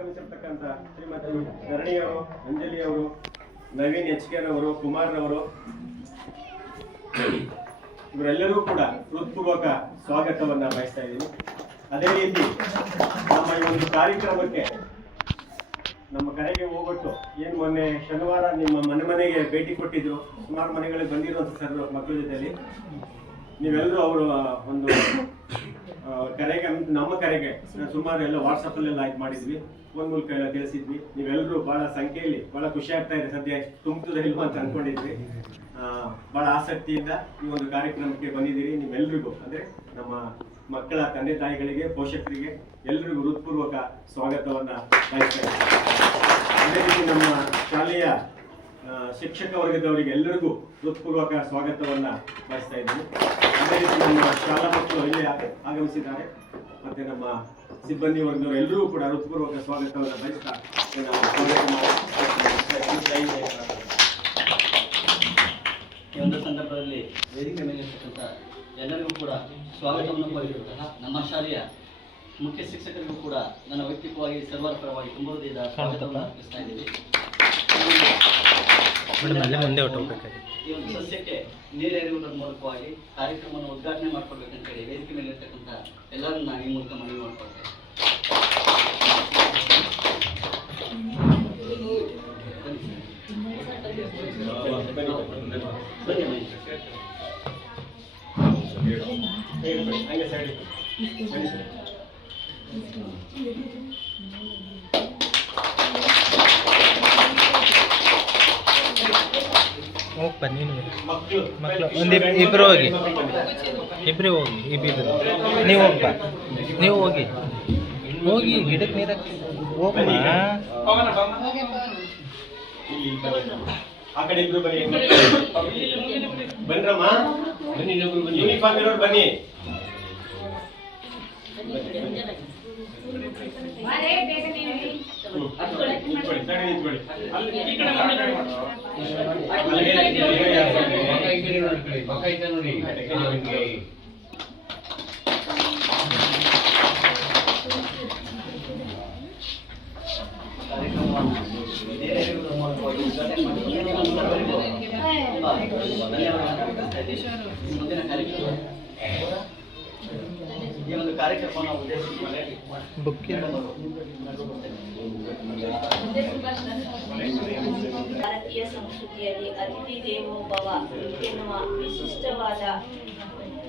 ಆಗಮಿಸಿರ್ತಕ್ಕಂಥ Shrimati ಧರಣಿಯವರು, ಅಂಜಲಿಯವರು, Naveen HK ಕುಮಾರ್ರವರು ಇವರೆಲ್ಲರೂ ಕೂಡ ಹೃತ್ಪೂರ್ವಕ ಸ್ವಾಗತವನ್ನ ಬಯಸ್ತಾ ಇದ್ದೀನಿ. ಅದೇ ರೀತಿ ನಮ್ಮ ಈ ಒಂದು ಕಾರ್ಯಕ್ರಮಕ್ಕೆ ನಮ್ಮ ಕರೆಗೆ ಹೋಗ್ಬಿಟ್ಟು ಏನು ಮೊನ್ನೆ ಶನಿವಾರ ನಿಮ್ಮ ಮನೆಗೆ ಭೇಟಿ ಕೊಟ್ಟಿದ್ರು, ಸುಮಾರು ಮನೆಗಳಿಗೆ ಬಂದಿರುವಂಥ ಸರ್ ಮಕ್ಕಳ ಜೊತೆಯಲ್ಲಿ ನೀವೆಲ್ಲರೂ ಅವರು ಒಂದು ಕರೆಗೆ ನಮ್ಮ ಕರೆಗೆ ಸುಮಾರು ಎಲ್ಲ ವಾಟ್ಸಪ್ಪಲ್ಲೆಲ್ಲ ಇದು ಮಾಡಿದ್ವಿ, ಫೋನ್ ಮೂಲಕ ಎಲ್ಲ ತಿಳಿಸಿದ್ವಿ. ನೀವೆಲ್ಲರೂ ಬಹಳ ಸಂಖ್ಯೆಯಲ್ಲಿ ಬಹಳ ಖುಷಿ ಆಗ್ತಾ ಇದೆ. ಸದ್ಯ ತುಂಬ್ತದೆ ಇಲ್ವಾ ಅಂತ ಅನ್ಕೊಂಡಿದ್ವಿ. ಬಹಳ ಆಸಕ್ತಿಯಿಂದ ಈ ಒಂದು ಕಾರ್ಯಕ್ರಮಕ್ಕೆ ಬಂದಿದ್ದೀರಿ. ನೀವೆಲ್ಲರಿಗೂ ಅಂದ್ರೆ ನಮ್ಮ ಮಕ್ಕಳ ತಂದೆ ತಾಯಿಗಳಿಗೆ, ಪೋಷಕರಿಗೆ ಎಲ್ಲರಿಗೂ ಹೃತ್ಪೂರ್ವಕ ಸ್ವಾಗತವನ್ನ ಬಯಸ್ತಾ ಇದ್ದೀವಿ. ಅದೇ ರೀತಿ ನಮ್ಮ ಶಾಲೆಯ ಶಿಕ್ಷಕ ವರ್ಗದವರಿಗೆ ಎಲ್ಲರಿಗೂ ಹೃತ್ಪೂರ್ವಕ ಸ್ವಾಗತವನ್ನ ಬಯಸ್ತಾ ಇದ್ದೀನಿ. ಅದೇ ರೀತಿ ನಮ್ಮ ಶಾಲಾ ಮಕ್ಕಳು ಇಲ್ಲಿ ಆಗಮಿಸಿದ್ದಾರೆ, ಮತ್ತೆ ನಮ್ಮ ಸಿಬ್ಬಂದಿ ವರ್ಗದವರು ಎಲ್ಲರೂ ಕೂಡ ಹೃತ್ಪೂರ್ವಕ ಸ್ವಾಗತವನ್ನು ಬಯಸ್ತಾ ಈ ಒಂದು ಸಂದರ್ಭದಲ್ಲಿ ವೇದಿಕೆ ಮೇಲೆ ಇರ್ತಕ್ಕಂಥ ಎಲ್ಲರಿಗೂ ಕೂಡ ಸ್ವಾಗತವನ್ನು ಕೋರಿರುವಂತಹ ನಮ್ಮ ಶಾಲೆಯ ಮುಖ್ಯ ಶಿಕ್ಷಕರಿಗೂ ಕೂಡ ನನ್ನ ವೈಯಕ್ತಿಕವಾಗಿ ಸರ್ವರ ಪರವಾಗಿ ತುಂಬ ಹೃದಯದ ಸ್ವಾಗತವನ್ನು ಅರ್ಪಿಸ್ತಾ ಇದ್ದೀವಿ. ಈ ಒಂದು ಸಸ್ಯಕ್ಕೆ ನೀರೆರೆಯುವುದರ ಮೂಲಕವಾಗಿ ಕಾರ್ಯಕ್ರಮವನ್ನು ಉದ್ಘಾಟನೆ ಮಾಡ್ಕೊಳ್ಬೇಕಂತ ಹೇಳಿ ವೇದಿಕೆ ಮೇಲೆ ಇರ್ತಕ್ಕಂಥ ಎಲ್ಲರನ್ನ ನಾನು ಈ ಮೂಲಕ ಮನವಿ ಮಾಡ್ಕೊಳ್ತೇನೆ. ಮಕ್ಕಳು ಇಬ್ರು ಹೋಗಿ ನೀವು ಹೋಗ್ಬ, ನೀವು ಹೋಗಿ ಗಿಡಕ್ಕೆ ನೀರು ಹೋಗಮ್ಮ. ಆ ಕಡೆ ಇಬ್ರು ಬನ್ನಿ, ಬನ್ರಮ್ಮ, ಯೂನಿಫಾರ್ಮ್ ಇರೋರು ಬನ್ನಿ. ಈ ಒಂದು ಕಾರ್ಯಕ್ರಮವನ್ನು ಉದ್ದೇಶಿಸಿ ಭಾರತೀಯ ಸಂಸ್ಕೃತಿಯಲ್ಲಿ ಅತಿಥಿ ದೇವೋ ಭವ ಎನ್ನುವ ವಿಶಿಷ್ಟವಾದ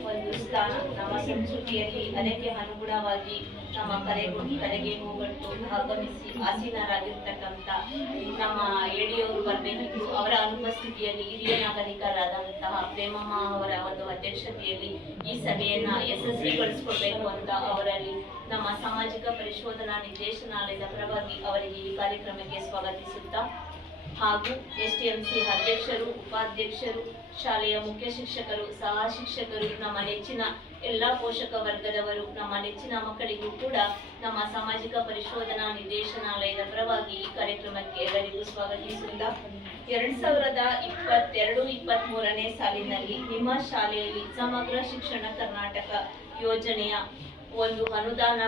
ಒಂದು ಸ್ಥಾನ ನಮ್ಮ ಸಂಸ್ಕೃತಿಯಲ್ಲಿ. ಅದಕ್ಕೆ ಅನುಗುಣವಾಗಿ ನಮ್ಮ ಕರೆಗೆ ಹೋಗಟ್ಟು ಆಗಮಿಸಿ ಆಸೀನರಾಗಿರ್ತಕ್ಕಂಥ ನಮ್ಮ ಯಡಿಯೂರು ಬರಬೇಕಿತ್ತು. ಅವರ ಅನುಪಸ್ಥಿತಿಯಲ್ಲಿ ಹಿರಿಯ ನಾಗರಿಕರಾದಂತಹ ಪ್ರೇಮಮ್ಮ ಅವರ ಒಂದು ಅಧ್ಯಕ್ಷತೆಯಲ್ಲಿ ಈ ಸಭೆಯನ್ನ ಯಶಸ್ವಿಗೊಳಿಸಿಕೊಳ್ಬೇಕು ಅಂತ ಅವರಲ್ಲಿ ನಮ್ಮ ಸಾಮಾಜಿಕ ಪರಿಶೋಧನಾ ನಿರ್ದೇಶನಾಲಯದ ಪರವಾಗಿ ಅವರಿಗೆ ಈ ಕಾರ್ಯಕ್ರಮಕ್ಕೆ ಸ್ವಾಗತಿಸುತ್ತಾ, ಹಾಗೂ STMC ಅಧ್ಯಕ್ಷರು, ಉಪಾಧ್ಯಕ್ಷರು, ಶಾಲೆಯ ಮುಖ್ಯ ಶಿಕ್ಷಕರು, ಸಹ ಶಿಕ್ಷಕರು, ನಮ್ಮ ನೆಚ್ಚಿನ ಎಲ್ಲ ಪೋಷಕ ವರ್ಗದವರು, ನಮ್ಮ ನೆಚ್ಚಿನ ಮಕ್ಕಳಿಗೂ ಕೂಡ ನಮ್ಮ ಸಾಮಾಜಿಕ ಪರಿಶೋಧನಾ ನಿರ್ದೇಶನಾಲಯದ ಪರವಾಗಿ ಈ ಕಾರ್ಯಕ್ರಮಕ್ಕೆ ಎಲ್ಲರಿಗೂ ಸ್ವಾಗತಿಸುತ್ತಾ, 2022-23ನೇ ಸಾಲಿನಲ್ಲಿ ನಿಮ್ಮ ಶಾಲೆಯಲ್ಲಿ ಸಮಗ್ರ ಶಿಕ್ಷಣ ಕರ್ನಾಟಕ ಯೋಜನೆಯ ಒಂದು ಅನುದಾನ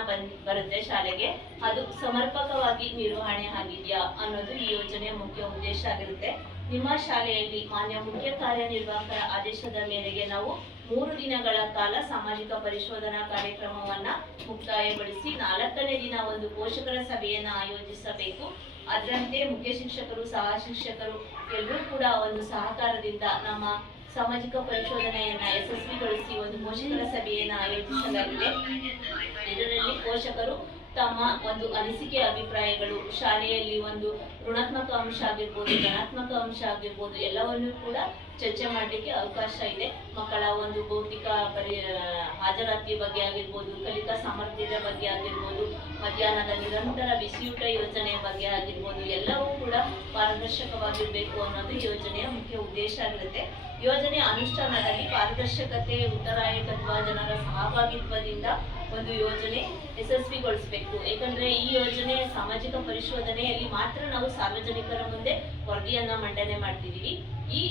ಬರುತ್ತೆ ಶಾಲೆಗೆ. ಅದು ಸಮರ್ಪಕವಾಗಿ ನಿರ್ವಹಣೆ ಆಗಿದೆಯಾ ಅನ್ನೋದು ಈ ಯೋಜನೆಯ ಮುಖ್ಯ ಉದ್ದೇಶ ಆಗಿರುತ್ತೆ. ನಿಮ್ಮ ಶಾಲೆಯಲ್ಲಿ ಮಾನ್ಯ ಮುಖ್ಯ ಕಾರ್ಯನಿರ್ವಾಹಕರ ಆದೇಶದ ಮೇರೆಗೆ ನಾವು 3 ದಿನಗಳ ಕಾಲ ಸಾಮಾಜಿಕ ಪರಿಶೋಧನಾ ಕಾರ್ಯಕ್ರಮವನ್ನ ಮುಕ್ತಾಯಗೊಳಿಸಿ 4ನೇ ದಿನ ಒಂದು ಪೋಷಕರ ಸಭೆಯನ್ನ ಆಯೋಜಿಸಬೇಕು. ಅದರಂತೆ ಮುಖ್ಯ ಶಿಕ್ಷಕರು, ಸಹ ಶಿಕ್ಷಕರು ಎಲ್ಲರೂ ಕೂಡ ಒಂದು ಸಹಕಾರದಿಂದ ನಮ್ಮ ಸಾಮಾಜಿಕ ಪರಿಶೋಧನೆಯನ್ನ ಯಶಸ್ವಿಗೊಳಿಸಿ ಒಂದು ಪೋಷಕರ ಸಭೆಯನ್ನು ಆಯೋಜಿಸಲಾಗಿದೆ. ಇದರಲ್ಲಿ ಪೋಷಕರು ತಮ್ಮ ಒಂದು ಅನಿಸಿಕೆ, ಅಭಿಪ್ರಾಯಗಳು, ಶಾಲೆಯಲ್ಲಿ ಒಂದು ಋಣಾತ್ಮಕ ಅಂಶ ಆಗಿರ್ಬೋದು, ಧನಾತ್ಮಕ ಅಂಶ ಆಗಿರ್ಬೋದು, ಎಲ್ಲವನ್ನೂ ಕೂಡ ಚರ್ಚೆ ಮಾಡಲಿಕ್ಕೆ ಅವಕಾಶ ಇದೆ. ಮಕ್ಕಳ ಒಂದು ಭೌತಿಕ ಹಾಜರಾತಿ ಬಗ್ಗೆ ಆಗಿರ್ಬೋದು, ಕಲಿಕಾ ಸಾಮರ್ಥ್ಯದ ಬಗ್ಗೆ ಆಗಿರ್ಬೋದು, ಮಧ್ಯಾಹ್ನದ ನಿರಂತರ ಬಿಸಿಯೂಟ ಯೋಜನೆಯ ಬಗ್ಗೆ ಆಗಿರ್ಬೋದು, ಎಲ್ಲವೂ ಕೂಡ ಪಾರದರ್ಶಕವಾಗಿರಬೇಕು ಅನ್ನೋದು ಯೋಜನೆಯ ಮುಖ್ಯ ಉದ್ದೇಶ ಆಗಿರುತ್ತೆ. ಯೋಜನೆ ಅನುಷ್ಠಾನದಲ್ಲಿ ಪಾರದರ್ಶಕತೆ, ಉತ್ತರಾಯಕತ್ವ, ಜನರ ಸಹಭಾಗಿತ್ವದಿಂದ ಒಂದು ಯೋಜನೆ ಯಶಸ್ವಿಗೊಳಿಸಬೇಕು. ಏಕೆಂದರೆ ಈ ಯೋಜನೆ ಸಾಮಾಜಿಕ ಪರಿಶೋಧನೆಯಲ್ಲಿ ಮಾತ್ರ ನಾವು ಸಾರ್ವಜನಿಕರ ಮುಂದೆ ವರದಿಯನ್ನ ಮಂಡನೆ ಮಾಡ್ತಿದೀವಿ. ಈ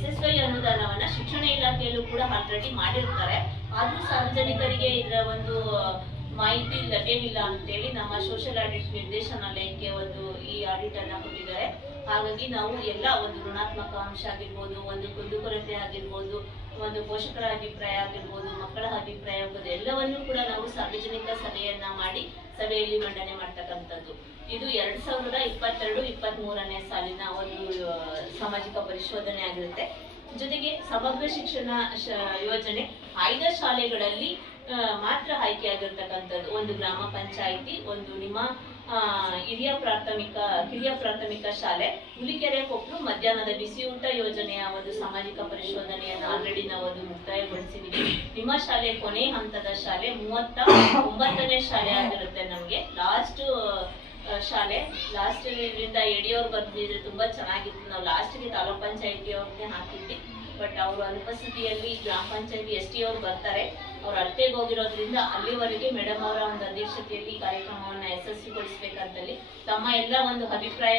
SSY ಅನುದಾನವನ್ನ ಶಿಕ್ಷಣ ಇಲಾಖೆಯಲ್ಲೂ ಕೂಡ ಆಲ್ರೆಡಿ ಮಾಡಿರ್ತಾರೆ. ಆದ್ರೂ ಸಾರ್ವಜನಿಕರಿಗೆ ಇದರ ಒಂದು ಮಾಹಿತಿ ಲಭ್ಯವಿಲ್ಲ ಅಂತೇಳಿ ನಮ್ಮ ಸೋಷಿಯಲ್ ಆಡಿಟ್ ನಿರ್ದೇಶನಾಲಯಕ್ಕೆ ಒಂದು ಈ ಆಡಿಟ್ ಅನ್ನ ಕೊಟ್ಟಿದ್ದಾರೆ. ಹಾಗಾಗಿ ನಾವು ಎಲ್ಲ ಒಂದು ಋಣಾತ್ಮಕ ಅಂಶ ಆಗಿರ್ಬೋದು, ಒಂದು ಕುಂದುಕೊರತೆ ಆಗಿರ್ಬೋದು, ಒಂದು ಪೋಷಕರ ಅಭಿಪ್ರಾಯ ಆಗಿರ್ಬೋದು, ಮಕ್ಕಳ ಅಭಿಪ್ರಾಯ ಆಗಿರ್ಬೋದು, ಎಲ್ಲವನ್ನೂ ಕೂಡ ನಾವು ಸಾರ್ವಜನಿಕ ಸಭೆಯನ್ನ ಮಾಡಿ ಸಭೆಯಲ್ಲಿ ಮಂಡನೆ ಮಾಡ್ತಕ್ಕಂಥದ್ದು. ಇದು 2022-23ನೇ ಸಾಲಿನ ಒಂದು ಸಾಮಾಜಿಕ ಪರಿಶೋಧನೆ ಆಗಿರುತ್ತೆ. ಜೊತೆಗೆ ಸಮಗ್ರ ಶಿಕ್ಷಣ ಯೋಜನೆ ಆಯ್ದ ಶಾಲೆಗಳಲ್ಲಿ ಮಾತ್ರ ಆಯ್ಕೆಯಾಗಿರ್ತಕ್ಕಂಥದ್ದು. ಒಂದು ಗ್ರಾಮ ಪಂಚಾಯಿತಿ, ಒಂದು ನಿಮ್ಮ ಕಿರಿಯ ಪ್ರಾಥಮಿಕ ಶಾಲೆ, ಹುಲಿಕೆರೆ ಕೊಪ್ಪಳು ಮಧ್ಯಾಹ್ನದ ಬಿಸಿಯೂಟ ಯೋಜನೆಯ ಒಂದು ಸಾಮಾಜಿಕ ಪರಿಶೋಧನೆಯನ್ನು ಆಲ್ರೆಡಿ ನಾವು ಅದು ಮುಕ್ತಾಯಗೊಳಿಸಿದ್ದೀವಿ. ನಿಮ್ಮ ಶಾಲೆ ಕೊನೆ ಹಂತದ ಶಾಲೆ 39ನೇ ಶಾಲೆ ಆಗಿರುತ್ತೆ. ನಮಗೆ ಲಾಸ್ಟ್ ಶಾಲೆ ಇದರಿಂದ ಯಡಿಯವ್ರು ಬರ್ದಿದ್ರೆ ತುಂಬಾ ಚೆನ್ನಾಗಿತ್ತು. ನಾವು ಲಾಸ್ಟ್ಗೆ ತಾಲೂಕ್ ಪಂಚಾಯತಿ ಅವ್ರನ್ನೇ ಹಾಕಿದ್ವಿ. ಬಟ್ ಅವರು ಅನುಪಸ್ಥಿತಿಯಲ್ಲಿ ಗ್ರಾಮ ಪಂಚಾಯತಿ ST ಅವ್ರು ಬರ್ತಾರೆ. ಅವ್ರು ಅಳತೆಗೆ ಹೋಗಿರೋದ್ರಿಂದ ಅಲ್ಲಿವರೆಗೆ ಮೇಡಮ್ ಅವರ ಒಂದು ಅಧ್ಯಕ್ಷತೆಯಲ್ಲಿ ಕಾರ್ಯಕ್ರಮವನ್ನ ಯಶಸ್ವಿಗೊಳಿಸಬೇಕಂತಲ್ಲಿ ತಮ್ಮ ಎಲ್ಲ ಒಂದು ಅಭಿಪ್ರಾಯ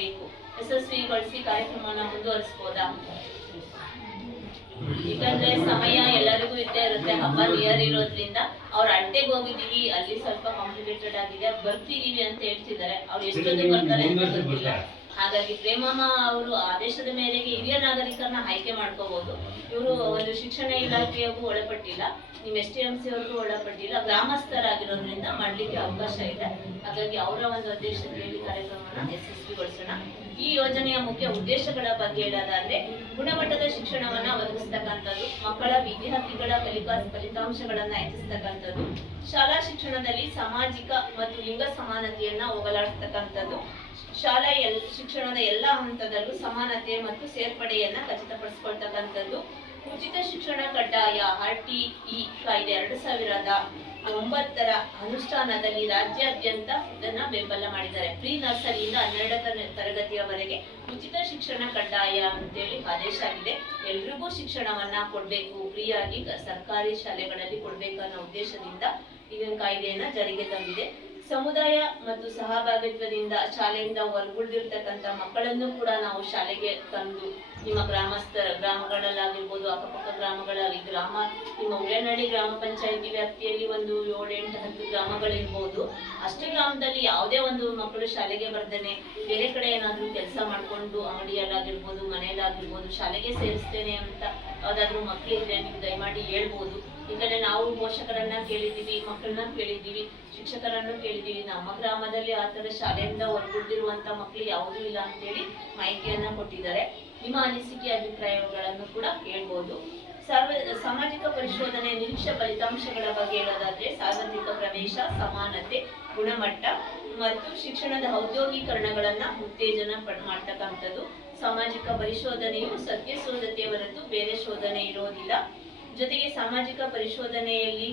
ಬೇಕು. ಯಶಸ್ವಿಗೊಳಿಸಿ ಕಾರ್ಯಕ್ರಮವನ್ನ ಮುಂದುವರಿಸಬಹುದಾ? ಯಾಕಂದ್ರೆ ಸಮಯ ಎಲ್ಲರಿಗೂ ಇದ್ದೇ ಇರುತ್ತೆ. ಹಬ್ಬ ನಿಯರ್ ಇರೋದ್ರಿಂದ ಅವ್ರು ಅಳತೆಗೆ ಹೋಗಿದೀವಿ, ಅಲ್ಲಿ ಸ್ವಲ್ಪ ಕಾಂಪ್ಲಿಕೇಟೆಡ್ ಆಗಿದೆ, ಬರ್ತಿದೀವಿ ಅಂತ ಹೇಳ್ತಿದ್ದಾರೆ. ಅವ್ರು ಎಷ್ಟೊಂದು ಬರ್ತಾರೆ ಅಂತ ಗೊತ್ತಿಲ್ಲ. ಹಾಗಾಗಿ ಪ್ರೇಮಮ್ಮ ಅವರು ಆದೇಶದ ಮೇರೆಗೆ ಹಿರಿಯ ನಾಗರಿಕರನ್ನ ಆಯ್ಕೆ ಮಾಡ್ಕೋಬಹುದು. ಇವರು ಒಂದು ಶಿಕ್ಷಣ ಇಲಾಖೆಗೂ ಒಳಪಟ್ಟಿಲ್ಲ, ನಿಮ್ಮ STMC ಅವ್ರಿಗೂ ಒಳಪಟ್ಟಿಲ್ಲ, ಗ್ರಾಮಸ್ಥರಾಗಿರೋದ್ರಿಂದ ಮಾಡ್ಲಿಕ್ಕೆ ಅವಕಾಶ ಇದೆ. ಹಾಗಾಗಿ ಅವರ ಒಂದು ಅಧ್ಯಕ್ಷತೆಯಲ್ಲಿ ಕಾರ್ಯಕ್ರಮನ ಯಶಸ್ವಿಗೊಳಿಸೋಣ. ಈ ಯೋಜನೆಯ ಮುಖ್ಯ ಉದ್ದೇಶಗಳ ಬಗ್ಗೆ ಹೇಳೋದಾದ್ರೆ, ಗುಣಮಟ್ಟದ ಶಿಕ್ಷಣವನ್ನ ಒದಗಿಸ್ತಕ್ಕಂಥದ್ದು, ವಿದ್ಯಾರ್ಥಿಗಳ ಫಲಿತಾಂಶಗಳನ್ನ ಹೆಚ್ಚಿಸ್ತಕ್ಕಂಥದ್ದು, ಶಾಲಾ ಶಿಕ್ಷಣದಲ್ಲಿ ಸಾಮಾಜಿಕ ಮತ್ತು ಲಿಂಗ ಸಮಾನತೆಯನ್ನ ಹೋಗಲಾಡಿಸ್ತಕ್ಕಂಥದ್ದು, ಶಾಲಾ ಶಿಕ್ಷಣದ ಎಲ್ಲ ಹಂತದಲ್ಲೂ ಸಮಾನತೆ ಮತ್ತು ಸೇರ್ಪಡೆಯನ್ನ ಖಚಿತಪಡಿಸಿಕೊಳ್ತಕ್ಕಂಥದ್ದು, ಉಚಿತ ಶಿಕ್ಷಣ ಕಡ್ಡಾಯ RTE ಕಾಯ್ದೆ 2009ರ ಅನುಷ್ಠಾನದಲ್ಲಿ ರಾಜ್ಯಾದ್ಯಂತ ಇದನ್ನ ಬೆಂಬಲ ಮಾಡಿದ್ದಾರೆ. ಪ್ರೀ ನರ್ಸರಿಯಿಂದ 12ನೇ ತರಗತಿಯವರೆಗೆ ಉಚಿತ ಶಿಕ್ಷಣ ಕಡ್ಡಾಯ ಅಂತೇಳಿ ಆದೇಶ ಆಗಿದೆ. ಎಲ್ರಿಗೂ ಶಿಕ್ಷಣವನ್ನ ಕೊಡ್ಬೇಕು, ಫ್ರೀಯಾಗಿ ಸರ್ಕಾರಿ ಶಾಲೆಗಳಲ್ಲಿ ಕೊಡ್ಬೇಕು ಅನ್ನೋ ಉದ್ದೇಶದಿಂದ ಇದನ್ನ ಕಾಯ್ದೆಯನ್ನ ಜಾರಿಗೆ ತಂದಿದೆ. ಸಮುದಾಯ ಮತ್ತು ಸಹಭಾಗಿತ್ವದಿಂದ ಶಾಲೆಯಿಂದ ಹೊರಗುಳಿದಿರ್ತಕ್ಕಂಥ ಮಕ್ಕಳನ್ನು ಕೂಡ ನಾವು ಶಾಲೆಗೆ ತಂದು ನಿಮ್ಮ ಗ್ರಾಮಗಳಲ್ಲಾಗಿರ್ಬೋದು, ಅಕ್ಕಪಕ್ಕ ಗ್ರಾಮಗಳಲ್ಲಿ ನಿಮ್ಮ ಉಳ್ಳನಹಳ್ಳಿ ಗ್ರಾಮ ಪಂಚಾಯಿತಿ ವ್ಯಾಪ್ತಿಯಲ್ಲಿ ಒಂದು 7-8-10 ಗ್ರಾಮಗಳಿರ್ಬೋದು. ಅಷ್ಟು ಗ್ರಾಮದಲ್ಲಿ ಯಾವುದೇ ಒಂದು ಮಕ್ಕಳು ಶಾಲೆಗೆ ಬರ್ದೇನೆ ಬೇರೆ ಕಡೆ ಏನಾದರೂ ಕೆಲಸ ಮಾಡ್ಕೊಂಡು ಅಂಗಡಿಯಲ್ಲಾಗಿರ್ಬೋದು, ಮನೆಯಲ್ಲಾಗಿರ್ಬೋದು ಶಾಲೆಗೆ ಸೇರಿಸ್ತೇನೆ ಅಂತ ಯಾವ್ದಾದ್ರು ಮಕ್ಕಳಿದ್ರೆ ನೀವು ದಯಮಾಡಿ ಹೇಳ್ಬೋದು. ಯಾಕಂದ್ರೆ ನಾವು ಪೋಷಕರನ್ನ ಕೇಳಿದ್ದೀವಿ, ಮಕ್ಕಳನ್ನ ಕೇಳಿದ್ದೀವಿ, ಶಿಕ್ಷಕರನ್ನು ಕೇಳಿದ್ದೀವಿ. ನಮ್ಮ ಗ್ರಾಮದಲ್ಲಿ ಆ ಥರ ಶಾಲೆಯಿಂದ ಹೊರಗುಳಿದಿರುವಂತ ಮಕ್ಕಳು ಯಾವುದೂ ಇಲ್ಲ ಅಂತೇಳಿ ಮಾಹಿತಿಯನ್ನ ಕೊಟ್ಟಿದ್ದಾರೆ. ನಿಮ್ಮ ಅನಿಸಿಕೆ ಅಭಿಪ್ರಾಯಗಳನ್ನು ಕೂಡ ಹೇಳ್ಬೋದು. ಸಾಮಾಜಿಕ ಪರಿಶೋಧನೆ ನಿರೀಕ್ಷೆ ಫಲಿತಾಂಶಗಳ ಬಗ್ಗೆ ಹೇಳೋದಾದ್ರೆ, ಸಾರ್ವತ್ರಿಕ ಪ್ರವೇಶ, ಸಮಾನತೆ, ಗುಣಮಟ್ಟ ಮತ್ತು ಶಿಕ್ಷಣದ ಔದ್ಯೋಗೀಕರಣಗಳನ್ನ ಉತ್ತೇಜನ ಮಾಡ್ತಕ್ಕಂಥದ್ದು. ಸಾಮಾಜಿಕ ಪರಿಶೋಧನೆಯು ಸತ್ಯಶೋಧತೆಯ ಹೊರತು ಬೇರೆ ಶೋಧನೆ ಇರೋದಿಲ್ಲ. ಜೊತೆಗೆ ಸಾಮಾಜಿಕ ಪರಿಶೋಧನೆಯಲ್ಲಿ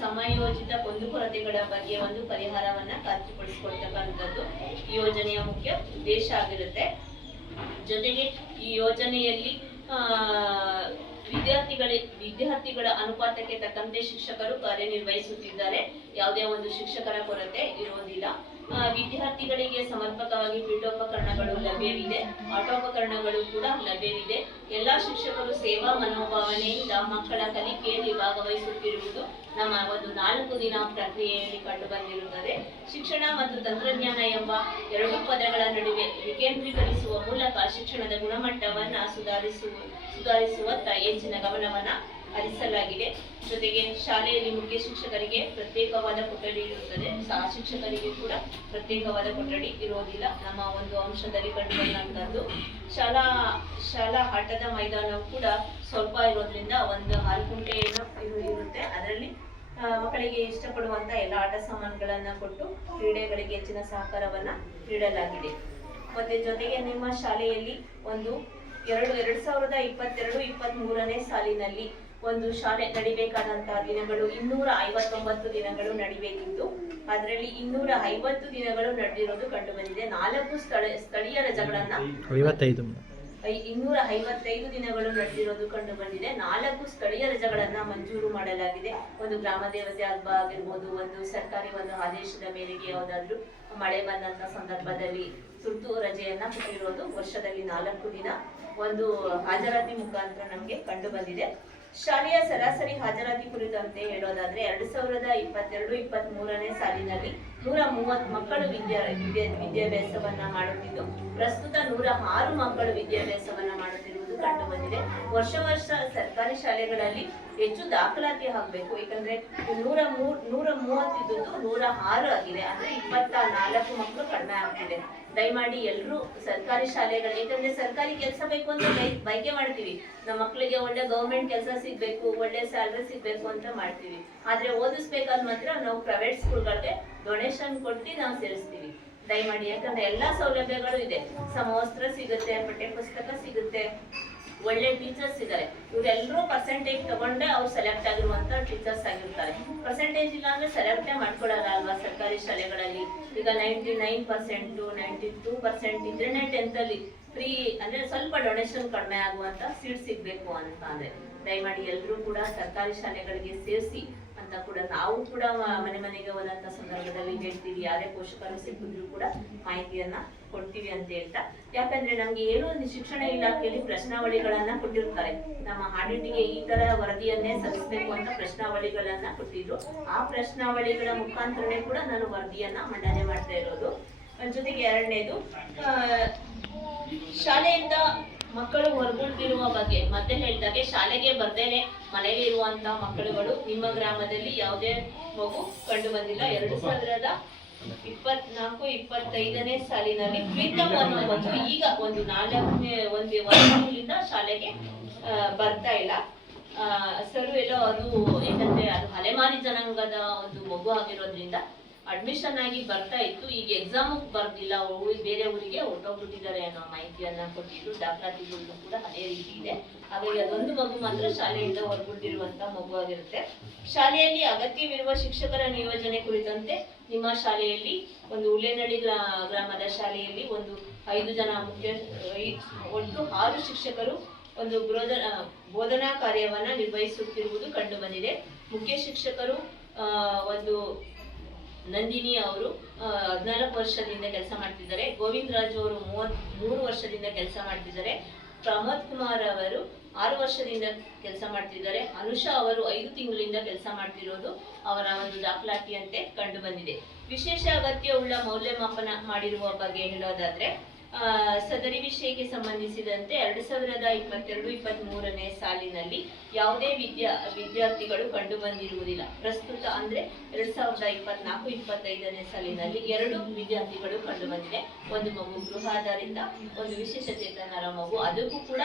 ಸಮಯೋಚಿತ ಕುಂದುಕೊರತೆಗಳ ಬಗ್ಗೆ ಒಂದು ಪರಿಹಾರವನ್ನ ಖಾತ್ರಿಪಡಿಸಿಕೊಳ್ತಕ್ಕಂಥದ್ದು ಈ ಯೋಜನೆಯ ಮುಖ್ಯ ಉದ್ದೇಶ ಆಗಿರುತ್ತೆ. ಜೊತೆಗೆ ಈ ಯೋಜನೆಯಲ್ಲಿ ವಿದ್ಯಾರ್ಥಿಗಳ ಅನುಪಾತಕ್ಕೆ ತಕ್ಕಂತೆ ಶಿಕ್ಷಕರು ಕಾರ್ಯನಿರ್ವಹಿಸುತ್ತಿದ್ದಾರೆ. ಯಾವುದೇ ಒಂದು ಶಿಕ್ಷಕರ ಕೊರತೆ ಇರುವುದಿಲ್ಲ. ವಿದ್ಯಾರ್ಥಿಗಳಿಗೆ ಸಮರ್ಪಕವಾಗಿ ಪೀಠೋಪಕರಣಗಳು ಲಭ್ಯವಿದೆ, ಆಟೋಪಕರಣಗಳು ಕೂಡ ಲಭ್ಯವಿದೆ. ಎಲ್ಲಾ ಶಿಕ್ಷಕರು ಸೇವಾ ಮನೋಭಾವನೆಯಿಂದ ಮಕ್ಕಳ ಕಲಿಕೆಯಲ್ಲಿ ಭಾಗವಹಿಸುತ್ತಿರುವುದು ನಮ್ಮ ಒಂದು 4 ದಿನ ಪ್ರಕ್ರಿಯೆಯಲ್ಲಿ ಕಂಡು ಬಂದಿರುತ್ತದೆ. ಶಿಕ್ಷಣ ಮತ್ತು ತಂತ್ರಜ್ಞಾನ ಎಂಬ 2 ಪದಗಳ ನಡುವೆ ವಿಕೇಂದ್ರೀಕರಿಸುವ ಮೂಲಕ ಶಿಕ್ಷಣದ ಗುಣಮಟ್ಟವನ್ನ ಸುಧಾರಿಸುವತ್ತ ಹೆಚ್ಚಿನ ಗಮನವನ್ನ ಹರಿಸಲಾಗಿದೆ. ಜೊತೆಗೆ ಶಾಲೆಯಲ್ಲಿ ಮುಖ್ಯ ಶಿಕ್ಷಕರಿಗೆ ಪ್ರತ್ಯೇಕವಾದ ಕೊಠಡಿ ಇರುತ್ತದೆ, ಸಹ ಶಿಕ್ಷಕರಿಗೆ ಕೂಡ ಪ್ರತ್ಯೇಕವಾದ ಕೊಠಡಿ ಇರೋದಿಲ್ಲ. ನಮ್ಮ ಒಂದು ಅಂಶದಲ್ಲಿ ಕಂಡುಬಂದಂತದ್ದು ಶಾಲಾ ಆಟದ ಮೈದಾನವು ಕೂಡ ಸ್ವಲ್ಪ ಇರೋದ್ರಿಂದ ಒಂದು 6 ಗುಂಟೆ ಇರುತ್ತೆ. ಅದರಲ್ಲಿ ಮಕ್ಕಳಿಗೆ ಇಷ್ಟಪಡುವಂತ ಎಲ್ಲ ಆಟ ಸಾಮಾನುಗಳನ್ನ ಕೊಟ್ಟು ಕ್ರೀಡೆಗಳಿಗೆ ಹೆಚ್ಚಿನ ಸಹಕಾರವನ್ನ ನೀಡಲಾಗಿದೆ. ಮತ್ತೆ ಜೊತೆಗೆ ನಿಮ್ಮ ಶಾಲೆಯಲ್ಲಿ ಒಂದು 2022-23ನೇ ಸಾಲಿನಲ್ಲಿ ಒಂದು ಶಾಲೆ ನಡಿಬೇಕಾದಂತಹ ದಿನಗಳು 259 ದಿನಗಳು ನಡಿಬೇಕಿತ್ತು. ಅದರಲ್ಲಿ 250 ದಿನಗಳು ನಡೆದಿರೋದು ಕಂಡು ಬಂದಿದೆ. 4 ಸ್ಥಳೀಯ ರಜೆಗಳನ್ನ 255 ದಿನಗಳು ನಡೆದಿರೋದು ಕಂಡು ಬಂದಿದೆ. 4 ಸ್ಥಳೀಯ ರಜೆಗಳನ್ನ ಮಂಜೂರು ಮಾಡಲಾಗಿದೆ. ಒಂದು ಗ್ರಾಮ ದೇವತೆ ಹಬ್ಬ ಆಗಿರ್ಬೋದು, ಒಂದು ಸರ್ಕಾರಿ ಒಂದು ಆದೇಶದ ಮೇರೆಗೆ ಯಾವುದಾದ್ರೂ ಮಳೆ ಬಂದಂತ ಸಂದರ್ಭದಲ್ಲಿ ತುರ್ತು ರಜೆಯನ್ನ ಕೊಟ್ಟಿರೋದು ವರ್ಷದಲ್ಲಿ 4 ದಿನ ಒಂದು ಹಾಜರಾತಿ ಮುಖಾಂತರ ನಮಗೆ ಕಂಡು ಬಂದಿದೆ. ಶಾಲೆಯ ಸರಾಸರಿ ಹಾಜರಾತಿ ಕುರಿತಂತೆ ಹೇಳೋದಾದ್ರೆ 2022-23ನೇ ಸಾಲಿನಲ್ಲಿ 130 ಮಕ್ಕಳು ವಿದ್ಯಾಭ್ಯಾಸವನ್ನ ಮಾಡುತ್ತಿದ್ದು ಪ್ರಸ್ತುತ 106 ಮಕ್ಕಳು ವಿದ್ಯಾಭ್ಯಾಸವನ್ನ ಮಾಡುತ್ತಿರುವುದು ಕಂಡು ಬಂದಿದೆ. ವರ್ಷ ಸರ್ಕಾರಿ ಶಾಲೆಗಳಲ್ಲಿ ಹೆಚ್ಚು ದಾಖಲಾತಿ ಆಗಬೇಕು. ಯಾಕಂದ್ರೆ 130 ಇದ್ದುದು 106 ಆಗಿದೆ. ಅಂದ್ರೆ 24 ಮಕ್ಕಳು ಕಡಿಮೆ ಆಗ್ತಿದೆ. ದಯಮಾಡಿ ಎಲ್ಲರೂ ಸರ್ಕಾರಿ ಶಾಲೆಗಳು, ಯಾಕಂದ್ರೆ ಸರ್ಕಾರಿ ಕೆಲಸ ಬೇಕು ಅಂತ ಬಯಕೆ ಮಾಡ್ತೀವಿ. ನಮ್ಮ ಮಕ್ಕಳಿಗೆ ಒಳ್ಳೆ ಗವರ್ಮೆಂಟ್ ಕೆಲಸ ಸಿಗ್ಬೇಕು, ಒಳ್ಳೆ ಸ್ಯಾಲ್ರಿ ಸಿಗ್ಬೇಕು ಅಂತ ಮಾಡ್ತೀವಿ. ಆದ್ರೆ ಓದಿಸ್ಬೇಕಾದ್ ಮಾತ್ರ ನಾವು ಪ್ರೈವೇಟ್ ಸ್ಕೂಲ್ಗಳಿಗೆ ಡೊನೇಷನ್ ಕೊಟ್ಟು ನಾವು ಸೇರಿಸ್ತೀವಿ. ದಯಮಾಡಿ, ಯಾಕಂದ್ರೆ ಎಲ್ಲಾ ಸೌಲಭ್ಯಗಳು ಇದೆ. ಸಮವಸ್ತ್ರ ಸಿಗುತ್ತೆ, ಪಠ್ಯ ಪುಸ್ತಕ ಸಿಗುತ್ತೆ, ಒಳ್ಳೆ ಟೀಚರ್ಸ್ ಇದ್ದಾರೆ. ಇವರೆಲ್ಲರೂ ಪರ್ಸೆಂಟೇಜ್ ತಗೊಂಡೆ ಅವ್ರು ಸೆಲೆಕ್ಟ್ ಆಗಿರುವಂತ ಟೀಚರ್ಸ್ ಆಗಿರ್ತಾರೆ. ಪರ್ಸೆಂಟೇಜ್ ಇಲ್ಲ ಅಂದ್ರೆ ಸೆಲೆಕ್ಟೇ ಮಾಡ್ಕೊಡಲ್ಲ ಅಲ್ವಾ ಸರ್ಕಾರಿ ಶಾಲೆಗಳಲ್ಲಿ. ಈಗ 99%, 92% ಇದ್ರೇನೆ 10th ಅಲ್ಲಿ ಫ್ರೀ ಅಂದ್ರೆ ಸ್ವಲ್ಪ ಡೊನೇಷನ್ ಕಡಿಮೆ ಆಗುವಂತ ಸೀಟ್ ಸಿಗ್ಬೇಕು ಅಂತ ಅಂದ್ರೆ ದಯಮಾಡಿ ಎಲ್ಲರೂ ಕೂಡ ಸರ್ಕಾರಿ ಶಾಲೆಗಳಿಗೆ ಸೇರಿಸಿ ಅಂತ ಕೂಡ ನಾವು ಕೂಡ ಮನೆಗೆ ಹೋದಂತ ಸಂದರ್ಭದಲ್ಲಿ ಹೇಳ್ತೀವಿ. ಯಾರೇ ಪೋಷಕರು ಸಿಕ್ಕಿದ್ರು ಕೂಡ ಮಾಹಿತಿಯನ್ನ ಕೊಡ್ತೀವಿ ಅಂತ ಹೇಳ್ತಾ, ಯಾಕಂದ್ರೆ ನಮ್ಗೆ ಏನೋ ಒಂದು ಶಿಕ್ಷಣ ಇಲಾಖೆಯಲ್ಲಿ ಪ್ರಶ್ನಾವಳಿಗಳನ್ನ ಕೊಟ್ಟಿರ್ತಾರೆ. ನಮ್ಮ ಆಡಿಟಿಗೆ ಈ ತರ ವರದಿಯನ್ನೇ ಸಲ್ಲಿಸಬೇಕು ಅಂತ ಪ್ರಶ್ನಾವಳಿಗಳನ್ನ ಕೊಟ್ಟಿದ್ರು. ಆ ಪ್ರಶ್ನಾವಳಿಗಳ ಮುಖಾಂತರನೇ ಕೂಡ ನಾನು ವರದಿಯನ್ನ ಮಂಡನೆ ಮಾಡ್ತಾ ಇರೋದು. ಜೊತೆಗೆ ಎರಡನೇದು, ಶಾಲೆಯಿಂದ ಮಕ್ಕಳು ಹೊರಗುಳಿದಿರುವ ಬಗ್ಗೆ ಮತ್ತೆ ಹೇಳಿದಾಗೆ, ಶಾಲೆಗೆ ಬರ್ದೇನೆ ಮನೆಯಲ್ಲಿ ಇರುವಂತಹ ಮಕ್ಕಳುಗಳು ನಿಮ್ಮ ಗ್ರಾಮದಲ್ಲಿ ಯಾವುದೇ ಮಗು ಕಂಡು ಬಂದಿಲ್ಲ. 2024-25ನೇ ಸಾಲಿನಲ್ಲಿ ಪ್ರೀತಮ್ ಅನ್ನೋ ಮಗು ಈಗ ಒಂದು ವರ್ಷದಿಂದ ಶಾಲೆಗೆ ಬರ್ತಾ ಇಲ್ಲ. ಸರು ಎಲ್ಲೋ ಅದು ಯಾಕಂದ್ರೆ ಅದು ಅಲೆಮಾರಿ ಜನಾಂಗದ ಒಂದು ಮಗು ಆಗಿರೋದ್ರಿಂದ ಅಡ್ಮಿಷನ್ ಆಗಿ ಬರ್ತಾ ಇತ್ತು. ಈಗ ಎಕ್ಸಾಮ್ ಬರ್ದಿಲ್ಲ, ಬೇರೆ ಊರಿಗೆ ಹೊರಟೋಗ್ಬಿಟ್ಟಿದ್ದಾರೆ ಅನ್ನೋ ಮಾಹಿತಿಯನ್ನ ಕೊಟ್ಟಿದ್ರು. ದಾಖಲಾತಿಗಳು ಕೂಡ ಅದೇ ರೀತಿ ಇದೆ. ಹಾಗಾಗಿ ಅದೊಂದು ಮಗು ಮಾತ್ರ ಶಾಲೆಯಿಂದ ಹೊರಗುಳಿದಿರುವಂತ ಮಗು ಆಗಿರುತ್ತೆ. ಶಾಲೆಯಲ್ಲಿ ಅಗತ್ಯವಿರುವ ಶಿಕ್ಷಕರ ನಿಯೋಜನೆ ಕುರಿತಂತೆ ನಿಮ್ಮ ಶಾಲೆಯಲ್ಲಿ ಒಂದು ಉಲ್ಲೇನಹಳ್ಳಿ ಗ್ರಾಮದ ಶಾಲೆಯಲ್ಲಿ ಒಂದು 5 ಜನ ಒಟ್ಟು 6 ಶಿಕ್ಷಕರು ಒಂದು ಬೋಧನಾ ಕಾರ್ಯವನ್ನ ನಿರ್ವಹಿಸುತ್ತಿರುವುದು ಕಂಡು ಬಂದಿದೆ. ಮುಖ್ಯ ಶಿಕ್ಷಕರು ಒಂದು ನಂದಿನಿ ಅವರು 14 ವರ್ಷದಿಂದ ಕೆಲಸ ಮಾಡ್ತಿದ್ದಾರೆ. ಗೋವಿಂದ ರಾಜು ಅವರು 33 ವರ್ಷದಿಂದ ಕೆಲಸ ಮಾಡ್ತಿದ್ದಾರೆ. ಪ್ರಮೋದ್ ಕುಮಾರ್ ಅವರು 6 ವರ್ಷದಿಂದ ಕೆಲಸ ಮಾಡ್ತಿದ್ದಾರೆ. ಅನುಷಾ ಅವರು 5 ತಿಂಗಳಿಂದ ಕೆಲಸ ಮಾಡ್ತಿರೋದು ಅವರ ಒಂದು ದಾಖಲಾತಿಯಂತೆ ಕಂಡು ಬಂದಿದೆ. ವಿಶೇಷ ಅಗತ್ಯವುಳ್ಳ ಮೌಲ್ಯಮಾಪನ ಮಾಡಿರುವ ಬಗ್ಗೆ ಹೇಳೋದಾದ್ರೆ, ಸದರಿ ವಿಷಯಕ್ಕೆ ಸಂಬಂಧಿಸಿದಂತೆ 2022-23ನೇ ಸಾಲಿನಲ್ಲಿ ಯಾವುದೇ ವಿದ್ಯಾರ್ಥಿಗಳು ಕಂಡು ಬಂದಿರುವುದಿಲ್ಲ. ಪ್ರಸ್ತುತ ಅಂದ್ರೆ 2024-25ನೇ ಸಾಲಿನಲ್ಲಿ 2 ವಿದ್ಯಾರ್ಥಿಗಳು ಕಂಡು ಬಂದಿದೆ. ಒಂದು ಮಗು ಗೃಹಾಧಾರಿತ, ಒಂದು ವಿಶೇಷ ಚೇತನರ ಮಗು. ಅದಕ್ಕೂ ಕೂಡ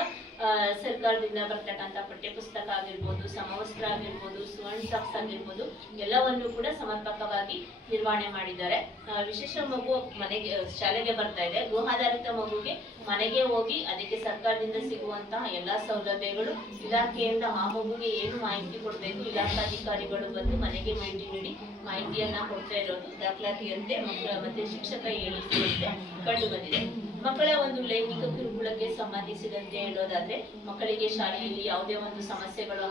ಸರ್ಕಾರದಿಂದ ಬರ್ತಕ್ಕಂಥ ಪಠ್ಯಪುಸ್ತಕ ಆಗಿರ್ಬೋದು, ಸಮವಸ್ತ್ರ ಆಗಿರ್ಬೋದು, ಸುವರ್ಣ ಸಾಕ್ಸ್ ಆಗಿರ್ಬೋದು, ಎಲ್ಲವನ್ನು ಕೂಡ ಸಮರ್ಪಕವಾಗಿ ನಿರ್ವಹಣೆ ಮಾಡಿದ್ದಾರೆ. ವಿಶೇಷ ಮಗು ಶಾಲೆಗೆ ಬರ್ತಾ ಇದೆ. ಗೃಹಾಧಾರಿತ ಮಗುಗೆ ಮನೆಗೆ ಹೋಗಿ ಅದಕ್ಕೆ ಸರ್ಕಾರದಿಂದ ಸಿಗುವಂತಹ ಎಲ್ಲಾ ಸೌಲಭ್ಯಗಳು, ಇಲಾಖೆಯಿಂದ ಆ ಮಗುಗೆ ಏನು ಮಾಹಿತಿ ಕೊಡಬೇಕು, ಇಲಾಖಾಧಿಕಾರಿಗಳು ಬಂದು ಮನೆಗೆ ಭೇಟಿ ನೀಡಿ ಮಾಹಿತಿಯನ್ನ ಕೊಡ್ತಾ ಇರೋದು ದಾಖಲಾತಿಯಂತೆ ಮತ್ತೆ ಶಿಕ್ಷಕ ಹೇಳಿಕೆಯಂತೆ ಕಂಡು ಬಂದಿದೆ. ಮಕ್ಕಳ ಒಂದು ಲೈಂಗಿಕ ಕಿರುಕುಳಕ್ಕೆ ಸಂಬಂಧಿಸಿದಂತೆ ಹೇಳೋದಾದ್ರೆ, ಮಕ್ಕಳಿಗೆ ಶಾಲೆಯಲ್ಲಿ ಯಾವುದೇ ಒಂದು ಸಮಸ್ಯೆಗಳು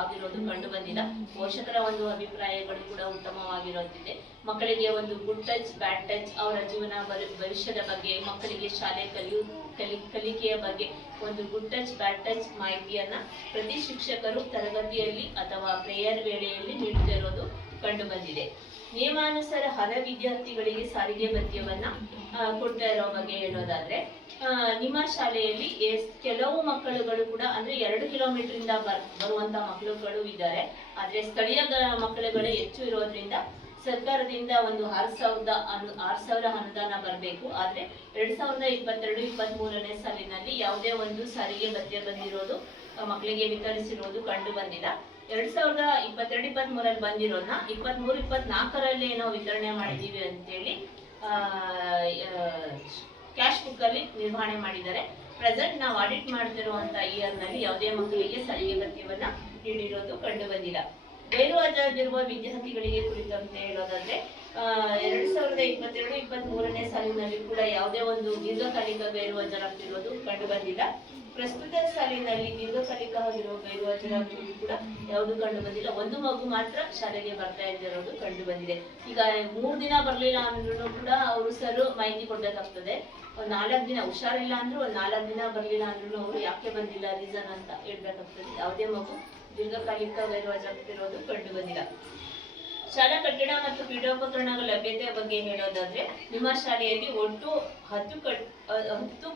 ಆಗಿರೋದು ಕಂಡು ಬಂದಿಲ್ಲ. ಪೋಷಕರ ಒಂದು ಅಭಿಪ್ರಾಯಗಳು ಕೂಡ ಉತ್ತಮವಾಗಿರುತ್ತಿದೆ. ಮಕ್ಕಳಿಗೆ ಒಂದು ಗುಡ್ ಟಚ್, ಬ್ಯಾಡ್ ಟಚ್, ಅವರ ಜೀವನ ಭವಿಷ್ಯದ ಬಗ್ಗೆ, ಮಕ್ಕಳಿಗೆ ಶಾಲೆ ಕಲಿಕೆಯ ಬಗ್ಗೆ ಒಂದು ಗುಡ್ ಟಚ್, ಬ್ಯಾಡ್ ಟಚ್ ಮಾಹಿತಿಯನ್ನ ಪ್ರತಿ ಶಿಕ್ಷಕರು ತರಗತಿಯಲ್ಲಿ ಅಥವಾ ಪ್ರೇಯರ್ ವೇಳೆಯಲ್ಲಿ ನೀಡುತ್ತಿರೋದು ಕಂಡು ಬಂದಿದೆ. ನಿಯಮಾನುಸಾರ ಅರ್ಹ ವಿದ್ಯಾರ್ಥಿಗಳಿಗೆ ಸಾರಿಗೆ ಭತ್ಯವನ್ನ ಕೊಡ್ತಾ ಇರೋ ಬಗ್ಗೆ ಹೇಳೋದಾದ್ರೆ, ನಿಮ್ಮ ಶಾಲೆಯಲ್ಲಿ ಕೆಲವು ಮಕ್ಕಳುಗಳು ಕೂಡ ಅಂದ್ರೆ 2 ಕಿಲೋಮೀಟರ್ ಇಂದ ಬರುವಂತ ಮಕ್ಕಳುಗಳು ಇದ್ದಾರೆ. ಆದ್ರೆ ಸ್ಥಳೀಯ ಮಕ್ಕಳುಗಳು ಹೆಚ್ಚು ಇರೋದ್ರಿಂದ ಸರ್ಕಾರದಿಂದ ಒಂದು 6,000 ಅನುದಾನ ಬರಬೇಕು. ಆದ್ರೆ 2022-23ನೇ ಸಾಲಿನಲ್ಲಿ ಯಾವುದೇ ಒಂದು ಸಾರಿಗೆ ಭತ್ಯೆ ಬಂದಿರೋದು ಮಕ್ಕಳಿಗೆ ವಿತರಿಸಿರೋದು ಕಂಡು ಬಂದಿಲ್ಲ. 2022-23ರಲ್ಲಿ ಬಂದಿರೋದನ್ನ 23-24ರಲ್ಲಿ ನಾವು ವಿತರಣೆ ಮಾಡಿದೀವಿ ಅಂತೇಳಿ ಕ್ಯಾಶ್ ಬುಕ್ ಅಲ್ಲಿ ನಿರ್ವಹಣೆ ಮಾಡಿದ್ದಾರೆ. ಪ್ರೆಸೆಂಟ್ ನಾವು ಆಡಿಟ್ ಮಾಡ್ತಿರುವಂತ ಇಯರ್ ನಲ್ಲಿ ಯಾವುದೇ ಮಕ್ಕಳಿಗೆ ಸಾರಿಗೆ ಭತ್ಯವನ್ನ ನೀಡಿರೋದು ಕಂಡು ಬಂದಿಲ್ಲ. ಗೈರು ಹಾಜರಾಗಿರುವ ವಿದ್ಯಾರ್ಥಿಗಳಿಗೆ ಕುರಿತಂತೆ ಹೇಳೋದಾದ್ರೆ, 2022-23ನೇ ಸಾಲಿನಲ್ಲಿ ಕೂಡ ಯಾವುದೇ ಒಂದು ದೀರ್ಘಕಾಲಿಕ ಗೈರು ಹಾಜರಾಗ್ತಿರೋದು ಕಂಡು ಬಂದಿಲ್ಲ. ಪ್ರಸ್ತುತ ಸಾಲಿನಲ್ಲಿ ದೀರ್ಘಕಾಲಿಕ ಆಗಿರುವ ಗೈರು ಹಾಜರಾಗುವುದು ಕೂಡ ಯಾವುದು ಕಂಡು ಬಂದಿಲ್ಲ. ಒಂದು ಮಗು ಮಾತ್ರ ಶಾಲೆಗೆ ಬರ್ತಾ ಇದ್ದಿರೋದು ಕಂಡು ಬಂದಿದೆ. ಈಗ 3 ದಿನ ಬರ್ಲಿಲ್ಲ ಅಂದ್ರೂ ಕೂಡ ಅವರು ಸರ್ ಮಾಹಿತಿ ಕೊಡ್ಬೇಕಾಗ್ತದೆ. ಒಂದು 4 ದಿನ ಹುಷಾರಿಲ್ಲ ಅಂದ್ರೂ, ಒಂದು 4 ದಿನ ಬರ್ಲಿಲ್ಲ ಅಂದ್ರೂ ಅವರು ಯಾಕೆ ಬಂದಿಲ್ಲ ರೀಸನ್ ಅಂತ ಹೇಳ್ಬೇಕಾಗ್ತದೆ. ಯಾವುದೇ ಮಗು ದೀರ್ಘಕಾಲಿಕವಾಗಿರೋದು ಕಂಡು ಬಂದಿಲ್ಲ. ಶಾಲಾ ಕಟ್ಟಡ ಮತ್ತು ಪೀಠೋಪಕರಣಗಳ ಲಭ್ಯತೆಯ ಬಗ್ಗೆ ಹೇಳೋದಾದ್ರೆ ನಿಮ್ಮ ಶಾಲೆಯಲ್ಲಿ ಒಟ್ಟು 10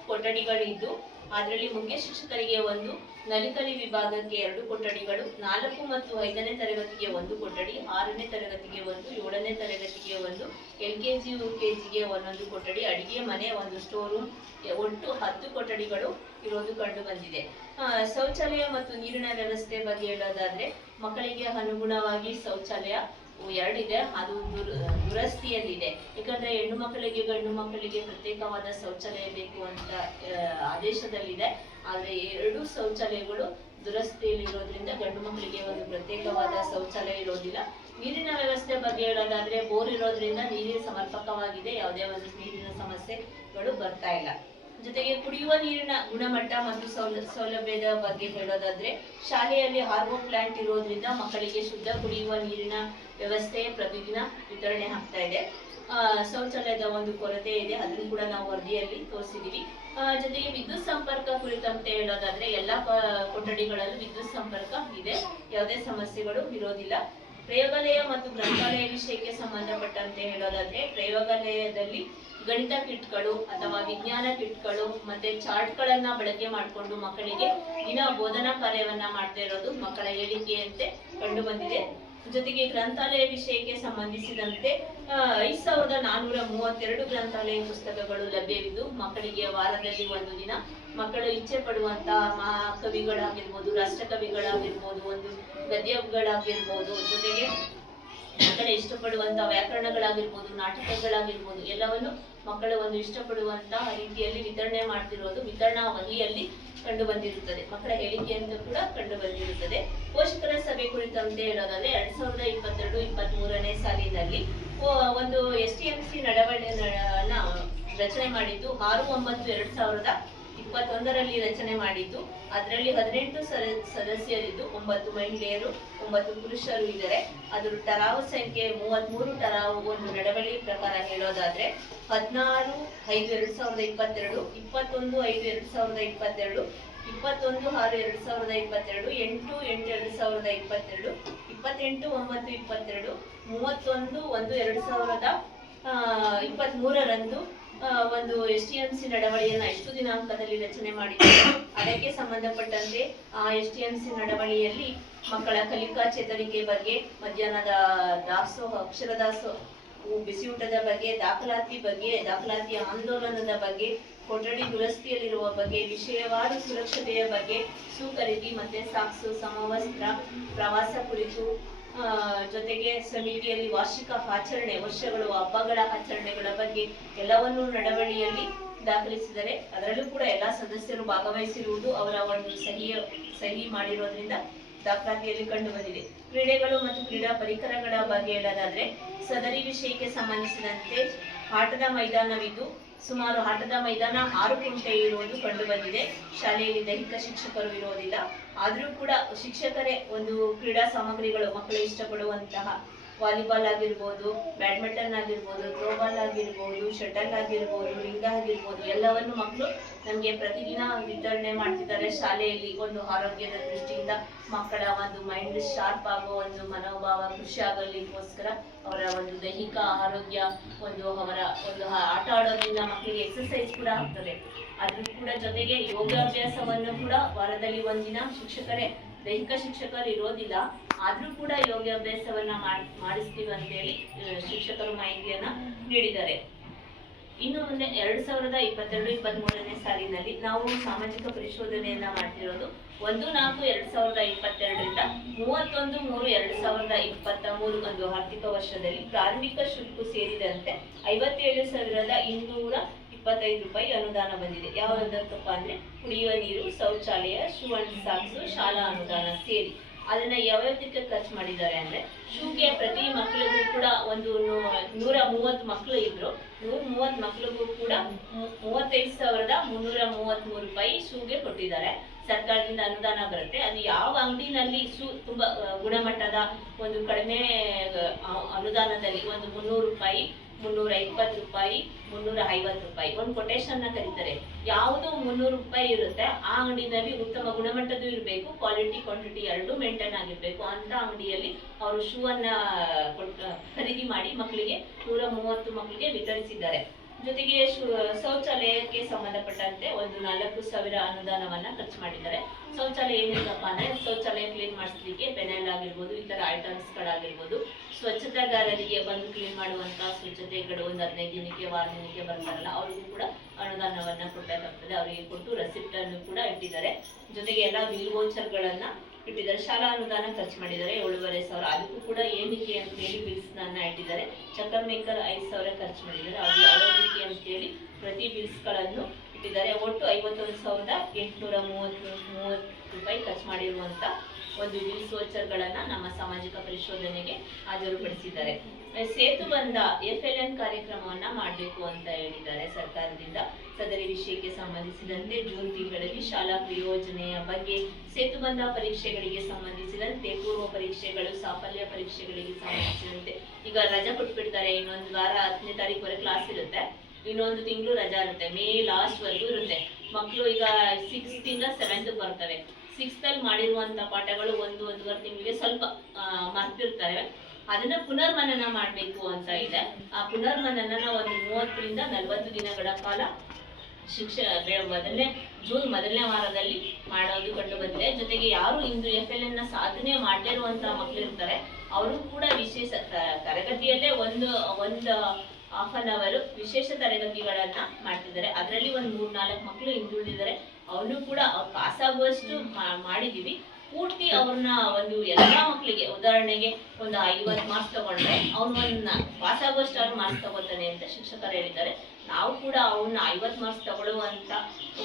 ಕೊಠಡಿಗಳಿದ್ದು ಅದರಲ್ಲಿ ಮುಖ್ಯ ಶಿಕ್ಷಕರಿಗೆ 1, ನಲಿಕಲಿ ವಿಭಾಗಕ್ಕೆ 2 ಕೊಠಡಿಗಳು, 4 ಮತ್ತು 5ನೇ ತರಗತಿಗೆ 1 ಕೊಠಡಿ, 6ನೇ ತರಗತಿಗೆ 1, 7ನೇ ತರಗತಿಗೆ 1, LKG UKGಗೆ 1 ಕೊಠಡಿ, ಅಡಿಗೆ ಮನೆ, 1 ಸ್ಟೋರ್ ರೂಮ್, ಒಟ್ಟು 10 ಕೊಠಡಿಗಳು ಇರೋದು ಕಂಡು ಬಂದಿದೆ. ಶೌಚಾಲಯ ಮತ್ತು ನೀರಿನ ವ್ಯವಸ್ಥೆ ಬಗ್ಗೆ ಹೇಳೋದಾದ್ರೆ ಮಕ್ಕಳಿಗೆ ಅನುಗುಣವಾಗಿ ಶೌಚಾಲಯ 2 ಇದೆ. ಅದು ದುರಸ್ತಿಯಲ್ಲಿದೆ. ಯಾಕಂದ್ರೆ ಹೆಣ್ಣು ಮಕ್ಕಳಿಗೆ ಗಂಡು ಮಕ್ಕಳಿಗೆ ಪ್ರತ್ಯೇಕವಾದ ಶೌಚಾಲಯ ಬೇಕು ಅಂತ ಆದೇಶದಲ್ಲಿದೆ. ಆದ್ರೆ 2 ಶೌಚಾಲಯಗಳು ದುರಸ್ತಿಯಲ್ಲಿರೋದ್ರಿಂದ ಗಂಡು ಮಕ್ಕಳಿಗೆ ಒಂದು ಪ್ರತ್ಯೇಕವಾದ ಶೌಚಾಲಯ ಇರೋದಿಲ್ಲ. ನೀರಿನ ವ್ಯವಸ್ಥೆ ಬಗ್ಗೆ ಹೇಳೋದಾದ್ರೆ ಬೋರ್ ಇರೋದ್ರಿಂದ ನೀರಿನ ಸಮರ್ಪಕವಾಗಿದೆ. ಯಾವುದೇ ಒಂದು ನೀರಿನ ಸಮಸ್ಯೆಗಳು ಬರ್ತಾ ಇಲ್ಲ. ಜೊತೆಗೆ ಕುಡಿಯುವ ನೀರಿನ ಗುಣಮಟ್ಟ ಮತ್ತು ಸೌಲಭ್ಯದ ಬಗ್ಗೆ ಹೇಳೋದಾದ್ರೆ ಶಾಲೆಯಲ್ಲಿ RO ಪ್ಲಾಂಟ್ ಇರೋದ್ರಿಂದ ಮಕ್ಕಳಿಗೆ ಶುದ್ಧ ಕುಡಿಯುವ ನೀರಿನ ವ್ಯವಸ್ಥೆ ಪ್ರತಿದಿನ ವಿತರಣೆ ಆಗ್ತಾ ಇದೆ. ಶೌಚಾಲಯದ ಒಂದು ಕೊರತೆ ಇದೆ, ಅದನ್ನು ಕೂಡ ನಾವು ವರದಿಯಲ್ಲಿ ತೋರಿಸಿದೀವಿ. ಜೊತೆಗೆ ವಿದ್ಯುತ್ ಸಂಪರ್ಕ ಕುರಿತಂತೆ ಹೇಳೋದಾದ್ರೆ ಎಲ್ಲಾ ಕೊಠಡಿಗಳಲ್ಲೂ ವಿದ್ಯುತ್ ಸಂಪರ್ಕ ಇದೆ, ಯಾವುದೇ ಸಮಸ್ಯೆಗಳು ಇರೋದಿಲ್ಲ. ಪ್ರಯೋಗಾಲಯ ಮತ್ತು ಗ್ರಂಥಾಲಯ ವಿಷಯಕ್ಕೆ ಸಂಬಂಧಪಟ್ಟಂತೆ ಹೇಳೋದಾದ್ರೆ ಪ್ರಯೋಗಾಲಯದಲ್ಲಿ ಗಣಿತ ಕಿಟ್ಗಳು ಅಥವಾ ವಿಜ್ಞಾನ ಕಿಟ್ಗಳು ಮತ್ತೆ ಚಾರ್ಟ್ಗಳನ್ನ ಬಳಕೆ ಮಾಡಿಕೊಂಡು ಮಕ್ಕಳಿಗೆ ದಿನ ಬೋಧನಾ ಕಾರ್ಯವನ್ನ ಮಾಡ್ತಾ ಇರೋದು ಮಕ್ಕಳ ಹೇಳಿಕೆಯಂತೆ ಕಂಡು ಬಂದಿದೆ. ಜೊತೆಗೆ ಗ್ರಂಥಾಲಯ ವಿಷಯಕ್ಕೆ ಸಂಬಂಧಿಸಿದಂತೆ 5432 ಗ್ರಂಥಾಲಯ ಪುಸ್ತಕಗಳು ಲಭ್ಯವಿದ್ದು ಮಕ್ಕಳಿಗೆ ವಾರದಲ್ಲಿ 1 ದಿನ ಮಕ್ಕಳು ಇಚ್ಛೆ ಪಡುವಂತಹ ಕವಿಗಳಾಗಿರ್ಬೋದು, ರಾಷ್ಟ್ರಕವಿಗಳಾಗಿರ್ಬೋದು, ಒಂದು ಗದ್ಯಗಳಾಗಿರ್ಬೋದು, ಜೊತೆಗೆ ಮಕ್ಕಳು ಇಷ್ಟಪಡುವಂತಹ ವ್ಯಾಕರಣಗಳಾಗಿರ್ಬೋದು, ನಾಟಕಗಳಾಗಿರ್ಬೋದು ಎಲ್ಲವನ್ನು ಮಕ್ಕಳು ಒಂದು ಇಷ್ಟಪಡುವಂತಹ ರೀತಿಯಲ್ಲಿ ವಿತರಣೆ ಮಾಡ್ತಿರೋದು ವಿತರಣಾ ವಹಿಯಲ್ಲಿ ಕಂಡು ಬಂದಿರುತ್ತದೆ. ಮಕ್ಕಳ ಹೇಳಿಕೆಯಂತೂ ಕೂಡ ಕಂಡು ಬಂದಿರುತ್ತದೆ. ಪೋಷಕರ ಸಭೆ ಕುರಿತಂತೆ ಹೇಳೋದಾದ್ರೆ 2022-23ನೇ ಸಾಲಿನಲ್ಲಿ ಒಂದು STMC ನಡವಳಿಕೆಯನ್ನ ರಚನೆ ಮಾಡಿದ್ದು 6/9/2021ರಲ್ಲಿ ರಚನೆ ಮಾಡಿದ್ದು ಅದರಲ್ಲಿ 18 ಸದಸ್ಯರಿದ್ದು 9 ಮಹಿಳೆಯರು 9 ಪುರುಷರು ಇದ್ದಾರೆ. ಅದರ ಟರಾವು ಸಂಖ್ಯೆ 33 ಟರಾವು ಒಂದು ನಡವಳಿಕೆ ಪ್ರಕಾರ ಹೇಳೋದಾದ್ರೆ 16/5/2022, 21/5/2022, 21/6/2022, 8/8/2022, 28/9/2022, 31/1/2023ರಂದು ಒಂದು STMC ನಡವಳಿಕೆಯನ್ನ ಎಷ್ಟು ದಿನಾಂಕದಲ್ಲಿ ರಚನೆ ಮಾಡಿದ್ದಾರೆ. ಅದಕ್ಕೆ ಸಂಬಂಧಪಟ್ಟಂತೆ ಆ STMC ನಡವಳಿಕೆಯಲ್ಲಿ ಮಕ್ಕಳ ಕಲಿಕಾ ಚೇತರಿಕೆ ಬಗ್ಗೆ, ಮಧ್ಯಾಹ್ನದ ದಾಸೋಹ, ಅಕ್ಷರ ದಾಸೋಹ, ಬಿಸಿಯೂಟದ ಬಗ್ಗೆ, ದಾಖಲಾತಿ ಆಂದೋಲನದ ಬಗ್ಗೆ, ಕೊಠಡಿ ದುರಸ್ತಿಯಲ್ಲಿರುವ ಬಗ್ಗೆ, ವಿಷಯವಾರು ಸುರಕ್ಷತೆಯ ಬಗ್ಗೆ, ಸುಖರೀತಿ ಮತ್ತೆ ಸಾಕ್ಸು, ಸಮವಸ್ತ್ರ, ಪ್ರವಾಸ ಕುರಿತು, ಜೊತೆಗೆ ಸಮಿತಿಯಲ್ಲಿ ವಾರ್ಷಿಕ ಆಚರಣೆ, ವರ್ಷಗಳು, ಹಬ್ಬಗಳ ಆಚರಣೆಗಳ ಬಗ್ಗೆ ಎಲ್ಲವನ್ನೂ ನಡವಳಿಕೆಯಲ್ಲಿ ದಾಖಲಿಸಿದರೆ ಅದರಲ್ಲೂ ಕೂಡ ಎಲ್ಲಾ ಸದಸ್ಯರು ಭಾಗವಹಿಸಿರುವುದು ಅವರ ಒಂದು ಸಹಿ ಮಾಡಿರೋದ್ರಿಂದ ದಾಖಲಾತಿಯಲ್ಲಿ ಕಂಡು ಬಂದಿದೆ. ಕ್ರೀಡೆಗಳು ಮತ್ತು ಕ್ರೀಡಾ ಪರಿಕರಗಳ ಬಗ್ಗೆ ಹೇಳೋದಾದ್ರೆ ಸದರಿ ವಿಷಯಕ್ಕೆ ಸಂಬಂಧಿಸಿದಂತೆ ಆಟದ ಮೈದಾನವಿದ್ದು ಸುಮಾರು ಆಟದ ಮೈದಾನ 6 ಕುಂಟೆ ಇರುವುದು ಕಂಡು ಬಂದಿದೆ. ಶಾಲೆಯಲ್ಲಿ ದೈಹಿಕ ಶಿಕ್ಷಕರು ಇರೋದಿಲ್ಲ. ಆದ್ರೂ ಕೂಡ ಶಿಕ್ಷಕರೇ ಒಂದು ಕ್ರೀಡಾ ಸಾಮಗ್ರಿಗಳು ಮಕ್ಕಳು ಇಷ್ಟಪಡುವಂತಹ ವಾಲಿಬಾಲ್ ಆಗಿರ್ಬೋದು, ಬ್ಯಾಡ್ಮಿಂಟನ್ ಆಗಿರ್ಬೋದು, ಥ್ರೋಬಾಲ್ ಆಗಿರ್ಬೋದು, ಶಟಲ್ ಆಗಿರ್ಬೋದು, ರಿಂಗ್ ಆಗಿರ್ಬೋದು ಎಲ್ಲವನ್ನು ಮಕ್ಕಳು ನಮಗೆ ಪ್ರತಿದಿನ ವಿತರಣೆ ಮಾಡ್ತಿದ್ದಾರೆ. ಶಾಲೆಯಲ್ಲಿ ಒಂದು ಆರೋಗ್ಯದ ದೃಷ್ಟಿಯಿಂದ ಮಕ್ಕಳ ಒಂದು ಮೈಂಡ್ ಶಾರ್ಪ್ ಆಗೋ ಒಂದು ಮನೋಭಾವ ಖುಷಿ ಆಗಲಿಕ್ಕೋಸ್ಕರ ಅವರ ಒಂದು ದೈಹಿಕ ಆರೋಗ್ಯ, ಅವರ ಒಂದು ಆಟ ಆಡೋದ್ರಿಂದ ಮಕ್ಕಳಿಗೆ ಎಕ್ಸರ್ಸೈಸ್ ಕೂಡ ಆಗ್ತದೆ. ಅದ್ರ ಕೂಡ ಜೊತೆಗೆ ಯೋಗಾಭ್ಯಾಸವನ್ನು ಕೂಡ ವಾರದಲ್ಲಿ 1 ದಿನ ಶಿಕ್ಷಕರೇ, ದೈಹಿಕ ಶಿಕ್ಷಕರು ಇರೋದಿಲ್ಲ ಆದ್ರೂ ಕೂಡ ಯೋಗಾಭ್ಯಾಸವನ್ನ ಮಾಡಿಸ್ತೀವಿ ಅಂತೇಳಿ ಶಿಕ್ಷಕರು ಮಾಹಿತಿಯನ್ನ ನೀಡಿದ್ದಾರೆ. ಇನ್ನು ಮುಂದೆ 2022-23ನೇ ಸಾಲಿನಲ್ಲಿ ನಾವು ಸಾಮಾಜಿಕ ಪರಿಶೋಧನೆಯನ್ನ ಮಾಡ್ತಿರೋದು 1/4/2022ರಿಂದ 31/3/2023 ಒಂದು ಆರ್ಥಿಕ ವರ್ಷದಲ್ಲಿ ಪ್ರಾರಂಭಿಕ ಶುಲ್ಕ ಸೇರಿದಂತೆ 57,225 ರೂಪಾಯಿ ಅನುದಾನ ಬಂದಿದೆ. ಯಾವುದಕ್ಕಪ್ಪ ಅಂದ್ರೆ ಕುಡಿಯುವ ನೀರು, ಶೌಚಾಲಯ, ಶೂ ಅಂಡ್ ಸಾಕ್ಸು, ಶಾಲಾ ಅನುದಾನ ಸೇರಿ. ಅದನ್ನ ಯಾವ್ಯಾವ್ದಕ್ಕೆ ಖರ್ಚು ಮಾಡಿದ್ದಾರೆ ಅಂದ್ರೆ ಶೂಗೆ ಪ್ರತಿ ಮಕ್ಕಳಿಗೂ ಕೂಡ ಒಂದು 130 ಮಕ್ಕಳು ಇದ್ರು. 130 ಮಕ್ಕಳಿಗೂ ಕೂಡ 35,333 ರೂಪಾಯಿ ಶೂಗೆ ಕೊಟ್ಟಿದ್ದಾರೆ. ಸರ್ಕಾರದಿಂದ ಅನುದಾನ ಬರುತ್ತೆ. ಅದು ಯಾವ ಅಂಗಡಿನಲ್ಲಿ ಶೂ ತುಂಬಾ ಗುಣಮಟ್ಟದ ಒಂದು ಕಡಿಮೆ ಅನುದಾನದಲ್ಲಿ ಒಂದು 300 ರೂಪಾಯಿ 320 ರೂಪಾಯಿ, 350 ರೂಪಾಯಿ. ಒಂದು ಕೊಟೇಶನ್ ನ ಕರೀತಾರೆ. ಯಾವುದು 300 ರೂಪಾಯಿ ಇರುತ್ತೆ ಆ ಅಂಗಡಿನಲ್ಲಿ ಉತ್ತಮ ಗುಣಮಟ್ಟದ್ದು ಇರಬೇಕು, ಕ್ವಾಲಿಟಿ ಕ್ವಾಂಟಿಟಿ ಎರಡೂ ಮೇಂಟೈನ್ ಆಗಿರ್ಬೇಕು ಅಂತ ಅಂಗಡಿಯಲ್ಲಿ ಅವರು ಶೂ ಅನ್ನ ಖರೀದಿ ಮಾಡಿ ಮಕ್ಕಳಿಗೆ 130 ಮಕ್ಕಳಿಗೆ ವಿತರಿಸಿದ್ದಾರೆ. ಜೊತೆಗೆ ಶೌಚಾಲಯಕ್ಕೆ ಸಂಬಂಧಪಟ್ಟಂತೆ ಒಂದು 4,000 ಅನುದಾನವನ್ನ ಖರ್ಚು ಮಾಡಿದ್ದಾರೆ. ಶೌಚಾಲಯ ಏನಿಲ್ಲಪ್ಪ ಅಂದ್ರೆ ಶೌಚಾಲಯ ಕ್ಲೀನ್ ಮಾಡಿಸ್ಲಿಕ್ಕೆ ಪೆನಲ್ ಆಗಿರ್ಬೋದು, ಇತರ ಐಟಮ್ಸ್ ಗಳಾಗಿರ್ಬೋದು, ಸ್ವಚ್ಛತಾಗಾರರಿಗೆ ಬಂದು ಕ್ಲೀನ್ ಮಾಡುವಂತ ಸ್ವಚ್ಛತೆಗಳು ಒಂದು 15 ದಿನಕ್ಕೆ ವಾರ ದಿನಕ್ಕೆ ಬರ್ತಾರಲ್ಲ ಅವ್ರಿಗೂ ಕೂಡ ಅನುದಾನವನ್ನ ಕೊಡಬೇಕಾಗ್ತದೆ. ಅವರಿಗೆ ಕೊಟ್ಟು ರೆಸಿಪ್ಟ್ ಅನ್ನು ಕೂಡ ಇಟ್ಟಿದ್ದಾರೆ. ಜೊತೆಗೆ ಎಲ್ಲ ಬಿಲ್ ವೋಚರ್ ಗಳನ್ನ ಇಟ್ಟಿದ್ದಾರೆ. ಶಾಲಾ ಅನುದಾನ ಖರ್ಚು ಮಾಡಿದ್ದಾರೆ 7,500. ಅದಕ್ಕೂ ಕೂಡ ಏನಕ್ಕೆ ಅಂತ ಹೇಳಿ ಬಿಲ್ಸ್ ನನ್ನ ಇಟ್ಟಿದ್ದಾರೆ. ಚಕ್ಕರ್ ಮೇಕರ್ 5,000 ಖರ್ಚು ಮಾಡಿದ್ದಾರೆ. ಅದು ಯಾವ್ದಕ್ಕೆ ಅಂತ ಹೇಳಿ ಪ್ರತಿ ಬಿಲ್ಸ್ ಗಳನ್ನು ಇಟ್ಟಿದ್ದಾರೆ. ಒಟ್ಟು 51,830 ರೂಪಾಯಿ ಖರ್ಚು ಮಾಡಿರುವಂತ ಒಂದು ಬಿಲ್ಸ್ ವೋಚರ್ ಗಳನ್ನ ನಮ್ಮ ಸಾಮಾಜಿಕ ಪರಿಶೋಧನೆಗೆ ಹಾಜರುಪಡಿಸಿದ್ದಾರೆ. ಸೇತುಬಂಧ FLN ಕಾರ್ಯಕ್ರಮವನ್ನ ಮಾಡಬೇಕು ಅಂತ ಹೇಳಿದ್ದಾರೆ ಸರ್ಕಾರದಿಂದ. ಸದರಿ ವಿಷಯಕ್ಕೆ ಸಂಬಂಧಿಸಿದಂತೆ ಜೂನ್ ತಿಂಗಳಲ್ಲಿ ಶಾಲಾ ಯೋಜನೆಯ ಬಗ್ಗೆ ಸೇತುಬಂಧ ಪರೀಕ್ಷೆಗಳಿಗೆ ಸಂಬಂಧಿಸಿದಂತೆ ಪೂರ್ವ ಪರೀಕ್ಷೆಗಳು, ಸಾಫಲ್ಯ ಪರೀಕ್ಷೆಗಳಿಗೆ ಸಂಬಂಧಿಸಿದಂತೆ ಈಗ ರಜಾ ಕೊಟ್ಬಿಡ್ತಾರೆ. ಇನ್ನೊಂದು ವಾರ 10ನೇ ತಾರೀಕುವರೆಗೆ ಕ್ಲಾಸ್ ಇರುತ್ತೆ. ಇನ್ನೊಂದು ತಿಂಗಳು ರಜಾ ಇರುತ್ತೆ. ಮೇ ಲಾಸ್ಟ್ ವರೆಗೂ ಇರುತ್ತೆ. ಮಕ್ಕಳು ಈಗ 6th ಇಂದ 7th ಬರ್ತವೆ. 6th ಅಲ್ಲಿ ಮಾಡಿರುವಂತ ಪಾಠಗಳು 1-1.5 ತಿಂಗಳಿಗೆ ಸ್ವಲ್ಪ ಮರ್ತಿರ್ತಾರೆ. ಅದನ್ನ ಪುನರ್ಮನನ ಮಾಡಬೇಕು ಅಂತ ಇದೆ. ಆ ಪುನರ್ಮನನ ಒಂದು 30ರಿಂದ 40 ದಿನಗಳ ಕಾಲ ಜೂನ್ ಮೊದಲನೇ ವಾರದಲ್ಲಿ ಮಾಡೋದು ಕಂಡು ಬಂದಿದೆ. ಜೊತೆಗೆ ಯಾರು ಇಂದು FLN ನ ಸಾಧನೆ ಮಾಡಿರುವಂತಹ ಮಕ್ಕಳು ಇರ್ತಾರೆ ಅವರು ಕೂಡ ವಿಶೇಷ ತರಗತಿಯಲ್ಲೇ ಒಂದು ಹಾಫ್ ಅನ್ ಅವರ್ ವಿಶೇಷ ತರಗತಿಗಳನ್ನ ಮಾಡ್ತಿದ್ದಾರೆ. ಅದರಲ್ಲಿ ಒಂದು 3-4 ಮಕ್ಕಳು ಹಿಂದುಳಿದಿದ್ದಾರೆ. ಅವನು ಕೂಡ ಪಾಸಾಗುವಷ್ಟು ಮಾಡಿದೀವಿ. ಪೂರ್ತಿ ಅವ್ರನ್ನ ಒಂದು ಎಲ್ಲಾ ಮಕ್ಕಳಿಗೆ ಉದಾಹರಣೆಗೆ ಒಂದು 50 ಮಾರ್ಕ್ಸ್ ತಗೊಂಡ್ರೆ ಅವ್ನ ಪಾಸಾಗುವಷ್ಟು ಅವ್ರು ಮಾರ್ಕ್ಸ್ ತಗೋತಾನೆ ಅಂತ ಶಿಕ್ಷಕರು ಹೇಳಿದ್ದಾರೆ. ನಾವು ಕೂಡ ಅವನ್ನ 50 ಮಾರ್ಕ್ಸ್ ತಗೊಳ್ಳುವಂತ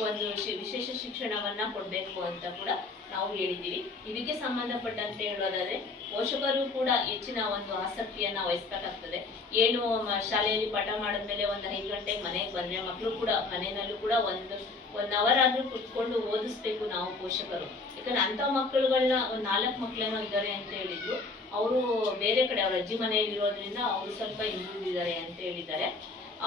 ಒಂದು ವಿಶೇಷ ಶಿಕ್ಷಣವನ್ನ ಕೊಡ್ಬೇಕು ಅಂತ ಕೂಡ ನಾವು ಹೇಳಿದ್ದೀವಿ. ಇದಕ್ಕೆ ಸಂಬಂಧಪಟ್ಟಂತೆ ಹೇಳೋದಾದ್ರೆ ಪೋಷಕರು ಕೂಡ ಹೆಚ್ಚಿನ ಒಂದು ಆಸಕ್ತಿಯನ್ನ ವಹಿಸ್ಬೇಕಾಗ್ತದೆ. ಏನು ಶಾಲೆಯಲ್ಲಿ ಪಾಠ ಮಾಡಿದ್ಮೇಲೆ ಒಂದು 5 ಗಂಟೆಗೆ ಮನೆಗೆ ಬಂದ್ರೆ ಮಕ್ಕಳು ಕೂಡ ಮನೆಯಲ್ಲೂ ಕೂಡ ಒನ್ ಅವರ್ ಆದ್ರೂ ಕುತ್ಕೊಂಡು ಓದಿಸ್ಬೇಕು ನಾವು ಪೋಷಕರು. ಯಾಕಂದ್ರೆ ಅಂತ ಮಕ್ಕಳುಗಳನ್ನ ಒಂದು 4 ಮಕ್ಕಳೇನೋ ಇದ್ದಾರೆ ಅಂತ ಹೇಳಿದ್ರು. ಅವರು ಬೇರೆ ಕಡೆ ಅವ್ರ ಅಜ್ಜಿ ಮನೆಯಲ್ಲಿ ಇರೋದ್ರಿಂದ ಅವರು ಸ್ವಲ್ಪ ಹಿಂದುಳಿದಿದ್ದಾರೆ ಅಂತ ಹೇಳಿದ್ದಾರೆ.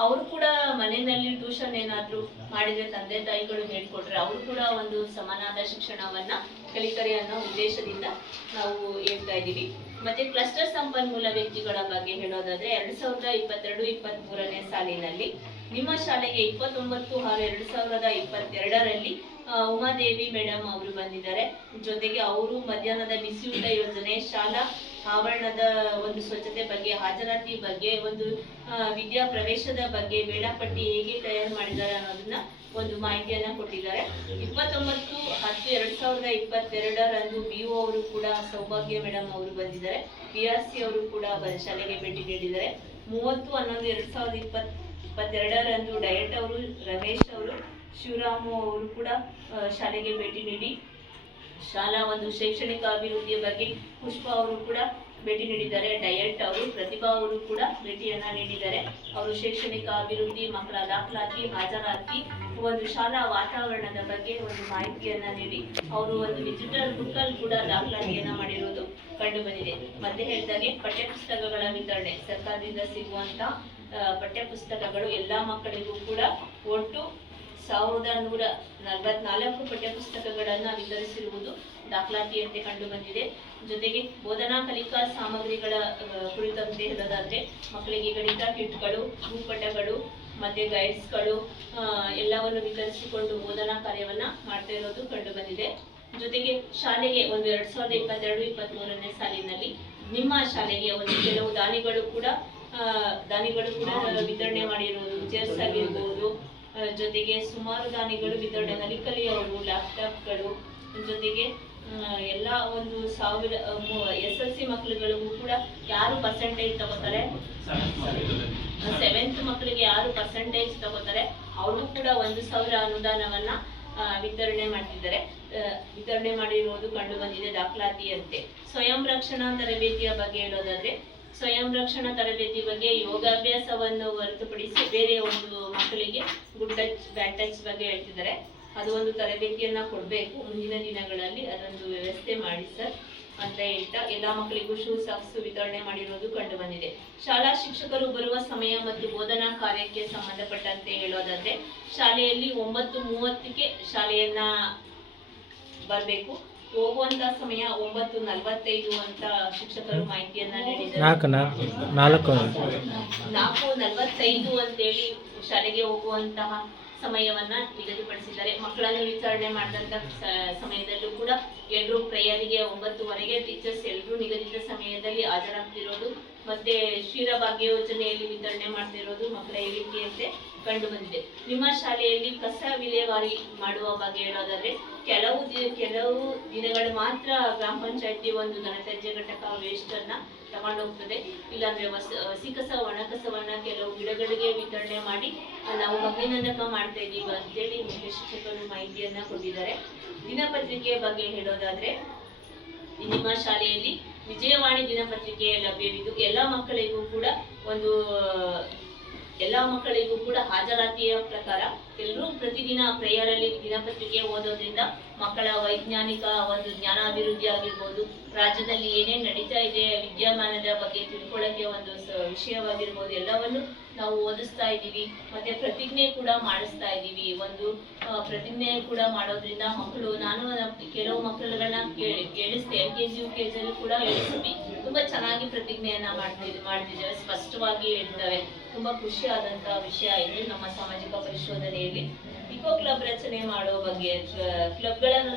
ಅವರು ಕೂಡ ಮನೆಯಲ್ಲಿ ಟ್ಯೂಷನ್ ಏನಾದ್ರು ಮಾಡಿದ್ರೆ ತಂದೆ ತಾಯಿಗಳು ಹೇಳ್ಕೊಟ್ರೆ ಅವರು ಕೂಡ ಒಂದು ಸಮನಾದ ಶಿಕ್ಷಣವನ್ನ ಕಲಿಕರೆ ಅನ್ನೋ ಉದ್ದೇಶದಿಂದ ನಾವು ಹೇಳ್ತಾ ಇದ್ದೀವಿ. ಮತ್ತೆ ಕ್ಲಸ್ಟರ್ ಸಂಪನ್ಮೂಲ ವ್ಯಕ್ತಿಗಳ ಬಗ್ಗೆ ಹೇಳೋದಾದ್ರೆ 2022-23ನೇ ಸಾಲಿನಲ್ಲಿ ನಿಮ್ಮ ಶಾಲೆಗೆ 29/6/2022ರಲ್ಲಿ ಉಮಾದೇವಿ ಮೇಡಮ್ ಅವರು ಬಂದಿದ್ದಾರೆ. ಜೊತೆಗೆ ಅವರು ಮಧ್ಯಾಹ್ನದ ಬಿಸಿಯೂಟ ಯೋಜನೆ, ಶಾಲಾ ಆವರಣದ ಒಂದು ಸ್ವಚ್ಛತೆ ಬಗ್ಗೆ, ಹಾಜರಾತಿ ಬಗ್ಗೆ, ಒಂದು ವಿದ್ಯಾ ಪ್ರವೇಶದ ಬಗ್ಗೆ, ವೇಳಾಪಟ್ಟಿ ಹೇಗೆ ತಯಾರು ಮಾಡಿದ್ದಾರೆ ಅನ್ನೋದನ್ನ ಒಂದು ಮಾಹಿತಿಯನ್ನ ಕೊಟ್ಟಿದ್ದಾರೆ. 29/10/2022ರಂದು BO ಅವರು ಕೂಡ ಸೌಭಾಗ್ಯ ಮೇಡಮ್ ಅವರು ಬಂದಿದ್ದಾರೆ. PRC ಅವರು ಕೂಡ ಶಾಲೆಗೆ ಭೇಟಿ ನೀಡಿದ್ದಾರೆ. 30/11/2022ರಂದು ಡಯಟ್ ಅವರು, ರಮೇಶ್ ಅವರು, ಶಿವರಾಮು ಅವರು ಕೂಡ ಶಾಲೆಗೆ ಭೇಟಿ ನೀಡಿ ಶಾಲಾ ಒಂದು ಶೈಕ್ಷಣಿಕ ಅಭಿವೃದ್ಧಿಯ ಬಗ್ಗೆ ಪುಷ್ಪ ಅವರು ಕೂಡ ಭೇಟಿ ನೀಡಿದ್ದಾರೆ. ಡಯಟ್ ಅವರು, ಪ್ರತಿಭಾ ಅವರು ಕೂಡ ಭೇಟಿಯನ್ನ ನೀಡಿದ್ದಾರೆ. ಅವರು ಶೈಕ್ಷಣಿಕ ಅಭಿವೃದ್ಧಿ, ಮಕ್ಕಳ ದಾಖಲಾತಿ, ಹಾಜರಾತಿ, ಒಂದು ಶಾಲಾ ವಾತಾವರಣದ ಬಗ್ಗೆ ಒಂದು ಮಾಹಿತಿಯನ್ನ ನೀಡಿ ಅವರು ಒಂದು ಡಿಜಿಟಲ್ ಬುಕ್ ಅಲ್ಲಿ ಕೂಡ ದಾಖಲಾತಿಯನ್ನ ಮಾಡಿರುವುದು ಕಂಡು ಬಂದಿದೆ. ಮತ್ತೆ ಹೇಳಿದಾಗೆ ಪಠ್ಯಪುಸ್ತಕಗಳ ವಿತರಣೆ, ಸರ್ಕಾರದಿಂದ ಸಿಗುವಂತ ಪಠ್ಯಪುಸ್ತಕಗಳು ಎಲ್ಲಾ ಮಕ್ಕಳಿಗೂ ಕೂಡ ಒಟ್ಟು 1,144 ಪಠ್ಯಪುಸ್ತಕಗಳನ್ನ ವಿತರಿಸಿರುವುದು ದಾಖಲಾತಿಯಂತೆ ಕಂಡು ಬಂದಿದೆ. ಜೊತೆಗೆ ಬೋಧನಾ ಕಲಿಕಾ ಸಾಮಗ್ರಿಗಳ ಕುರಿತಂತೆ ಹೇಳೋದಾದ್ರೆ ಮಕ್ಕಳಿಗೆ ಗಣಿತ ಕಿಟ್ಗಳು, ಭೂಪಟಗಳು ಮತ್ತೆ ಗೈಡ್ಸ್ಗಳು ಎಲ್ಲವನ್ನು ವಿತರಿಸಿಕೊಂಡು ಬೋಧನಾ ಕಾರ್ಯವನ್ನ ಮಾಡ್ತಾ ಇರೋದು ಕಂಡು ಬಂದಿದೆ. ಜೊತೆಗೆ ಶಾಲೆಗೆ ಒಂದು 2022-23ನೇ ಸಾಲಿನಲ್ಲಿ ನಿಮ್ಮ ಶಾಲೆಗೆ ಒಂದು ಕೆಲವು ದಾನಿಗಳು ಕೂಡ ವಿತರಣೆ ಮಾಡಿರುವುದು, ಚೇರ್ಸ್ ಆಗಿರ್ಬೋದು. ಜೊತೆಗೆ ಸುಮಾರು ದಾನಿಗಳು ವಿತರಣೆ, ನಲಿಕಲಿಯವರು ಲ್ಯಾಪ್ಟಾಪ್ಗಳು, ಜೊತೆಗೆ ಎಲ್ಲ ಒಂದು 1000 SLC ಮಕ್ಕಳುಗಳಿಗೂ ಕೂಡ ಯಾರು ಪರ್ಸೆಂಟೇಜ್ ತಗೋತಾರೆ, 7th ಮಕ್ಕಳಿಗೆ ಯಾರು ಪರ್ಸೆಂಟೇಜ್ ತಗೋತಾರೆ ಅವ್ರಿಗೂ ಕೂಡ 1,000 ಅನುದಾನವನ್ನ ವಿತರಣೆ ಮಾಡಿರುವುದು ಕಂಡು ಬಂದಿದೆ ದಾಖಲಾತಿಯಂತೆ. ಸ್ವಯಂ ರಕ್ಷಣಾ ತರಬೇತಿಯ ಬಗ್ಗೆ ಹೇಳೋದಾದ್ರೆ ಸ್ವಯಂ ರಕ್ಷಣಾ ತರಬೇತಿ ಬಗ್ಗೆ ಯೋಗಾಭ್ಯಾಸವನ್ನು ಹೊರತುಪಡಿಸಿ ಬೇರೆ ಒಂದು ಮಕ್ಕಳಿಗೆ ಗುಡ್ ಟಚ್, ಬ್ಯಾಡ್ ಟಚ್ ಬಗ್ಗೆ ಹೇಳ್ತಿದ್ದಾರೆ. ಅದು ಒಂದು ತರಬೇತಿಯನ್ನ ಕೊಡಬೇಕು ಮುಂದಿನ ದಿನಗಳಲ್ಲಿ, ಅದೊಂದು ವ್ಯವಸ್ಥೆ ಮಾಡಿ ಸರ್. ಅಂತ ಹೇಳ್ತಾ ಎಲ್ಲಾ ಮಕ್ಕಳಿಗೂ ಶೂ ಸಾಕ್ಸ್ ವಿತರಣೆ ಮಾಡಿರೋದು ಕಂಡು ಬಂದಿದೆ. ಶಾಲಾ ಶಿಕ್ಷಕರು ಬರುವ ಸಮಯ ಮತ್ತು ಬೋಧನಾ ಕಾರ್ಯಕ್ಕೆ ಸಂಬಂಧಪಟ್ಟಂತೆ ಹೇಳೋದಾದ್ರೆ ಶಾಲೆಯಲ್ಲಿ 9:30ಕ್ಕೆ ಶಾಲೆಯನ್ನ ಬರಬೇಕು. ಹೋಗುವಂತ ಸಮಯ 9:45 ಅಂತ ಶಿಕ್ಷಕರು ಮಾಹಿತಿಯನ್ನ ನೀಡಿದ್ದಾರೆ. 4:45 ಅಂತೇಳಿ ಶಾಲೆಗೆ ಹೋಗುವಂತಹ ಸಮಯವನ್ನ ನಿಗದಿಪಡಿಸಿದ್ದಾರೆ. ಮಕ್ಕಳನ್ನು ವಿಚಾರಣೆ ಮಾಡಿದಂತ ಸಮಯದಲ್ಲೂ ಕೂಡ ಎಲ್ಲರೂ ಪ್ರೇಯರಿಗೆ 9:00ವರೆಗೆ ಟೀಚರ್ಸ್ ಎಲ್ಲರೂ ನಿಗದಿತ ಸಮಯದಲ್ಲಿ ಹಾಜರಾಗ್ತಿರೋದು ಮತ್ತೆ ಕ್ಷೀರಭಾಗ್ಯ ಯೋಜನೆಯಲ್ಲಿ ವಿತರಣೆ ಮಾಡ್ತಿರೋದು ಮಕ್ಕಳ ಹೇಳಿಕೆಯಂತೆ ಕಂಡು ಬಂದಿದೆ. ನಿಮ್ಮ ಶಾಲೆಯಲ್ಲಿ ಕಸ ವಿಲೇವಾರಿ ಮಾಡುವ ಬಗ್ಗೆ ಹೇಳೋದಾದ್ರೆ ಕೆಲವು ದಿನಗಳು ಮಾತ್ರ ಗ್ರಾಮ ಪಂಚಾಯತಿ ಒಂದು ಘನತ್ಯಾಜ್ಯ ಘಟಕ ವೇಸ್ಟ್ ಅನ್ನ ತಗೊಂಡೋಗ್ತದೆ. ಇಲ್ಲಾಂದ್ರೆ ಹಸಿ ಕಸ ಒಣ ಕಸವನ್ನ ಕೆಲವು ಗಿಡಗಳಿಗೆ ವಿತರಣೆ ಮಾಡಿ ನಾವು ಅಗ್ನಿನಂದಕ ಮಾಡ್ತಾ ಇದೀವಿ ಅಂತೇಳಿ ಮುಖ್ಯ ಶಿಕ್ಷಕರು ಮಾಹಿತಿಯನ್ನ ಕೊಟ್ಟಿದ್ದಾರೆ. ದಿನಪತ್ರಿಕೆ ಬಗ್ಗೆ ಹೇಳೋದಾದ್ರೆ ನಿಮ್ಮ ಶಾಲೆಯಲ್ಲಿ ವಿಜಯವಾಣಿ ದಿನಪತ್ರಿಕೆ ಲಭ್ಯವಿದ್ದು ಎಲ್ಲ ಮಕ್ಕಳಿಗೂ ಕೂಡ ಹಾಜರಾತಿಯ ಪ್ರಕಾರ ಎಲ್ಲರೂ ಪ್ರತಿದಿನ ಪ್ರೇಯರ್ ಅಲ್ಲಿ ದಿನಪತ್ರಿಕೆ ಓದೋದ್ರಿಂದ ಮಕ್ಕಳ ವೈಜ್ಞಾನಿಕ ಒಂದು ಜ್ಞಾನಾಭಿವೃದ್ಧಿ ಆಗಿರ್ಬೋದು, ರಾಜ್ಯದಲ್ಲಿ ಏನೇನ್ ನಡೀತಾ ಇದೆ ವಿದ್ಯಮಾನದ ಬಗ್ಗೆ ತಿಳ್ಕೊಳ್ಳೋಕೆ ಒಂದು ವಿಷಯವಾಗಿರ್ಬೋದು ಎಲ್ಲವನ್ನು ನಾವು ಓದಿಸ್ತಾ ಇದ್ದೀವಿ. ಮತ್ತೆ ಪ್ರತಿಜ್ಞೆ ಕೂಡ ಮಾಡಿಸ್ತಾ ಇದ್ದೀವಿ. ಒಂದು ಪ್ರತಿಜ್ಞೆ ಕೂಡ ಮಾಡೋದ್ರಿಂದ ಮಕ್ಕಳು ಕೆಲವು ಮಕ್ಕಳುಗಳನ್ನ ಕೇಳಿಸ್ತೇವೆ. LKG UKG ಕೂಡ ಹೇಳಿಸ್ತೀವಿ. ತುಂಬಾ ಚೆನ್ನಾಗಿ ಪ್ರತಿಜ್ಞೆಯನ್ನ ಮಾಡ್ತಿದ್ದೇವೆ, ಸ್ಪಷ್ಟವಾಗಿ ಹೇಳ್ತವೆ. ತುಂಬಾ ಖುಷಿ ಆದಂತಹ ವಿಷಯ ಇದು. ನಮ್ಮ ಸಾಮಾಜಿಕ ಪರಿಶೋಧನೆಯಲ್ಲಿ ಇಕೋ ಕ್ಲಬ್ಗಳನ್ನು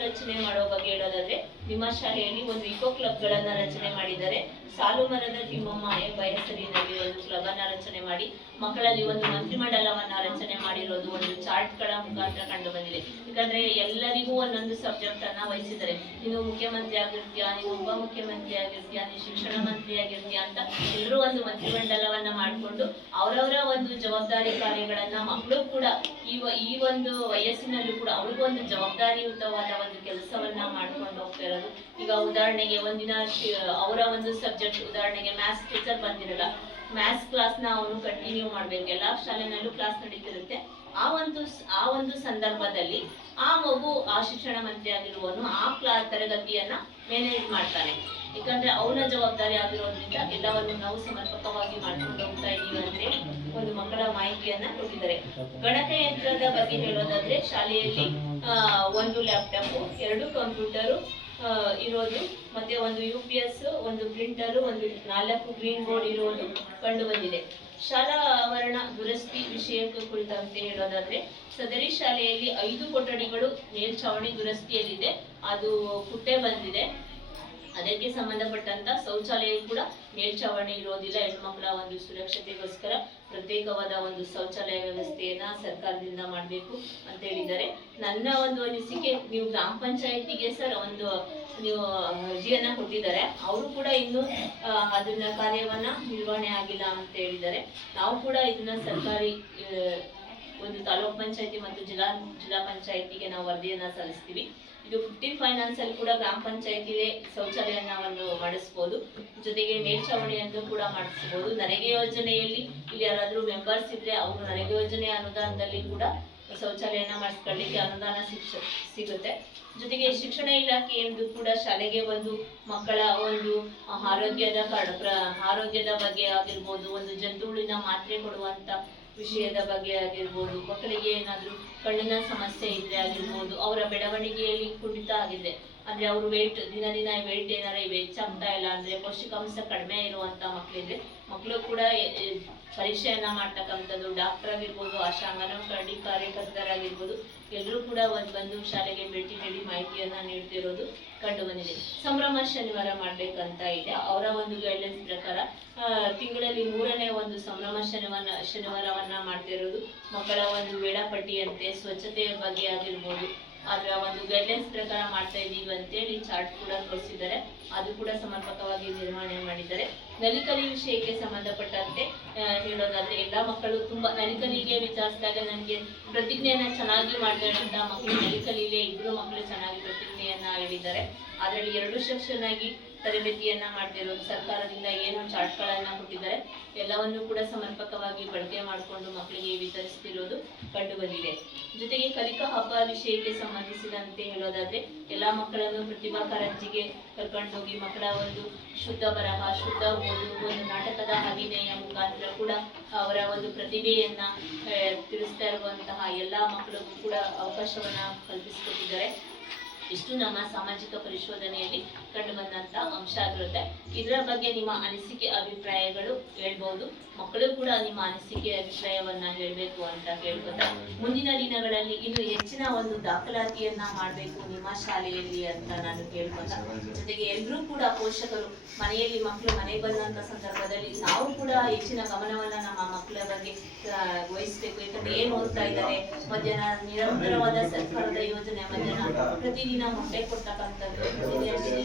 ರಚನೆ ಮಾಡೋ ಬಗ್ಗೆ ಹೇಳೋದಾದ್ರೆ ನಿಮ್ಮ ಶಾಲೆಯಲ್ಲಿ ಒಂದು ಇಕೋ ಕ್ಲಬ್ಗಳನ್ನ ರಚನೆ ಮಾಡಿದ್ದಾರೆ. ಸಾಲು ಮರದ ತಿಮ್ಮಮ್ಮ ಎಂಬ ಹೆಸರಿನಲ್ಲಿ ಒಂದು ಕ್ಲಬ್ ಅನ್ನ ರಚನೆ ಮಾಡಿ ಮಕ್ಕಳಲ್ಲಿ ಒಂದು ಮಂತ್ರಿಮಂಡಲವನ್ನ ರಚನೆ ಮಾಡಿರೋದು ಒಂದು ಚಾರ್ಟ್ಗಳ ಮುಖಾಂತರ ಕಂಡು ಬಂದಿದೆ. ಯಾಕಂದ್ರೆ ಎಲ್ಲರಿಗೂ ಒಂದೊಂದು ಸಬ್ಜೆಕ್ಟ್ ಅನ್ನ ವಹಿಸಿದ್ದಾರೆ. ನೀನು ಮುಖ್ಯಮಂತ್ರಿ ಆಗಿರ್ತೀಯಾ, ನೀವು ಉಪ ಮುಖ್ಯಮಂತ್ರಿ ಆಗಿರ್ತೀಯಾ, ನೀವು ಶಿಕ್ಷಣ ಮಂತ್ರಿ ಆಗಿರ್ತೀಯಾ ಅಂತ ಎಲ್ಲರೂ ಒಂದು ಮಂತ್ರಿಮಂಡಲವನ್ನ ಮಾಡಿಕೊಂಡು ಅವರವರ ಒಂದು ಜವಾಬ್ದಾರಿ ಕಾರ್ಯಗಳನ್ನ ಮಕ್ಕಳು ಕೂಡ ಈ ಒಂದು ವಯಸ್ಸಿನಲ್ಲೂ ಕೂಡ ಅವ್ರಿಗೂ ಒಂದು ಜವಾಬ್ದಾರಿಯುತವಾದ ಒಂದು ಕೆಲಸವನ್ನ ಮಾಡ್ಕೊಂಡು ಹೋಗ್ತಾ ಇರೋದು. ಈಗ ಉದಾಹರಣೆಗೆ ಒಂದಿನ ಅವರ ಒಂದು ಸಬ್ಜೆಕ್ಟ್, ಉದಾಹರಣೆಗೆ ಮ್ಯಾಥ್ಸ್ ಟೀಚರ್ ಬಂದಿರಲ್ಲ, ಮ್ಯಾಥ್ಸ್ ಕ್ಲಾಸ್ನ ಅವನು ಕಂಟಿನ್ಯೂ ಮಾಡ್ಬೇಕು. ಎಲ್ಲಾ ಶಾಲೆನಲ್ಲೂ ಕ್ಲಾಸ್ ನಡೀತಿರುತ್ತೆ. ಆ ಒಂದು ಸಂದರ್ಭದಲ್ಲಿ ಆ ಮಗು ಆ ಶಿಕ್ಷಣ ಮಂತ್ರಿ ಆಗಿರುವವನು ಆ ತರಗತಿಯನ್ನ ಮ್ಯಾನೇಜ್ ಮಾಡ್ತಾನೆ. ಯಾಕಂದ್ರೆ ಅವನ ಜವಾಬ್ದಾರಿ ಆಗಿರೋದ್ರಿಂದ ಎಲ್ಲವನ್ನು ನಾವು ಸಮರ್ಪಕವಾಗಿ ಮಾಡ್ಕೊಂಡು ಹೋಗ್ತಾ ಇದೀವಿ ಅಂದ್ರೆ ಒಂದು ಮಕ್ಕಳ ಮಾಹಿತಿಯನ್ನ ಕೊಟ್ಟಿದ್ದಾರೆ. ಗಣಕಯಂತ್ರದ ಬಗ್ಗೆ ಹೇಳೋದಾದ್ರೆ ಶಾಲೆಯಲ್ಲಿ ಒಂದು ಲ್ಯಾಪ್ಟಾಪ್, 2 ಕಂಪ್ಯೂಟರ್ ಇರೋದು, ಮತ್ತೆ ಒಂದು UPS, ಒಂದು ಪ್ರಿಂಟರ್, ಒಂದು 4 ಗ್ರೀನ್ ಬೋರ್ಡ್ ಇರೋದು ಕಂಡು ಬಂದಿದೆ. ಶಾಲಾ ಆವರಣ ದುರಸ್ತಿ ವಿಷಯಕ್ಕೆ ಕುರಿತಂತೆ ಹೇಳೋದಾದ್ರೆ ಸದರಿ ಶಾಲೆಯಲ್ಲಿ 5 ಕೊಠಡಿಗಳು ಮೇಲ್ಛಾವಣಿ ದುರಸ್ತಿಯಲ್ಲಿದೆ, ಅದು ಪುಟ್ಟೆ ಬಂದಿದೆ. ಅದಕ್ಕೆ ಸಂಬಂಧಪಟ್ಟಂತ ಶೌಚಾಲಯ ಕೂಡ ಮೇಲ್ಛಾವಣಿ ಇರೋದಿಲ್ಲ. ಹೆಣ್ಮಕ್ಳ ಒಂದು ಸುರಕ್ಷತೆಗೋಸ್ಕರ ಪ್ರತ್ಯೇಕವಾದ ಒಂದು ಶೌಚಾಲಯ ವ್ಯವಸ್ಥೆಯನ್ನ ಸರ್ಕಾರದಿಂದ ಮಾಡಬೇಕು ಅಂತ ಹೇಳಿದ್ದಾರೆ. ನನ್ನ ಒಂದು ಅನಿಸಿಕೆ, ನೀವು ಗ್ರಾಮ ಪಂಚಾಯತಿಗೆ ಸರ್ ನೀವು ಅರ್ಜಿಯನ್ನ ಕೊಟ್ಟಿದ್ದಾರೆ, ಅವರು ಕೂಡ ಇನ್ನು ಅದನ್ನ ಕಾರ್ಯವನ್ನ ನಿರ್ವಹಣೆ ಆಗಿಲ್ಲ ಅಂತ ಹೇಳಿದ್ದಾರೆ. ನಾವು ಕೂಡ ಇದನ್ನ ಸರ್ಕಾರಿ ಒಂದು ತಾಲೂಕ್ ಪಂಚಾಯತಿ ಮತ್ತು ಜಿಲ್ಲಾ ಪಂಚಾಯತಿಗೆ ನಾವು ವರದಿಯನ್ನ ಸಲ್ಲಿಸ್ತೀವಿ. ಇದು 15 ಫೈನಾನ್ಸ್ ಅಲ್ಲಿ ಕೂಡ ಗ್ರಾಮ ಪಂಚಾಯತಿಗೆ ಶೌಚಾಲಯನ ಮಾಡಿಸ್ಬೋದು, ಜೊತೆಗೆ ಮೇಲ್ಛಾವಣಿಯನ್ನು ಕೂಡ ಮಾಡಿಸ್ಬೋದು. ನರೇಗಾ ಯೋಜನೆಯಲ್ಲಿ ಇಲ್ಲಿ ಯಾರಾದ್ರೂ ಮೆಂಬರ್ಸ್ ಇದ್ರೆ ಅವರು ನರೇಗಾ ಯೋಜನೆ ಅನುದಾನದಲ್ಲಿ ಕೂಡ ಶೌಚಾಲಯನ ಮಾಡಿಸ್ಕೊಳ್ಳಿಕ್ಕೆ ಅನುದಾನ ಸಿಗುತ್ತೆ. ಜೊತೆಗೆ ಶಿಕ್ಷಣ ಇಲಾಖೆಯಿಂದ ಕೂಡ ಶಾಲೆಗೆ ಬಂದು ಮಕ್ಕಳ ಒಂದು ಆರೋಗ್ಯದ ಬಗ್ಗೆ ಆಗಿರ್ಬೋದು, ಒಂದು ಜಂತುಹುಳಿನ ಮಾತ್ರೆ ಕೊಡುವಂತ ವಿಷಯದ ಬಗ್ಗೆ ಆಗಿರ್ಬೋದು, ಮಕ್ಕಳಿಗೆ ಏನಾದ್ರೂ ಕಣ್ಣಿನ ಸಮಸ್ಯೆ ಇದ್ರೆ ಆಗಿರ್ಬೋದು, ಅವರ ಬೆಳವಣಿಗೆಯಲ್ಲಿ ಕುಂಠಿತ ಆಗಿದೆ ಅಂದ್ರೆ ಅವರು ದಿನ ವೇಟ್ ಏನಾರ ಹೆಚ್ಚಾಗ್ತಾ ಇಲ್ಲ ಅಂದ್ರೆ ಪೌಷ್ಟಿಕಾಂಶ ಕಡಿಮೆ ಇರುವಂತ ಮಕ್ಕಳಿದ್ರೆ ಮಕ್ಕಳು ಕೂಡ ಪರೀಕ್ಷೆಯನ್ನ ಮಾಡ್ತಕ್ಕಂಥದ್ದು, ಡಾಕ್ಟರ್ ಆಗಿರ್ಬೋದು, ಆಶಾ ಅಂಗನವಾಡಿ ಕಾರ್ಯಕರ್ತರಾಗಿರ್ಬೋದು, ಎಲ್ಲರೂ ಕೂಡ ಬಂದು ಶಾಲೆಗೆ ಭೇಟಿ ನೀಡಿ ಮಾಹಿತಿಯನ್ನ ನೀಡ್ತಿರೋದು ಕಂಡು ಬಂದಿದೆ. ಸಂಭ್ರಮ ಶನಿವಾರ ಮಾಡ್ಬೇಕಂತ ಇದೆ. ಅವರ ಒಂದು ಗೈಡ್ಲೈನ್ಸ್ ಪ್ರಕಾರ ತಿಂಗಳಲ್ಲಿ 3ನೇ ಒಂದು ಸಂಭ್ರಮ ಶನಿವಾರವನ್ನ ಮಾಡ್ತಿರೋದು. ಮಕ್ಕಳ ಒಂದು ವೇಳಾಪಟ್ಟಿಯಂತೆ ಸ್ವಚ್ಛತೆಯ ಬಗ್ಗೆ ಆಗಿರ್ಬೋದು ಅದರ ಒಂದು ಗೈಡ್ಲೈನ್ಸ್ ಪ್ರಕಾರ ಮಾಡ್ತಾ ಇದೀವಿ ಅಂತೇಳಿ ಚಾರ್ಟ್ ಕೂಡ ತೋರಿಸಿದ್ದಾರೆ. ಅದು ಕೂಡ ಸಮರ್ಪಕವಾಗಿ ನಿರ್ವಹಣೆ ಮಾಡಿದ್ದಾರೆ. ನಲಿಕಲಿ ವಿಷಯಕ್ಕೆ ಸಂಬಂಧಪಟ್ಟಂತೆ ಹೇಳೋದಾದ್ರೆ ಎಲ್ಲಾ ಮಕ್ಕಳು ತುಂಬಾ ನಲಿಕಲಿಗೆ ವಿಚಾರಿಸಿದಾಗ ನನಗೆ ಪ್ರತಿಜ್ಞೆಯನ್ನ ಚೆನ್ನಾಗಿ ಮಾಡಿದಂತ ಮಕ್ಕಳು ನಲಿಕಲಿಗೆ 2 ಮಕ್ಕಳು ಚೆನ್ನಾಗಿ ಪ್ರತಿಜ್ಞೆಯನ್ನ ಹೇಳಿದ್ದಾರೆ. ಅದರಲ್ಲಿ 2 ಸೆಕ್ಷನ್ ಆಗಿ ತರಬೇತಿಯನ್ನ ಮಾಡ್ತಿರೋದು, ಸರ್ಕಾರದಿಂದ ಏನು ಚಾರ್ಟ್ಗಳನ್ನ ಕೊಟ್ಟಿದ್ದಾರೆ ಎಲ್ಲವನ್ನು ಕೂಡ ಸಮರ್ಪಕವಾಗಿ ಬಳಕೆ ಮಾಡಿಕೊಂಡು ಮಕ್ಕಳಿಗೆ ವಿತರಿಸ್ತಿರೋದು ಕಂಡು ಬಂದಿದೆ. ಜೊತೆಗೆ ಕಲಿಕಾ ಹಬ್ಬ ವಿಷಯಕ್ಕೆ ಸಂಬಂಧಿಸಿದಂತೆ ಹೇಳೋದಾದ್ರೆ ಎಲ್ಲಾ ಮಕ್ಕಳನ್ನು ಪ್ರತಿಭಾ ಕಾರಂಜಿಗೆ ಕರ್ಕೊಂಡೋಗಿ ಮಕ್ಕಳ ಒಂದು ಶುದ್ಧ ಬರಹ, ಶುದ್ಧ ಓದು, ಒಂದು ನಾಟಕದ ಅಭಿನಯ ಮುಖಾಂತರ ಕೂಡ ಅವರ ಒಂದು ಪ್ರತಿಭೆಯನ್ನ ತಿಳಿಸ್ತಾ ಇರುವಂತಹ ಎಲ್ಲಾ ಮಕ್ಕಳಿಗೂ ಕೂಡ ಅವಕಾಶವನ್ನ ಕಲ್ಪಿಸಿಕೊಟ್ಟಿದ್ದಾರೆ. ಇಷ್ಟು ನಮ್ಮ ಸಾಮಾಜಿಕ ಪರಿಶೋಧನೆಯಲ್ಲಿ ಕಂಡು ಬಂದಂತ ಅಂಶ ಆಗಿರುತ್ತೆ. ಇದರ ಬಗ್ಗೆ ನಿಮ್ಮ ಅನಿಸಿಕೆ ಅಭಿಪ್ರಾಯಗಳು ಹೇಳ್ಬಹುದು. ಮಕ್ಕಳು ಕೂಡ ನಿಮ್ಮ ಅನಿಸಿಕೆ ಅಭಿಪ್ರಾಯವನ್ನ ಹೇಳ್ಬೇಕು ಅಂತ ಕೇಳ್ಕೊತಾ, ಮುಂದಿನ ದಿನಗಳಲ್ಲಿ ಇನ್ನು ಹೆಚ್ಚಿನ ಒಂದು ದಾಖಲಾತಿಯನ್ನ ಮಾಡಬೇಕು ನಿಮ್ಮ ಶಾಲೆಯಲ್ಲಿ ಅಂತ ನಾನು ಕೇಳ್ಕೊತಾ, ಜೊತೆಗೆ ಎಲ್ಲರೂ ಕೂಡ ಪೋಷಕರು ಮನೆಯಲ್ಲಿ ಮಕ್ಕಳು ಮನೆಗೆ ಬಂದಂತ ಸಂದರ್ಭದಲ್ಲಿ ನಾವು ಕೂಡ ಹೆಚ್ಚಿನ ಗಮನವನ್ನ ನಮ್ಮ ಮಕ್ಕಳ ಬಗ್ಗೆ ವಹಿಸ್ಬೇಕು. ಯಾಕಂದ್ರೆ ಏನ್ ಓದ್ತಾ ಇದ್ದಾರೆ, ಮಧ್ಯಾಹ್ನ ನಿರಂತರವಾದ ಸರ್ಕಾರದ ಯೋಜನೆ, ಮಧ್ಯಾಹ್ನ ಪ್ರತಿದಿನ ಮೊಟ್ಟೆ ಕೊಡ್ತಕ್ಕಂಥದ್ದು, ಯೋಜನೆ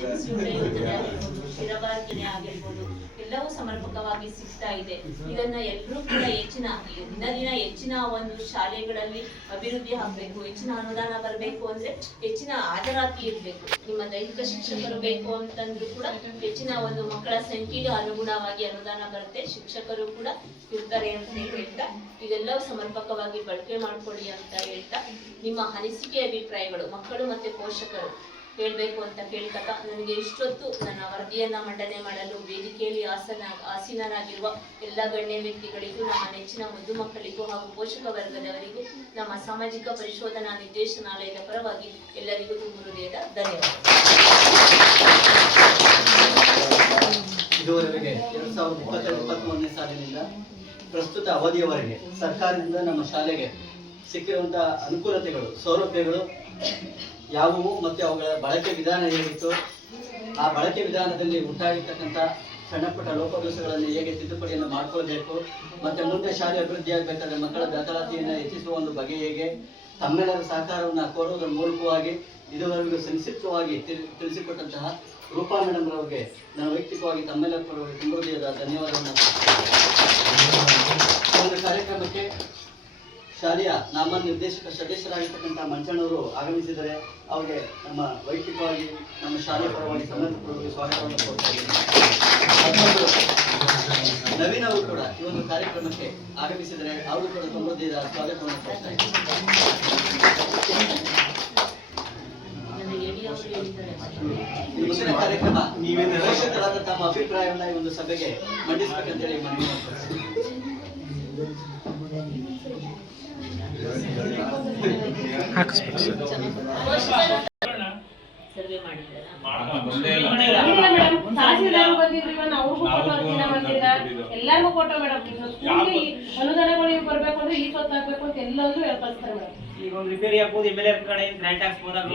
ಆಗಿರ್ಬೋದು, ಶಿರಬಾರ್ಜನೆ ಆಗಿರ್ಬೋದು, ಎಲ್ಲವೂ ಸಮರ್ಪಕವಾಗಿ ಸಿಗ್ತಾ ಇದೆ. ಇದನ್ನ ಎಲ್ಲರೂ ಕೂಡ ಹೆಚ್ಚಿನ ಒಂದು ಶಾಲೆಗಳಲ್ಲಿ ಅಭಿವೃದ್ಧಿ ಆಗ್ಬೇಕು. ಹೆಚ್ಚಿನ ಅನುದಾನ ಬರಬೇಕು ಅಂದ್ರೆ ಹೆಚ್ಚಿನ ಹಾಜರಾತಿ ಇರ್ಬೇಕು. ನಿಮ್ಮ ದೈಹಿಕ ಶಿಕ್ಷಕರು ಬೇಕು ಅಂತಂದ್ರೂ ಕೂಡ ಹೆಚ್ಚಿನ ಒಂದು ಮಕ್ಕಳ ಸಂಖ್ಯೆಗೆ ಅನುಗುಣವಾಗಿ ಅನುದಾನ ಬರುತ್ತೆ, ಶಿಕ್ಷಕರು ಕೂಡ ಇರ್ತಾರೆ ಅಂತ ಹೇಳ್ತಾ, ಇದೆಲ್ಲವೂ ಸಮರ್ಪಕವಾಗಿ ಬಳಕೆ ಮಾಡ್ಕೊಳ್ಳಿ ಅಂತ ಹೇಳ್ತಾ, ನಿಮ್ಮ ಅನಿಸಿಕೆ ಅಭಿಪ್ರಾಯಗಳು ಮಕ್ಕಳು ಮತ್ತೆ ಪೋಷಕರು ಹೇಳ್ಬೇಕು ಅಂತ ಕೇಳ್ತಕ್ಕ, ನನಗೆ ಇಷ್ಟೊತ್ತು ನನ್ನ ವರದಿಯನ್ನ ಮಂಡನೆ ಮಾಡಲು ವೇದಿಕೆಯಲ್ಲಿ ಆಸೀನರಾಗಿರುವ ಎಲ್ಲ ಗಣ್ಯ ವ್ಯಕ್ತಿಗಳಿಗೂ, ನಮ್ಮ ನೆಚ್ಚಿನ ಮುದ್ದು ಮಕ್ಕಳಿಗೂ ಹಾಗೂ ಪೋಷಕ ವರ್ಗದವರಿಗೂ ನಮ್ಮ ಸಾಮಾಜಿಕ ಪರಿಶೋಧನಾ ನಿರ್ದೇಶನಾಲಯದ ಪರವಾಗಿ ಎಲ್ಲರಿಗೂ ತುಂಬ ಹೃದಯದ ಧನ್ಯವಾದ. ಇದುವರೆಗೆ 2022-23ನೇ ಸಾಲಿನಿಂದ ಪ್ರಸ್ತುತ ಅವಧಿಯವರೆಗೆ ಸರ್ಕಾರದಿಂದ ನಮ್ಮ ಶಾಲೆಗೆ ಸಿಕ್ಕಿರುವಂತಹ ಅನುಕೂಲತೆಗಳು, ಸೌಲಭ್ಯಗಳು ಯಾವುವು ಮತ್ತು ಅವುಗಳ ಬಳಕೆ ವಿಧಾನ ಹೇಗಿತ್ತು, ಆ ಬಳಕೆ ವಿಧಾನದಲ್ಲಿ ಉಂಟಾಗಿರ್ತಕ್ಕಂಥ ಸಣ್ಣ ಪುಟ್ಟ ಲೋಪದೋಷಗಳನ್ನು ಹೇಗೆ ತಿದ್ದುಪಡಿಯನ್ನು ಮಾಡಿಕೊಳ್ಬೇಕು, ಮತ್ತೆ ಮುಂದೆ ಶಾಲೆ ಅಭಿವೃದ್ಧಿ ಆಗಬೇಕಾದ್ರೆ ಮಕ್ಕಳ ದಾಖಲಾತಿಯನ್ನು ಹೆಚ್ಚಿಸುವ ಒಂದು ಬಗೆ ಹೇಗೆ, ತಮ್ಮೆಲ್ಲರ ಸಹಕಾರವನ್ನು ಕೋರುವುದರ ಮೂಲಕವಾಗಿ ಇದುವರೆಗೂ ಸಂಕ್ಷಿಪ್ತವಾಗಿ ತಿಳಿಸಿಕೊಟ್ಟಂತಹ ರೂಪಾ ಮೇಡಮ್ ಅವರಿಗೆ ನಾನು ವೈಯಕ್ತಿಕವಾಗಿ ತಮ್ಮೆಲ್ಲರ ಪರವಾಗಿ ತುಂಬ ಹೃದಯದ ಧನ್ಯವಾದವನ್ನು. ಒಂದು ಕಾರ್ಯಕ್ರಮಕ್ಕೆ ಶಾಲೆಯ ನಮ್ಮ ನಿರ್ದೇಶಕ ಸದಸ್ಯರಾಗಿರ್ತಕ್ಕಂಥ ಮಂಚಣ್ಣವರು ಆಗಮಿಸಿದರೆ ಅವರಿಗೆ ನಮ್ಮ ವೈಯಕ್ತಿಕವಾಗಿ ನಮ್ಮ ಶಾಲೆಯ ಪರವಾಗಿ ಸಂಬಂಧಪೂರ್ವಕ ಸ್ವಾಗತವನ್ನು ಕೊಡ್ತಾ ಇದ್ದೇನೆ. ನವೀನ್ ಅವರು ಕೂಡ ಈ ಒಂದು ಕಾರ್ಯಕ್ರಮಕ್ಕೆ ಆಗಮಿಸಿದರೆ ಅವರು ಕೂಡ ತುಂಬ ಹೃದಯದ ಸ್ವಾಗತವನ್ನು ಕೊಡ್ತಾ ಇದ್ದೇನೆ. ಮುಂದಿನ ಕಾರ್ಯಕ್ರಮ ಪೋಷಕರಾದ ತಮ್ಮ ಅಭಿಪ್ರಾಯವನ್ನು ಈ ಒಂದು ಸಭೆಗೆ ಮಂಡಿಸಬೇಕಂತೇಳಿ ಮನವಿ ಮಾಡ್ತಾರೆ. ಸರ್ವೆ ಮಾಡಿದ್ದಾರೆ. ಎಲ್ಲರಿಗೂ ಫೋಟೋ ಮೇಡಮ್, ಅನುದಾನಗಳು ಬರ್ಬೇಕು ಅಂದ್ರೆ ಈ ಸೊತ್ತು ಹಾಕ್ಬೇಕು ಅಂತ ಎಲ್ಲರೂ ಹೇಳ್ಕೊಳ್ತಾರೆ ಮೇಡಮ್. ಈಗ ಒಂದು ರಿಪೇರಿ ಆಗ್ಬೋದು, ಎಮ್ ಎಲ್ ಎ ಕಡೆ ಗ್ರಾಂಟ್ ಹಾಕ್ಸ್ಬೋದಾಗ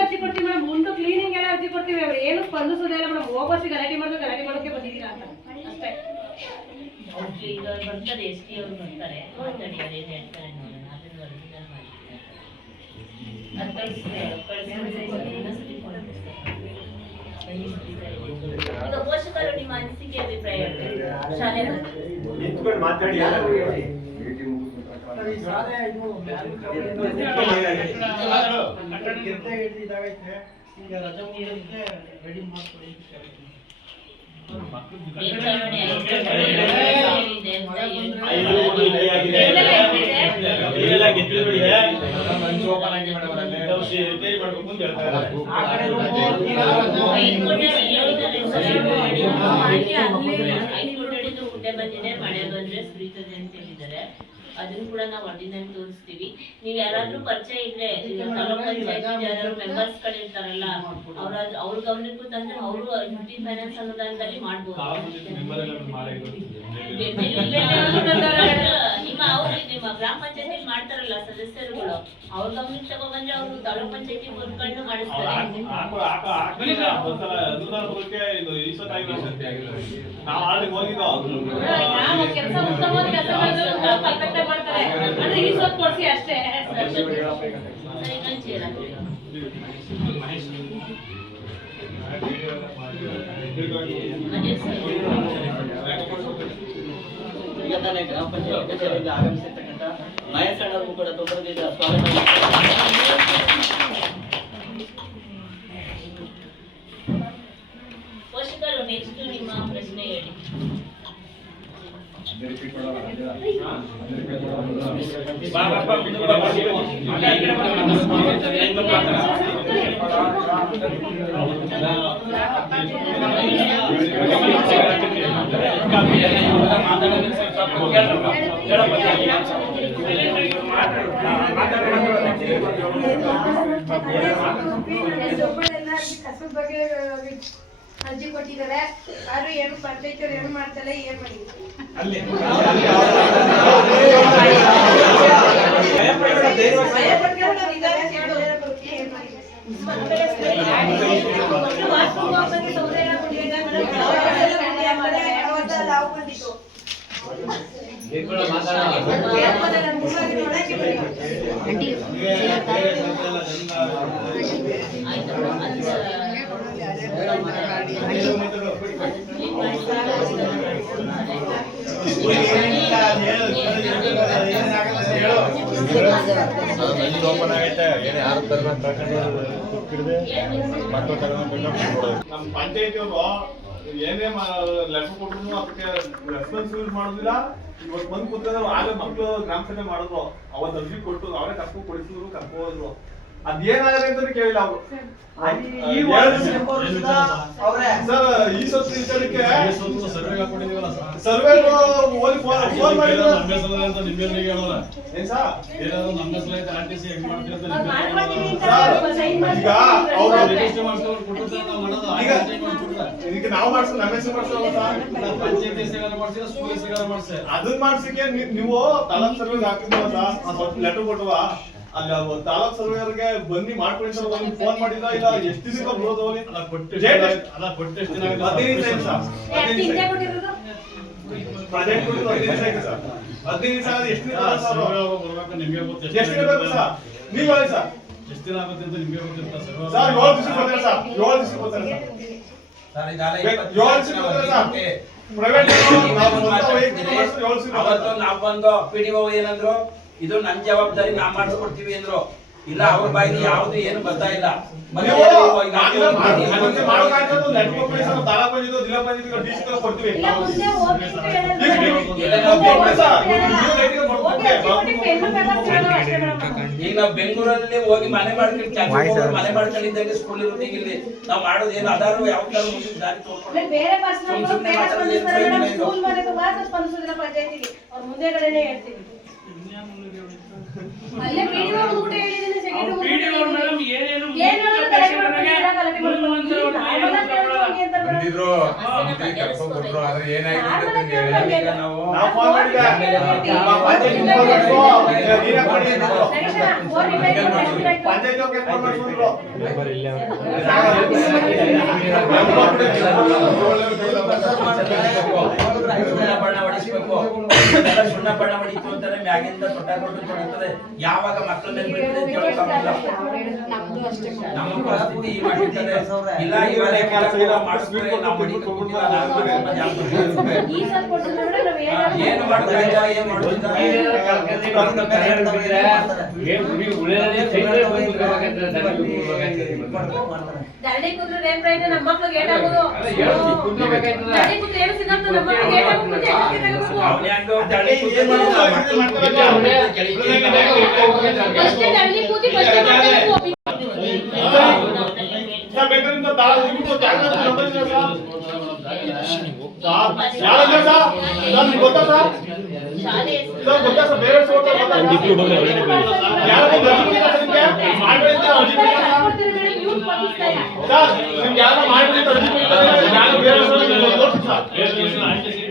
ಅರ್ಜಿ ಕೊಡ್ತೀವಿ ಮೇಡಮ್, ಮುಂದೆ ಕ್ಲೀನಿಂಗ್ ಎಲ್ಲ ಅರ್ಜಿ ಕೊಡ್ತೀವಿ. ಅವ್ರು ಏನು ಸ್ಪಂದಿಸೋದಿಲ್ಲ ಮೇಡಮ್, ಹೋಗೋಸಿ ಗಲಾಟೆ ಮಾಡೋಕೆ ಬಂದಿದ್ದೀರಾ ಅಂತ ಅಷ್ಟೇ. ಈಗ ಬರ್ತಾರೆ, ಎಸ್ ಟಿ ಅವರು ಬರ್ತಾರೆ, ಮಾತಾಡಿ ಅದೇನು ಹೇಳ್ತಾರೆ ನೋಡೋಣ. ಅದನ್ನು ಅರ್ಜಿನ ಈಗ ಪೋಷಕರು ನಿಮ್ಮ ಅನಿಸಿಕೆ ಅಭಿಪ್ರಾಯ ಶಾಲೆ ನಿಂತ್ಕೊಂಡು ಮಾತಾಡಿ. ಈಗ ರಜಾ ಮುಗಿಯೋದಕ್ಕೆ ರೆಡಿ ಮಾಡ್ಕೊಳ್ಳಿ. ಗುಡ್ಡೆ ಬಂದಿದೆ, ಮಳೆ ಬಂದ್ರೆ ಸುರಿತದೆ ಅಂತ ಹೇಳಿದ್ದಾರೆ. ಅದನ್ನು ಕೂಡ ನಾವು ಒರಿಜಿನಲ್ ತೋರಿಸ್ತೀವಿ. ನೀವು ಯಾರಾದ್ರೂ ಪರಿಚಯ ಇದ್ರೆ, ತಾಲೂಕ್ ಪಂಚಾಯತ್ ಯಾರು ಮೆಂಬರ್ಸ್ ಗಳಿರ್ತಾರಲ್ಲ, ಅವ್ರ ಗಮನಕ್ಕೂ ತಂದ್ರೆ ಅವರು ಫೈನಾನ್ಸ್ ಅನುದಾನದಲ್ಲಿ ಮಾಡ್ಬೋದು. ನಿಮ್ಮ ಗ್ರಾಮ ಪಂಚಾಯತಿ ಮಾಡ್ತಾರಲ್ಲ ಸದಸ್ಯರುಗಳು, ಅವ್ರ ಗಮನಕ್ಕೆ ತಗೊಬಂದ್ರೆ ಅವರು ತಾಲೂಕ್ ಪಂಚಾಯತಿ ಬಂದ್ಕೊಂಡು ಮಾಡಿಸ್ತಾರೆ. ಮಾಡ್ತಾರೆ ಅಂದ್ರೆ ಈ ಸೊತ್ತು ಕೊಡ್ಸಿ ಅಷ್ಟೇ. ಈಗ ತಾನೇ ಗ್ರಾಮ ಪಂಚಾಯತ್ ಕಚೇರಿಯಿಂದ ಆಗಮಿಸಿರ್ತಕ್ಕಂಥ ಮಹೇಶ್ ಅಣ್ಣರಿಗೂ ಕೂಡ ತೊಂದರೆಯಿಂದ ಸ್ವಾಗತ. ಪೋಷಕರು ನೆಕ್ಸ್ಟ್ ನಿಮ್ಮ ಪ್ರಶ್ನೆ ಹೇಳಿ. ಕಸದ ಬಗ್ಗೆ ಅರ್ಜಿ ಕೊಟ್ಟಿದ್ದಾರೆ. ಯಾರು ಏನು ಪಂಚಾಯತ್ ಏನು ಮಾಡ್ತಾರೆ, ಏನ್ ಮಾಡಿ ನಾವು ಬಂದಿತ್ತು ಓಪನ್ ಆಗೈತೆ ಏನು ಯಾರು ತರಬೇಕು ನಮ್ಮ ಪಂಚಾಯತಿಯವರು ಏನೇ ಲೆಟರ್ ಕೊಟ್ಟರು ಅದಕ್ಕೆ ರೆಸ್ಪಾನ್ಸ್ ಯೂಸ್ ಮಾಡೋದಿಲ್ಲ. ಇವತ್ತು ಬಂದು ಕೂತ್ಕೊಂಡ್ರೆ ಆಗಲೇ ಮಕ್ಕಳು ಗ್ರಾಮ ಸಭೆ ಮಾಡಿದ್ರು, ಅವತ್ತು ಅರ್ಜಿ ಕೊಟ್ಟು ಅವರೇ ಕರ್ಕೊಂಡು ಕೊಡಿಸಿದ್ರು, ಕರ್ಕೊಂಡು ಹೋದ್ರು. ಅದೇನಾಗಿದೆ ಅಂತ ಕೇಳಿಲ್ಲ ಅವರು. ಸರ್ ಈ ಸತ್ತು ವಿಚಾರಕ್ಕೆ ಸರ್ವೆ ಫೋನ್ ಮಾಡಿದ್ರು ಏನ್ ಸರ್ ಈಗ ಇದಕ್ಕೆ ನಾವು ಮಾಡ್ಸೋ ನಮ್ಮ ಹೆಸರು ಅದನ್ನ ಮಾಡ್ಸಕ್ಕೆ ನೀವು ತಾಲೂಕ್ ಸರ್ವೆಗೆ ಹಾಕಿದ್ವಲ್ಲ ಲೆಟರ್ ಕೊಟ್ಟವ ಅಲ್ಲಿ ತಾಲೂಕ್ ಸರ್ವೇರ್ಗೆ ಬಂದು ಮಾಡ್ಕೊಳ್ಳಿ ಸರ್ ಒಂದು ಫೋನ್ ಮಾಡಿಲ್ಲ ಇಲ್ಲ ಎಷ್ಟು ದಿನಕ್ಕೆ ಬರೋದು ಪ್ರಾಜೆಕ್ಟ್ ಕೊಟ್ಟು 15 ದಿವಸ ಆಯ್ತು ಸರ್. 15 ದಿವಸ ಆದ್ರೆ ಎಷ್ಟು ದಿನ ನಿಮ್ಗೆ ಗೊತ್ತು, ಎಷ್ಟು ದಿನ ಬೇಕು ಸರ್ ನೀವು ಹೇಳಿ ಸರ್, ಎಷ್ಟು ದಿನ ಆಗುತ್ತೆ ಅಂತ ನಿಮ್ಗೆ ಗೊತ್ತಿರ್ತ ಸರ್. 7 ದಿವಸ ಬರ್ತಾರೆ ಸರ್, 7 ದಿವಸ ಬರ್ತಾರೆ ಸರ್, 7 ದಿವಸ ಬರ್ತಾರೆ ಸರ್. ಪ್ರೈವೇಟ್ ಅವತ್ತು ನಾವು ಬಂದು PDO ಏನಂದ್ರು, ಇದು ನನ್ನ ಜವಾಬ್ದಾರಿ ನಾವು ಮಾಡಿಸ್ಕೊಡ್ತೀವಿ ಅಂದ್ರು. ಇಲ್ಲ ಅವ್ರ ಬಾಯಿಗೆ ಯಾವ್ದು ಏನು ಬರ್ತಾ ಇಲ್ಲ. ಈಗ ನಾವು ಬೆಂಗಳೂರಲ್ಲಿ ಹೋಗಿ ಮನೆ ಮಾಡ್ಕೊಂಡು ಮನೆ ಮಾಡ್ಕೊಂಡಿದ್ದಂಗೆ ಸ್ಕೂಲ್ ಇರುತ್ತೆ. ಇಲ್ಲಿ ನಾವು ಮಾಡೋದು ಏನು ಅದಾರು ಯಾವ ತರ ಬೇರೆ ಸ್ಕೂಲ್ ಮನೆಗೆ ಮಾತ್ರ ಸ್ಪಂದಿಸೋದಿಲ್ಲ ಪಂಚಾಯತಿಗೆ, ಅವ್ರ ಮುಂದೆಗಡೆನೆ ಹೇಳ್ತೀವಿ. ಅಲ್ಲೇ PDO ಊಟ ಹೇಳಿದ್ದೀನಿ, ಸೆಕೆಂಡ್ ಬಣ್ಣ ಹೊಡಿಸ್ಬೇಕು, ಸುಣ್ಣ ಬಣ್ಣ ಹೊಡಿತು ಅಂತಾನೆ ಮ್ಯಾಗಿಂದ ತೊಟ್ಟೆ ಯಾವಾಗ ಮಕ್ಕಳ ಮೇಲೆ ನಮ್ಮ ಪರಿಸ್ಥಿತಿ ಈ ಮಾಡಿರ್ತಾರೆ. ಇಲ್ಲ ಇವಾಗ ಏನು ಮಾಡ್ತಾರೆ ಏನ್ ಧರಣಿ ಕೂತ್ರೆ ರೇಪ್ ರೈಟ್ ನಮ್ಮ ಮಕ್ಕಳಿಗೆ ಏಟಾಗೋದು, ಧರಣಿ ಕೂತ್ರೆ ಏನು ಸಿಗಂತ ನಮ್ಮ ಮಕ್ಕಳಿಗೆ ಏಟಾಗೋದು. ಅಷ್ಟೇ ಧರಣಿ ಕೂತಿ ಫಸ್ಟ್ ಮಾಡಬೇಕು. ಸರ್ ಬೇಕಾದ್ರೆ ತಾಳ ನಿಮ್ಗೆ ಜಾಗ ನಂಬರ್ ಇದೆ ಸರ್. ಯಾರು ಸರ್ ನಿಮ್ಗೆ ಗೊತ್ತಾ ಸರ್? ಸರ್ ಗೊತ್ತಾ ಸರ್ ಬೇರೆ ಸರ್ ಗೊತ್ತಾ ಯಾರು ಮಾಡಬೇಡಿ ಅಂತ ಅರ್ಜಿ ಕೊಟ್ಟಿಲ್ಲ ಸರ್. ನಿಮ್ಗೆ ಯಾರು ಮಾಡಬೇಡಿ ಅಂತ ಅರ್ಜಿ ಕೊಟ್ಟಿದ್ದಾರೆ, ಯಾರು ಬೇರೆ ಸರ್ ಗೊತ್ತು ಸರ್.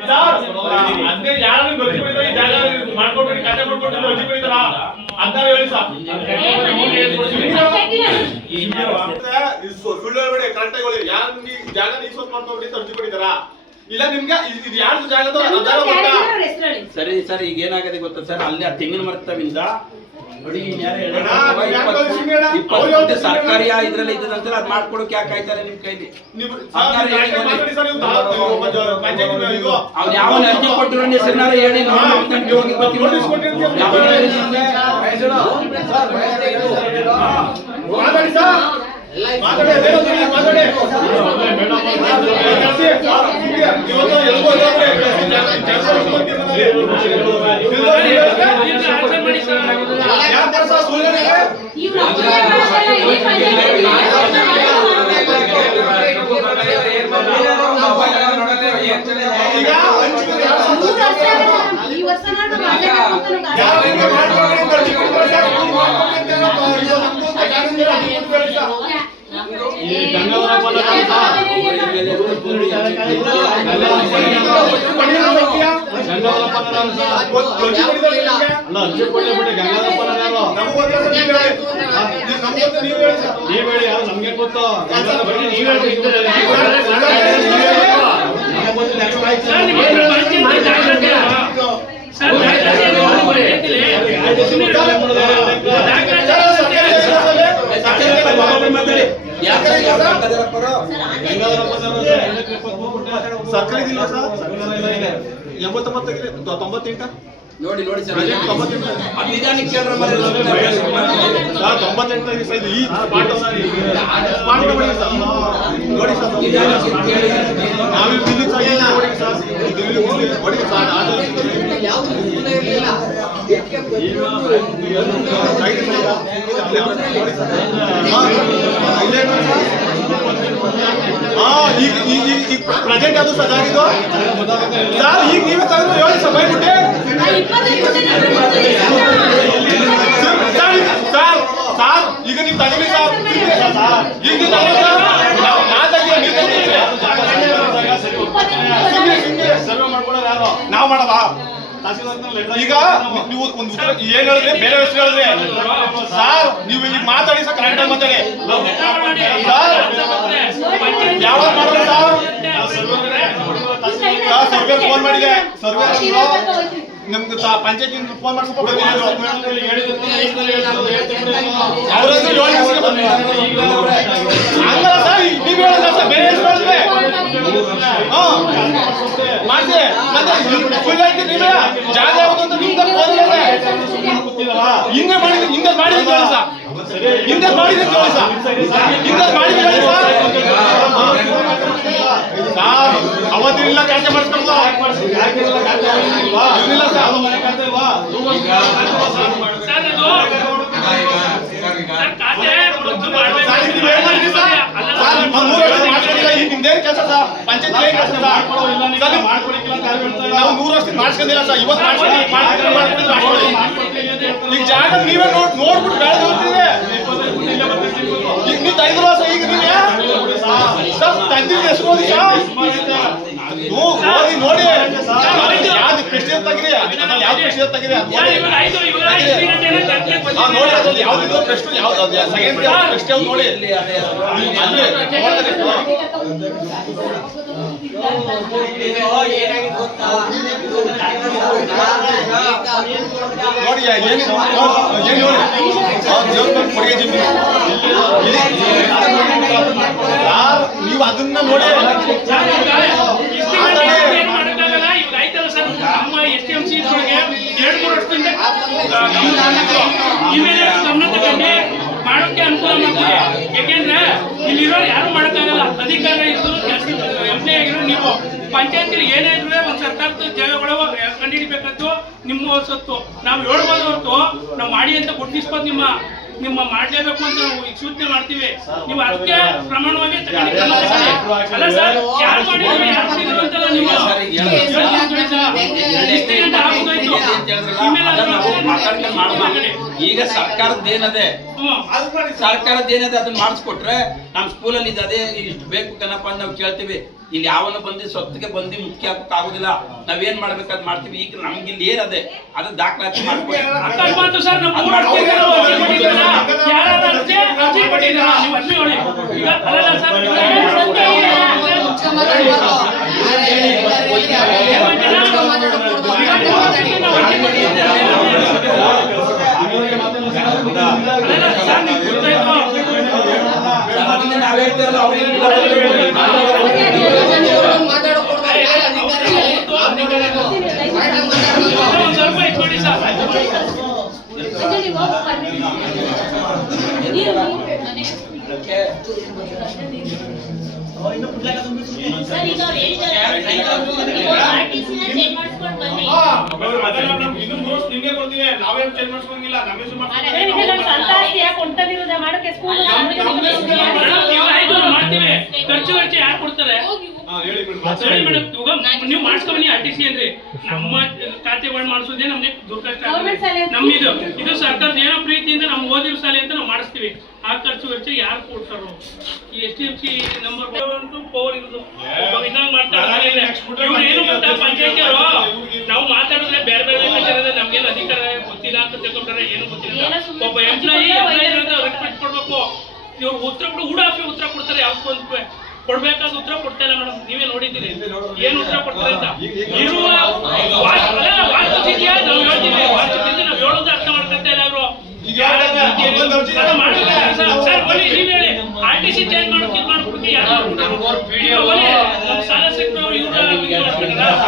ಸರ್ ಅದೇ ಯಾರು ಅರ್ಜಿ ಕೊಟ್ಟಿದ್ದಾರೆ, ಜಾಗ ಮಾಡ್ಕೊಡ್ಬೇಡಿ ಖಾತೆ ಮಾಡ್ಕೊಟ್ಟಿಲ್ಲ ಅರ್ಜಿ ಕೊಟ್ಟಿದ್ದಾರ ಅಂತ ಹೇಳಿ ಸರ್. ಸುಳ್ಳು ಹೇಳ್ಬೇಡಿ, ಕರೆಕ್ಟ್ ಆಗಿ ಯಾರು ನಿಮ್ಗೆ ಜಾಗ ಈಸ್ವತ್ತು ಮಾಡ್ಕೊಂಡ್ಬಿಟ್ಟು ಅರ್ಜಿ ಕೊಟ್ಟಿದ್ದಾರಾ? ಇಲ್ಲ ನಿಮ್ಗೆ ಇದು ಯಾರ್ದು ಜಾಗ ಅದು ಅದಾರ ಗೊತ್ತಾ? ಅವ್ರ ಹೆಸರು ಹೇಳಿ. ಸರಿ ಸರ್ ಈಗ ಏನಾಗಿದೆ ಗೊತ್ತಾ ಸರ್, ಅಲ್ಲಿ ಆ ತೆಂಗಿನ ಮರತವಿಂದ ನೋಡಿ ಸರ್ಕಾರಿ ಇದ್ರಲ್ಲಿ ಇದ್ದಂತ ಅದ್ ಮಾಡ್ಕೊಡಕ್ ಯಾಕೆ ಆಯ್ತಾರೆ ನಿಮ್ ಕೈಲಿ? ಅವ್ನು ಯಾವ ಅರ್ಜಿ ಕೊಟ್ಟಿರೋ ಹೆಸರಿನಾರ ಹೇಳಿ ಹೋಗಿ ಬರ್ತೀವಿ. ಮಾತಾಡಿ ಸರ್, ಮಾತಾಡಿ ಇವ್ರು ಅಪ್ಪನೇ ಭಾಷೆಲ್ಲ ಇಡೀ ಪಂಚಾಯ್ತಿ ಈ ವರ್ಷ ನಮ್ಗೆ ಗೊತ್ತು ಸರ್ಕಾರಿ ಇಲ್ಲ ಸರ್, 98 ನೋಡಿ ನೋಡಿ ಸರ್, ನಿಧಾನಕ್ಕೆ ಕೇಳ್ರ ಮರ 98 ಇದೆ ಸರ್. ಈ ಪಾಠ ನೋಡಿ ಸರ್, ನಾವೇ ಬಿಲ್ಲಿಂಗ್ ಆಗಿಲ್ಲ ನೋಡಿ ಸರ್, ನೋಡಿ ಸರ್ ಈಗ ಪ್ರೆಸೆಂಟ್ ಅದು ಸರ್ ಆಗಿದ್ದು ಸರ್. ಈಗ ನೀವೇ ತೆಗೆದು ಹೇಳಿ ಸರ್ ಬೈಬಿಟ್ಟೆ ಸರ್. ಈಗ ನೀವು ತಗೊಳ್ಳಿ ಸರ್, ಈಗ ನೀವು ತಗೊಳ್ಳಿ ಸರ್, ಸರ್ವೆ ಮಾಡ್ಕೊಳ್ಳೋದು ಯಾರು? ನಾವು ಮಾಡಲ್ಲ. ಈಗ ನೀವು ಒಂದು ಉತ್ತರ ಏನ್ ಹೇಳಿದ್ರೆ ಬೇರೆ ಹೆಸರು ಹೇಳಿದ್ರೆ ಸರ್, ನೀವು ಈಗ ಮಾತಾಡಿ ಸರ್, ಕರೆಕ್ಟ್ ಆಗಿ ಮಾತಾಡಿ ಸರ್. ಯಾವಾಗ ಮಾಡಿದ್ರೆ ಸರ್? ಸರ್ವೆ ಫೋನ್ ಮಾಡಿದೆ, ಸರ್ವೆ ನಮ್ಗೆ ಪಂಚಾಯತ್ ಫೋನ್ ಮಾಡಿ ಸ್ವಲ್ಪ ಬಂದಿದ್ರು ಹಂಗಲ್ಲ ಸರ್. ನೀವು ಹೇಳಿಲ್ಲ ಸರ್, ಬೇರೆ ಹೆಸರು ಹೇಳಿದ್ರೆ ಮಾಡಿದೆ. ಮತ್ತೆ ಸುಳ್ಳು ಹೇಳ್ತೀರಿ ನೀವೇ. ಜಾಗ ಯಾವುದು ಅಂತ ನಿಮ್ಗೆ ಫೋನ್ ಮಾಡಿದೆ. ಹಿಂದೆ ಮಾಡಿದ್ರೆ ಹಿಂದೆ ಮಾಡಿದ್ರೆ ಕೇಳಿ ಸರ್, ಹಿಂದೆ ಮಾಡಿದ್ರೆ ಕೇಳಿ ಸರ್, ಹಿಂದೆ ಮಾಡಿದ್ರೆ ಹೇಳಿ ಸರ್. ಅವತ್ತಿನಿಲ್ಲ ಕೆಲಸ ಮಾಡಿಸ್ಕೊಳ್ತಾ ಇವನಿಲ್ಲ ಸರ್. ನಿಮ್ದೇನು ಕೆಲಸ ಸರ್? ಪಂಚಾಯತ್ ಏನ್ ಕೆಲಸ ಸರ್? ನಾವು 100 ವರ್ಷದಿಂದ ಮಾಡ್ಸ್ಕೊಂಡಿಲ್ಲ ಸರ್, ಇವತ್ತು ಈಗ ಜಾಗ ನೀವೇ ನೋಡ್ಬಿಟ್ಟು ಬೆಳೆದು ಹೋಗ್ತಿದೆ. ಈಗ ನೀವು ತೆಗೆದಿಲ್ವಾ ಸರ್? ಈಗ ನೀವೇ ಸರ್ ತೆಗ್ದಿದ್ದು ಎಷ್ಟು ಓದಿ ಸರ್? ಓದಿ ನೋಡಿ ಯಾವ್ದು ಪ್ರಶ್ನೆ ತೆಗಿರಿ, ಅದ್ರಲ್ಲಿ ಯಾವ್ದು ಪ್ರಶ್ನೆ ತೆಗಿರಿ ನೋಡಿ. ಅದ್ರಲ್ಲಿ ಯಾವ್ದು ಪ್ರಶ್ನೆ ಯಾವ್ದು ಸೆಕೆಂಡ್ ಪ್ರಶ್ನೆ ನೋಡಿ. ನೋಡಿ ಏನು ಕೊಡುಗೆ ಜಮೀನು ನೀವು ಅದನ್ನ ನೋಡಿ. ನಮ್ಮ STMC ಒಳಗೆ 2-3 ವರ್ಷದಿಂದ ಗಮನ ತಗೊಂಡು ಮಾಡೋಕೆ ಅನುಕೂಲ ಮಾಡ್ತೀವಿ. ಯಾಕೆಂದ್ರೆ ಇಲ್ಲಿರೋರು ಯಾರು ಮಾಡೋಕ್ಕಾಗಲ್ಲ. ಅಧಿಕಾರ ಇರೋದು ಎಂಪ್ಲಾಯ್ ಆಗಿರೋ ನೀವು ಪಂಚಾಯತಿಲಿ ಏನೇ ಇದ್ರೆ ಒಂದು ಸರ್ಕಾರದ ಜಾಗಗಳು ಕಂಡುಹಿಡಿಬೇಕಾದ್ದು ನಿಮ್ಮ ಸತ್ತು. ನಾವು ಹೇಳ್ಬೋದು ಹೊರತು ನಾವು ಮಾಡಿ ಅಂತ ಗುರುತಿಸ್ಬೋದು. ನಿಮ್ಮ ಮಾಡಲೇಬೇಕು ಅಂತ ನಾವು ಸೂಚನೆ ಮಾಡ್ತೀವಿ. ನೀವು ಅದಕ್ಕೆ ಪ್ರಮಾಣವಾಗಿ ಅಲ್ಲ ಸರ್, ಯಾರು ಮಾಡಿದ್ರು ಯಾರು ಮಾಡಿದ್ರು ಅಂತಲ್ಲ. ನೀವು ಈಗ ಸರ್ಕಾರದ್ದೇನದೆ ಅದನ್ನ ಮಾಡಿಸ್ಕೊಟ್ರೆ ನಮ್ಮ ಸ್ಕೂಲಲ್ಲಿ ಅದೇ ಇಷ್ಟು ಬೇಕು ಕಣಪ್ಪ ಅಂತ ನಾವು ಕೇಳ್ತೀವಿ. ಇಲ್ಲಿ ಯಾವನ್ನ ಬಂದು ಸ್ವತ್ತಿಗೆ ಬಂದು ಮುಖ್ಯ ಹಾಕಕ್ ಆಗುದಿಲ್ಲ. ನಾವೇನ್ ಮಾಡ್ಬೇಕಾದ್ ಮಾಡ್ತೀವಿ. ಈಗ ನಮ್ಗೆ ಇಲ್ಲಿ ಏನದೆ ಅದು ದಾಖಲಾತಿ ಮಾಡ್ಕೊಡಿ. ಸ್ವಲ್ಪ ಇಟ್ಕೊಳ್ಳಿ ಸರ್. ಸರ್ ಈಗ ಅವ್ರು ಹೇಳಿದ್ದಾರೆ RTC ನ ಚೇಂಜ್ ಮಾಡಿಸ್ಕೊಂಡು ಬನ್ನಿ. ನಿಮ್ಗೆ ಕೊಡ್ತೀವಿ, ನಾವೇನು ಚೇಂಜ್ ಮಾಡ್ಸ್ಕೊಂಗಿಲ್ಲ, ನಮ್ಮ ಹೆಸರು ಮಾಡಕ್ಕೆ ಸ್ಕೂಲ್ ಮಾಡ್ತೀವಿ. ಖರ್ಚು ಯಾರು ಕೊಡ್ತಾರೆ? ಹೇಳಿ ಸರಿ ಮೇಡಮ್, ಇವಾಗ ನೀವು ಮಾಡಿಸ್ಕೊಂಬನ್ನಿ RTC ಅಂದ್ರೆ ನಮ್ಮ ಖಾತೆಗಳು ಮಾಡಿಸೋದೇ ನಮ್ಗೆ ದುರ್ಕಷ್ಟ ನಮ್ಮಿದು ಇದು ಸರ್ಕಾರದ ಏನೋ ಪ್ರೀತಿಯಿಂದ ನಾವು ಓದಿರೋ ಶಾಲೆ ಅಂತ ನಾವು ಮಾಡಿಸ್ತೀವಿ. ಆ ಖರ್ಚು ವೆಚ್ಚ ಯಾರು ಕೊಡ್ತಾರೋ? ಈ STMC ನಂಬರ್ ಪವರ್ ಇರೋದು ಇದಾಗ ಮಾಡ್ತಾರೆ. ಇವ್ರು ಏನು ಗೊತ್ತಾ, ಪಂಚಾಯತಿ ಅವರು ನಾವು ಮಾತಾಡಿದ್ರೆ ಬೇರೆ ಬೇರೆ ಲೆಕ್ಕಾಚಾರ ನಮ್ಗೇನು ಅಧಿಕಾರ ಗೊತ್ತಿಲ್ಲ ಅಂತ ತಿಳ್ಕೊಂಡ್ರೆ ಏನು ಗೊತ್ತಿಲ್ಲ. ಒಬ್ಬ ಎಂಪ್ಲಾಯಿ ರೆಸ್ಪೆಕ್ಟ್ ಕೊಡ್ಬೇಕು. ಇವ್ರು ಉತ್ತರ ಕೊಡು ಊಡಾಫಿ ಉತ್ತರ ಕೊಡ್ತಾರೆ. ಯಾವ್ದು ಕೊಡ್ಬೇಕಾದ ಉತ್ತರ ಕೊಡ್ತಾ ಇಲ್ಲ ಮೇಡಮ್, ನೀವೇ ನೋಡಿದ್ದೀರಿ ಏನ್ ಉತ್ತರ ಕೊಡ್ತಾರೆ ಅಂತ. ಇರುವ ವಾಸ್ತುಸ್ಥಿತಿಯ ನಾವು ಹೇಳ್ತೀವಿ, ವಾಸ್ತುಸ್ಥಿತಿ ನಾವು ಹೇಳೋದು ಅರ್ಥ ಮಾಡ್ಕೊತಾ ಇಲ್ಲ ಅವರು. ಸರ್ ಬನ್ನಿ ನೀವ್ ಹೇಳಿ, RTC ಚೇಂಜ್ ಮಾಡ್ಕೊಡ್ತೀವಿ ಯಾರು ಸಾಲ ಸಿಕ್ಕರು ಚೇಂಜ್ ಮಾಡ್ಕೊಡಿ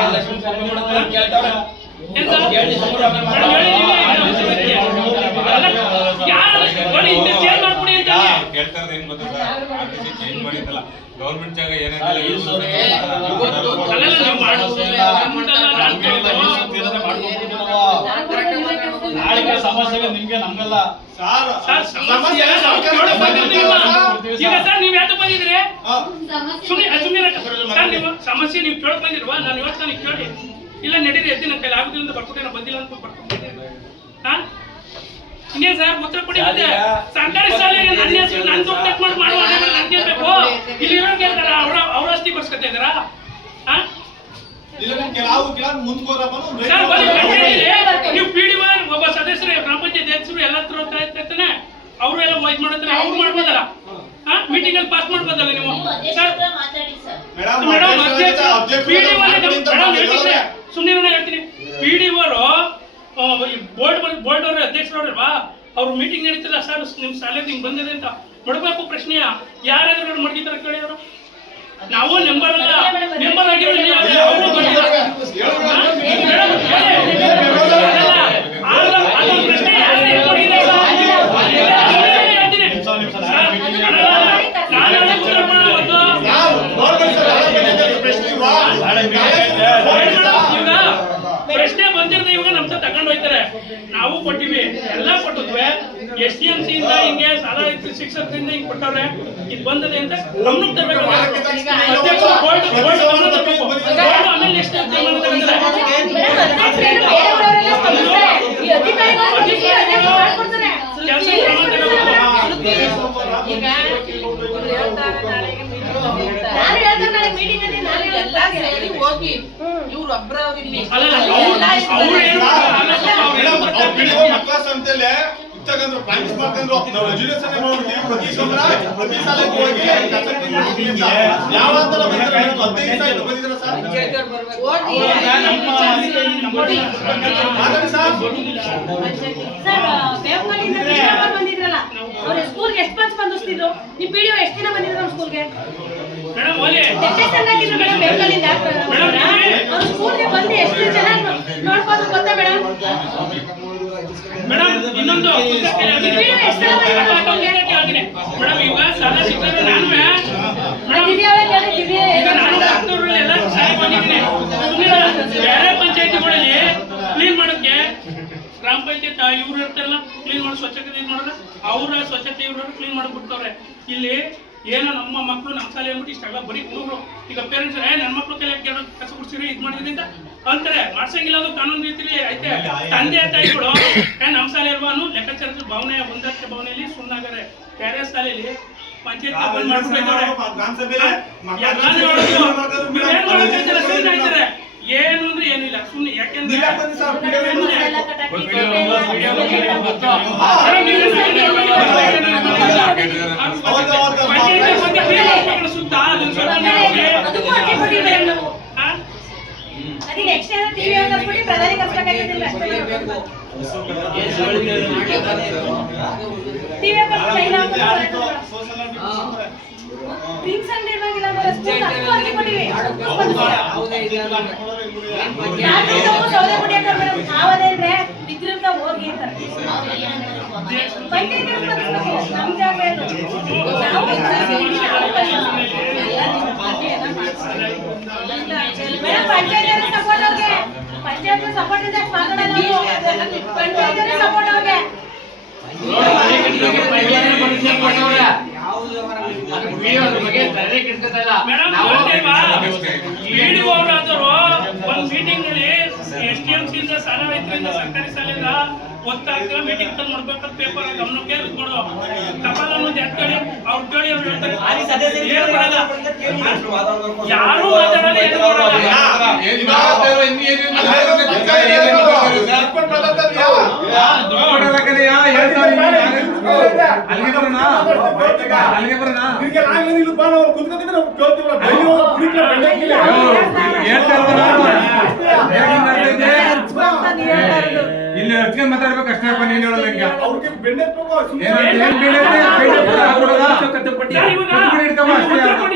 ಅಂತ ಕೇಳ್ತಾರೆ. ಏನ್ ಗೊತ್ತಾ ಸರ್, RTC ಚೇಂಜ್ ಮಾಡಿದ್ದಲ್ಲ, ಗೌರ್ಮೆಂಟ್ ಜಾಗ ನಾಳೆ ಸಮಸ್ಯೆ ನಿಮ್ಗೆ ನಮ್ಗಲ್ಲ ಈಗ ಸರ್ ನೀವ್ ಯಾಕೆ ಬಂದಿದ್ರಿ? ಸಮಸ್ಯೆ ನೀವು ಕೇಳಕ್ ಬಂದಿಲ್ವಾ? ನಾನು ಇವತ್ತು ನನಗೆ ಕೇಳಿ ಇಲ್ಲ ನಡೀರಿ ಎದ್ದಿ ನನ್ನ ಕೈಲಿ ಆಗುದಿಲ್ಲ ಬರ್ಕೊಟ್ಟೆ ನಾನು ಬಂದಿಲ್ಲ ಅಂತ ಬರ್ಕೊಂಡಿದ್ದೀನಿ. ಹಾ ಇನ್ನೇನ್ ಸರ್ ಉತ್ತರ ಕೊಡಿ. ಮತ್ತೆ ಸರ್ಕಾರಿ ಶಾಲೆಗೆ ನನ್ನ ಹೆಸರು ನನ್ನ ದುಡ್ಡು ಮಾಡಿ ಮಾಡುವ ನನ್ಗೆ ಬೇಕು. ಇಲ್ಲಿ ಇರೋ ಕೇಳ್ತಾರ ಅವ್ರ ಆಸ್ತಿ ಬರ್ಸ್ಕೊತಾ ಇದ್ದಾರಾ? ನೀವು PDO ಒಬ್ಬ ಸದಸ್ಯರು ಗ್ರಾಮ ಪಂಚಾಯತ್ ಅಧ್ಯಕ್ಷರು ಎಲ್ಲ ಇರ್ತಾನೆ, ಅವರು ಎಲ್ಲ ಇದ್ ಮಾಡತ್ತಾರೆ. ಅವ್ರು ಮಾಡ್ಬೋದಲ್ಲ, ಮೀಟಿಂಗ್ ಅಲ್ಲಿ ಪಾಸ್ ಮಾಡ್ಬೋದಲ್ಲ ನೀವು? ಸುಮ್ಮನೆ ಹೇಳ್ತೀನಿ, PDO ಬೋರ್ಡ್ ಅವ್ರ ಅಧ್ಯಕ್ಷರವ್ರಲ್ವಾ, ಅವ್ರು ಮೀಟಿಂಗ್ ನಡೀತಲ್ಲ ಸರ್ ನಿಮ್ ಶಾಲೆಗೆ ಹಿಂಗ್ ಬಂದಿದೆ ಅಂತ ಮಾಡ್ಬೇಕು. ಪ್ರಶ್ನೆಯ ಯಾರಾದ್ರೂ ಮಡಗಿತಾರ ಕೇಳಿ ಅವರು. ನಾವು ನಂಬರ್ ಅಲ್ಲ, ನಂಬರ್ ಆಗಿರೋ ಪ್ರಶ್ನೆ ಬಂದಿರದೆ ಇವಾಗ ನಮ್ತ ತಗೊಂಡು ಹೋಯ್ತಾರೆ. ನಾವು ಕೊಟ್ಟಿವಿ, ಎಲ್ಲ ಕೊಟ್ಟಿದ್ವಿ. STMC ಇಂದ ಹಿಂಗೆ ಸಾಲ ಶಿಕ್ಷಕರಿಂದ ಹಿಂಗ್ ಕೊಟ್ಟವ್ರೆ, ಇದು ಬಂದದೆ ಅಂತ ಗಮನಕ್ಕೆ ತರಬೇಕು. ಆಮೇಲೆ ನೆಕ್ಸ್ಟ್ ಹೋಗಿ ಇವ್ರು ಒಬ್ರವ್ರು ಇಲ್ಲಿ ಮಕ್ಕಳ ಸಂತೆಲೆ ಇತ್ತಗಂದ್ರು ಪ್ರಾಕ್ಟೀಸ್ ಮಾಡ್ಕೊಂಡ್ರು. ನಾವು ಎಜುಕೇಶನ್ ಮಾಡ್ಬಿಡ್ತೀವಿ. ಪ್ರತಿ ಶಾಲೆಗೆ ಹೋಗಿ ಯಾವ ಅಂತ 15 ದಿವಸ ಆಯ್ತು ಬಂದಿದ್ರ ಸರ್. ಬಂದಿದ್ರಲ್ಲ, ಅವ್ರ ಸ್ಕೂಲ್ಗೆ ಎಷ್ಟು ಬಸ್ ಬಂದಿಸ್ತಿದ್ರು? ನೀವು PDO ಎಷ್ಟು ದಿನ ಬಂದಿದ್ರು ನಮ್ಮ ಸ್ಕೂಲ್ಗೆ? ಅವ್ರ ಸ್ಕೂಲ್ಗೆ ಬಂದು ಎಷ್ಟು ಜನ ನೋಡ್ಬೋದು ಗೊತ್ತಾ ಮೇಡಮ್? ಮೇಡಮ್ ಇನ್ನೊಂದು ಮೇಡಮ್ ಇವಾಗ ಸಾಲ ಸಿಕ್ಕಿದ್ರೆ ನಾನು ಎಲ್ಲ ಸಹಾಯ ಮಾಡಿದ್ದೀನಿ. ಬೇರೆ ಪಂಚಾಯತಿಗಳಲ್ಲಿ ಕ್ಲೀನ್ ಮಾಡೋಕ್ಕೆ ಗ್ರಾಮ ಪಂಚಾಯತ್ ಇವ್ರು ಇರ್ತಾರಲ್ಲ ಕ್ಲೀನ್ ಮಾಡಿ ಸ್ವಚ್ಛತೆ ಇದು ಮಾಡಿದ್ರೆ ಅವ್ರ ಸ್ವಚ್ಛತೆ ಇವ್ರು ಕ್ಲೀನ್ ಮಾಡಿಬಿಡ್ತವ್ರೆ. ಇಲ್ಲಿ ಏನೋ ನಮ್ಮ ಮಕ್ಕಳು ನಮ್ಮ ಶಾಲೆ ಅಂದ್ಬಿಟ್ಟು ಇಷ್ಟೆಲ್ಲ ಬರೀ ಹುಡುಗರು ಈಗ ಪೇರೆಂಟ್ಸ್ ನನ್ನ ಮಕ್ಕಳು ಕೈಲಿ ಕಸ ಕುಡಿಸಿರಿ ಇದು ಮಾಡಿದ್ರಿಂದ ಅಂತಾರೆ. ಮಾಡ್ಸಂಗಿಲ್ಲ, ಅದು ಕಾನೂನು ರೀತಿಲಿ ಐತೆ. ತಂದೆ ತಾಯಿಗಳು ನಮ್ಮ ಶಾಲೆ ಅಲ್ವಾ ಲೆಕ್ಕಾಚಾರದ ಭಾವನೆ ಒಂದಕ್ಕೆ ಭಾವನೆಯಲ್ಲಿ ಸುಮ್ಮನಾಗಾರೆ. ಬೇರೆ ಶಾಲೆಯಲ್ಲಿ ಪಂಚಾಯತ್ ಏನು ಅಂದ್ರೆ ಏನಿಲ್ಲ, ಸುಮ್ಮನೆ ಯಾಕೆಂದ್ರೆ ಸುತ್ತ ಕೊಡ್ಬೇಕಾಗಿದ್ದಿಲ್ಲ ಅಷ್ಟೇ ಮಾಡ್ಬೇಕು. TV ಕೊಟ್ಟು ಸೈನ್ ಹಾಕ್ಬಿಟ್ಟು ಡ್ರಿಂಕ್ಸ್ ಅಂಗಡಿ ಇರುವಾಗಿಲ್ಲ ಅಂದ್ರೆ ಸ್ಕೂಲ್ ಹತ್ತು ಅರ್ಜಿ ಕೊಟ್ಟಿವಿ. ನಾವು ಸೌದೆ ಕುಡಿಯಕ್ಕೆ ಮೇಡಮ್ ನಾವದೇನ್ರೆ ಬಿದ್ರಿಂದ ಹೋಗಿ ಅಂತಾರೆ. ಪಂಚಾಯತ್ ನಮ್ಮ ಜಾಗ ಇದು. ನಾವು ಮೇಡಮ್ ಪಂಚಾಯತ್ ಸಪೋರ್ಟ್ ಅವ್ರಿಗೆ ಪಂಚಾಯತ್ ಸಪೋರ್ಟ್ ಇದೆ ಮಾತಾಡೋಣ ಪಂಚಾಯತ್ ಸಪೋರ್ಟ್ ಅವ್ರಿಗೆ ಒಂದು ಮೀಟಿಂಗ್ ನಲ್ಲಿ STMC ಇಂದ ಶಾಲಾ ರೈತರಿಂದ ಸರ್ಕಾರಿ ಶಾಲೆಯಿಂದ ಗೊತ್ತಾಗ್ತಿಲ್ಲ ಮೀಟಿಂಗ್ ತಂದು ಮಾಡ್ಬೇಕಾದ್ರೆ ಪೇಪರ್ ಗಮನಕ್ಕೆ ಕೊಡು ಕಪಾಲ ಅನ್ನೋದು ಎತ್ಕೊಳ್ಳಿ ಅವ್ರು ಕೇಳಿ ಅವ್ರು ಹೇಳ್ತಾರೆ ಏನು ಮಾಡಲ್ಲ ಯಾರು ಮಾತಾಡಲ್ಲ ಏನು ಇಲ್ಲಿ ಹಚ್ಕೊಂಡ್ ಮಾತಾಡ್ಬೇಕು ಅಷ್ಟೇ ನೀನ್ ಹೇಳೋದಂಗೆ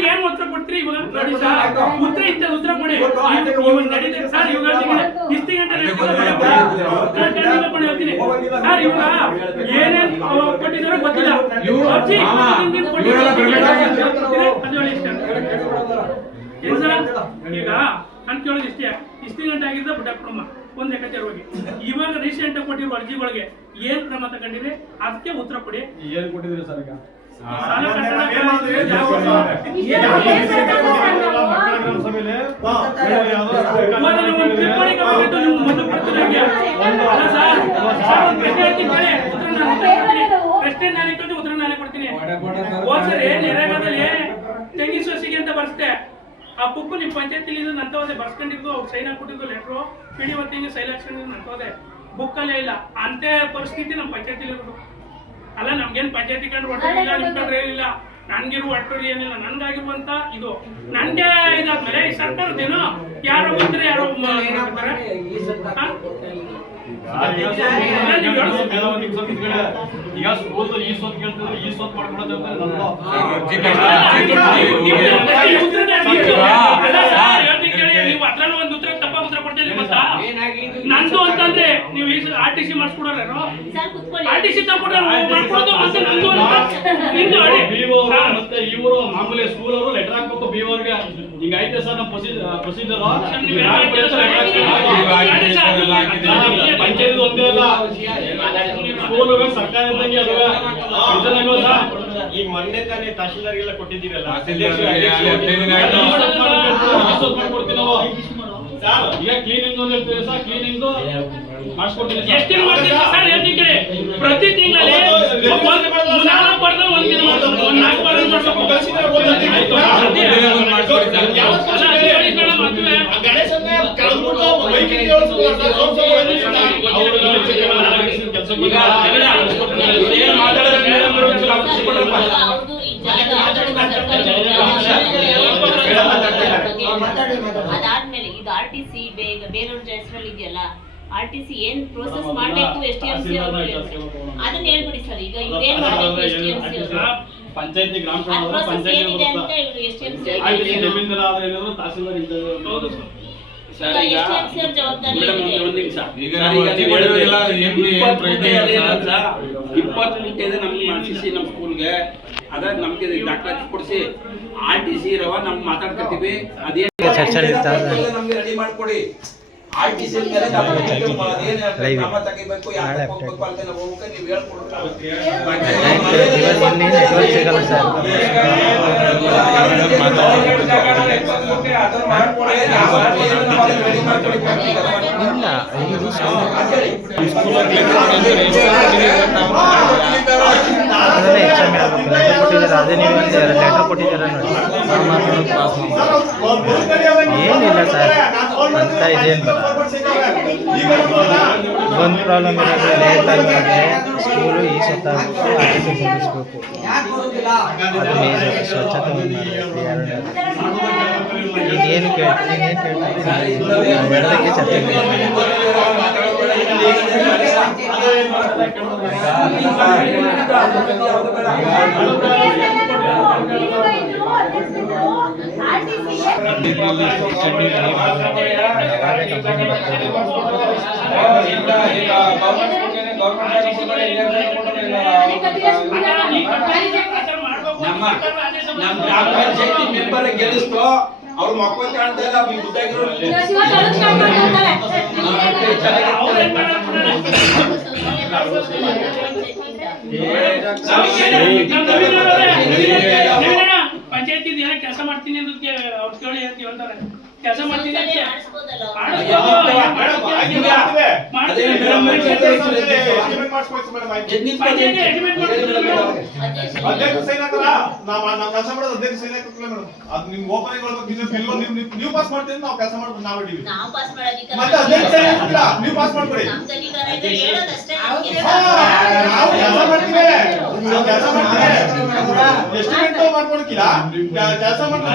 ಏನ್ ಉತ್ತರ ಕೊಡ್ತೀರಿ ಇವಾಗ ನೋಡಿ ಸರ್ ಉತ್ತರ ಇಂತ ಉತ್ತರ ಕೊಡಿ ಇವಾಗ ನಡೀತದೆ ಸರ್ ಇವಾಗ ಇಷ್ಟು ಗಂಟೆ ಹೇಳ್ತೀನಿ ಸರ್ ಇವಾಗ ಏನೇನ್ ಕೊಟ್ಟಿದಾರೋ ಗೊತ್ತಿಲ್ಲ ಈಗ ಅಂತ ಕೇಳೋದು ಇಷ್ಟು ಗಂಟೆ ಆಗಿದ್ದ ಬಿಟ್ಟಾಕ್ಬಿಡಮ್ಮ ಒಂದ್ ಲೆಕ್ಕಾಚಾರ ಹೋಗಿ ಇವಾಗ ರೀಸೆಂಟ್ ಕೊಟ್ಟಿರುವ ಅರ್ಜಿಗಳಿಗೆ ಏನ್ ಕ್ರಮ ತಗೊಂಡಿದ್ರೆ ಅದಕ್ಕೆ ಉತ್ತರ ಕೊಡಿ. ಏನ್ ಕೊಟ್ಟಿದ್ರಿ ಸರ್ ಈಗ ಪ್ರಶ್ನೆ ನಾನೇ ಕೇಳ್ತೀನಿ ಉತ್ತರ ನಾನೇ ಕೊಡ್ತೀನಿ. ಹೋದ್ಸರಿ ನೆರೆಗಾಲದಲ್ಲಿ ತೆಂಗಿ ಸೊಸಿಗೆ ಅಂತ ಬರ್ಸ್ತೆ ಆ ಬುಕ್ ನಿಮ್ ಪಂಚಾಯತಿಲಿ ನಂತೋದೆ ಬರ್ಸ್ಕೊಂಡಿದ್ದು ಅವ್ರು ಸೈನ್ ಹಾಕ್ಬಿಟ್ಟಿದ್ದು ಲೆಟ್ರು PDO ತಿಂಗಿ ಸೈನ್ ಹಾಕ್ಸ್ಕೊಂಡಿದ್ದು ನಂತೋದೆ ಬುಕ್ ಅಲ್ಲೇ ಇಲ್ಲ ಅಂತೆ ಪರಿಸ್ಥಿತಿ ನಮ್ಮ ಪಂಚಾಯತಿಲಿ ಇರೋದು. ಅಲ್ಲ ನಮ್ಗೇನ್ ಪಂಚಾಯತಿ ಕಂಡು ಒಟ್ಟರಿಲ್ಲ ನಿಮ್ ಕಂಡ್ರೆ ಏನಿಲ್ಲ ನನ್ಗಿರುವ ಒಟ್ಟರಿ ಏನಿಲ್ಲ ನನ್ಗಾಗಿರುವಂತ ಇದು ನನ್ಗೆ ಇದಾದ್ಮೇಲೆ ಈ ಸರ್ಕಾರದ್ದೇನು ಯಾರೋ ಬಂದ್ರೆ ಯಾರೋ ಈಗ ಸ್ಕೂಲ್ ಈ ಸೋತ್ ಕೇಳ್ತಿದ್ರೆ ಈ ಸೋತ್ ಮಾಡ್ಕೊಡೋದು ನೀವು ಅದ್ರಲ್ಲೂ ಒಂದು ಉತ್ತರ ತಪ್ಪ ಉತ್ತರ ಕೊಡ್ತೀರಿ ಗೊತ್ತಾ ನಂದು ಅಂತಂದ್ರೆ ನೀವು ಈ RTC ಮಾಡಿಸ್ಕೊಡೋರು RTC ತಗೊಂಡ್ರೆ ಮಾಡ್ಕೊಡೋದು ಮತ್ತೆ ನಂದು ಮತ್ತೆ ಇವರು ಮಾಮೂಲಿ ಸ್ಕೂಲ್ ಅವರು ಲೆಟರ್ ಹಾಕ್ಬೇಕು BO ಅವ್ರಿಗೆ ಹಿಂಗೈತೆ ಸರ್ ನಮ್ಮ ಪ್ರೊಸೀಜರ್ ಪಂಚಾಯತ್ ಒಂದೇ ಅಲ್ಲ ಸ್ಕೂಲ್ ಸರ್ಕಾರ ಇದ್ದಂಗೆ ಅಲ್ವಾ ಈ ಮೊನ್ನೆ ತಾನೇ ತಹಶೀಲ್ದಾರ್ಗೆಲ್ಲ ಕೊಟ್ಟಿದ್ದೀರಲ್ಲ ಮಾಡ್ಕೊಡ್ತೀವಿ ನಾವು ಈಗ ಕ್ಲೀನಿಂಗ್ ಅಂತ ಹೇಳ್ತೀವಿ ಸರ್ ಕ್ಲೀನಿಂಗ್ ಮಾಡಿಸ್ಕೊಡ್ತೀನಿ ಎಷ್ಟು ಮಾಡ್ತೀವಿ ಸರ್ ಹೇಳ್ತೀನಿ ಕಡೆ ಪ್ರತಿ ತಿಂಗಳಲ್ಲಿ ನಾಲ್ಕು ಬರ್ದ ಒಂದ್ ದಿನ ಒಂದ್ ನಾಲ್ಕು ಅದಾದ್ಮೇಲೆ ಇದು RTC ಬೇರೆಯವ್ರ ಹೆಸರಲ್ಲಿ ಇದೆಯಲ್ಲ RTC ಏನ್ ಪ್ರೋಸೆಸ್ ಮಾಡ್ಬೇಕು STMC ಅವರು ಅದನ್ನ ಹೇಳ್ಬಿಡಿ ಸರ್. ಈಗ ಇವ್ರೇನ್ ಮಾಡ್ಬೇಕು STMC ಅವರು ಪಂಚಾಯತಿ ಗ್ರಾಮ ಏನಿದೆ ಅಂತ ಇವರು STMC ತಹಸೀಲ್ದಾರ್ ಹೌದು ಸರ್ ಈಗ ಜವಾಬ್ದಾರಿ ಒಂದ್ ನಿಮಿಷ ಈಗ ನಾವು ಅರ್ಜಿ ಮಾಡಿರೋದಿಲ್ಲ, ಇಪ್ಪತ್ತು ಗಂಟೆ ನಮ್ಗೆ ಮಾಡಿಸಿ ನಮ್ಮ ಸ್ಕೂಲ್ಗೆ ಅದ ನಮ್ಗೆ ದಾಖಲಾತಿ ಕೊಡಿಸಿ RTC ರವ ನಮ್ ಮಾತಾಡ್ಕೊತೀವಿ ಅದೇ ನಮ್ಗೆ ರೆಡಿ ಮಾಡ್ಕೊಡಿ. RTC ಮೇಲೆ ಕ್ರಮ ತಗೋಬೇಕು ಯಾಕೆ ಹೋಗ್ಬೇಕು ಅಂತ ನಾವು ಹೋಗಕ್ಕೆ ನೀವು ಹೇಳ್ಕೊಡ್ತೀವಿ. ಅದೇ ನೀವು ಲೆಟರ್ ಕೊಟ್ಟಿದ್ದೀರ ನೋಡಿ ಏನಿಲ್ಲ ಸರ್ ಅಂತ ಇದೇನು ಬರ ಒಂದು ಪ್ರಾಬ್ಲಮ್ ಇರೋದು ಲೇಟ್ ಆಗಿ ಸ್ಕೂಲು ಈ ಸ್ವತಃ ಆಟಿಸಿ ತುಂಬಿಸ್ಬೇಕು. ಅದು ಮೇನ್ ಸ್ವಚ್ಛತೆ ಮಾಡಬೇಕು. ಏನು ಕೇಳ್ತೀನಿ ಏನು ಕೇಳ್ತೀನಿ ಎರಡಕ್ಕೆ ಚರ್ಚೆ ನಮ್ಮ ಗ್ರಾಮ ಪಂಚಾಯತಿ ಮೆಂಬರ್ ಗೆಲ್ಲಿಸ್ತು ಅವ್ರ ಮಕ್ಕಳು ಕಾಣ್ತಾ ಇಲ್ಲ ಪಂಚಾಯತಿ ಏನೋ ಕೆಲಸ ಮಾಡ್ತೀನಿ ಅಂತ ಅವ್ರು ಕೇಳಿ ಹೇಳ್ತಾರೆ. ಕೆಲಸ ಮಾಡ್ತೀನಿ ಅಂತ ಅಧ್ಯಕ್ಷ ಸೈನ್ ಹಾಕಲ್ಲ ನಾವು ಕೆಲಸ ಮಾಡೋದು ಅಧ್ಯಕ್ಷ ಸೈನ್ ಹಾಕಲ್ಲ ಮೇಡಮ್. ಅದು ನಿಮ್ ಓಪನಿಂಗ್ ನೀವು ಪಾಸ್ ಮಾಡ್ತೀವಿ ನಾವು ಕೆಲಸ ಮಾಡೋದು ನಾವು ಹಿಡಿವಿ ಮತ್ತೆ ಅಧ್ಯಕ್ಷ ಸೈನ್ ಹಾಕಿಲ್ಲ ನೀವು ಪಾಸ್ ಮಾಡ್ಕೊಡಿ. ನಾವು ಕೆಲಸ ಮಾಡ್ತೀವಿ ಎಸ್ಟಿಮೇಟ್ ಮಾಡ್ಕೊಡಕ್ಕಿಲ್ಲ ಕೆಲಸ ಮಾಡ್ತೀವಿ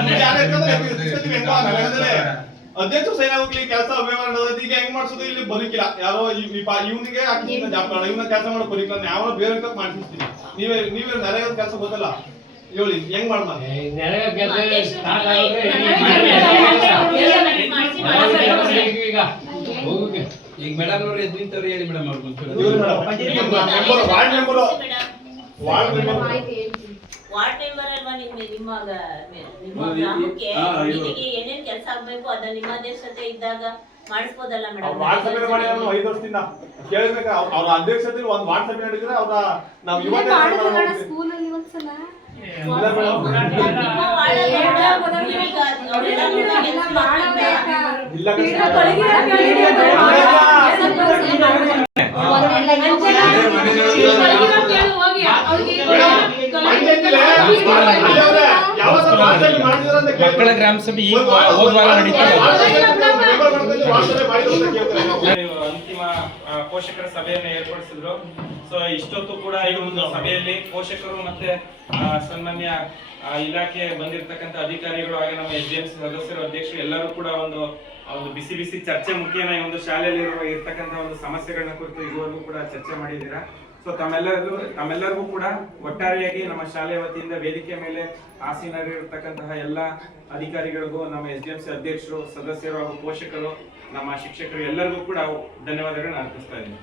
ಅಧ್ಯಕ್ಷ ಸೈನ್ ಹೋಗ್ಲಿ ಕೆಲಸ ವ್ಯವಹಾರ ಈಗ ಹೆಂಗ್ ಮಾಡ್ಸೋದು ಇಲ್ಲಿ ಬದುಕಿಲ್ಲ ಯಾರೋ ಇವನಿಗೆ ಜಾಬ್ ಕಾರಣ ಇವನ ಕೆಲಸ ಮಾಡೋ ಬದುಕಿಲ್ಲ ಯಾವ ಬೇರೆ ಮಾಡಿಸ್ತೀವಿ. ನೀವೇ ನರೇಗಾ ಕೆಲಸ ಗೊತ್ತಲ್ಲ ಹೇಳಿ ಹೆಂಗ್ ಮಾಡ್ದ ಈಗ ಮೇಡಮ್ ಅವ್ರು ಎದ್ದು ನಿಂತವ್ರು ಹೇಳಿ ಮೇಡಮ್ ಅವ್ರು ವಾರ್ಡ್ ಮೆಂಬರ್ ವಾರ್ಡ್ ಮೆಂಬರ್ ಅಲ್ವಾ ನಿಮ್ಮ ಗ್ರಾಮಕ್ಕೆ ನಿಮಗೆ ಏನೇನ್ ಕೆಲಸ ಆಗ್ಬೇಕು ಅದನ್ನ ನಿಮ್ಮ ಅಧ್ಯಕ್ಷತೆ ಇದ್ದಾಗ ಮಾಡಿಸ್ಬೋದಲ್ಲ ಮೇಡಮ್. ವಾರ್ಡ್ ಸಭೆ ಮಾಡಿ 5 ವರ್ಷದಿಂದ ಕೇಳ್ಬೇಕ ಅವ್ರ ಅಧ್ಯಕ್ಷತೆ ಒಂದ್ ವಾರ್ಡ್ ಸಭೆ ನಡೆದ್ರೆ ಅವ್ರ ನಾವು ಮಕ್ಕಳ ಗ್ರಾಮ ಸಭೆ ಈಗ ಹೋದ್ವಾರ ನಡೀತದೆ. ಅಂತಿಮ ಪೋಷಕರ ಸಭೆಯನ್ನು ಏರ್ಪಡಿಸಿದ್ರು. ಸೊ ಇಷ್ಟೊತ್ತು ಕೂಡ ಈ ಒಂದು ಸಭೆಯಲ್ಲಿ ಪೋಷಕರು ಮತ್ತೆ ಸನ್ಮಾನ್ಯ ಇಲಾಖೆ ಬಂದಿರತಕ್ಕಂತ ಅಧಿಕಾರಿಗಳು ಹಾಗೆ ನಮ್ಮ SDMC ಸದಸ್ಯರು ಅಧ್ಯಕ್ಷರು ಎಲ್ಲರೂ ಕೂಡ ಒಂದು ಬಿಸಿ ಚರ್ಚೆ ಮುಖೇನ ಈ ಒಂದು ಶಾಲೆಯಲ್ಲಿ ಇರ್ತಕ್ಕಂಥ ಒಂದು ಸಮಸ್ಯೆಗಳನ್ನ ಕುರಿತು ಇದುವರೆಗೂ ಕೂಡ ಚರ್ಚೆ ಮಾಡಿದ್ದೀರಾ. ಸೊ ತಮ್ಮೆಲ್ಲರಿಗೂ ಕೂಡ ಒಟ್ಟಾರೆಯಾಗಿ ನಮ್ಮ ಶಾಲೆಯ ವತಿಯಿಂದ ವೇದಿಕೆ ಮೇಲೆ ಆಸೀನರಿರ್ತಕ್ಕಂತಹ ಎಲ್ಲ ಅಧಿಕಾರಿಗಳಿಗೂ ನಮ್ಮ SDMC ಅಧ್ಯಕ್ಷರು ಸದಸ್ಯರು ಹಾಗೂ ಪೋಷಕರು ನಮ್ಮ ಶಿಕ್ಷಕರು ಎಲ್ಲರಿಗೂ ಕೂಡ ಧನ್ಯವಾದಗಳನ್ನ ಅರ್ಪಿಸ್ತಾ ಇದ್ದೀನಿ.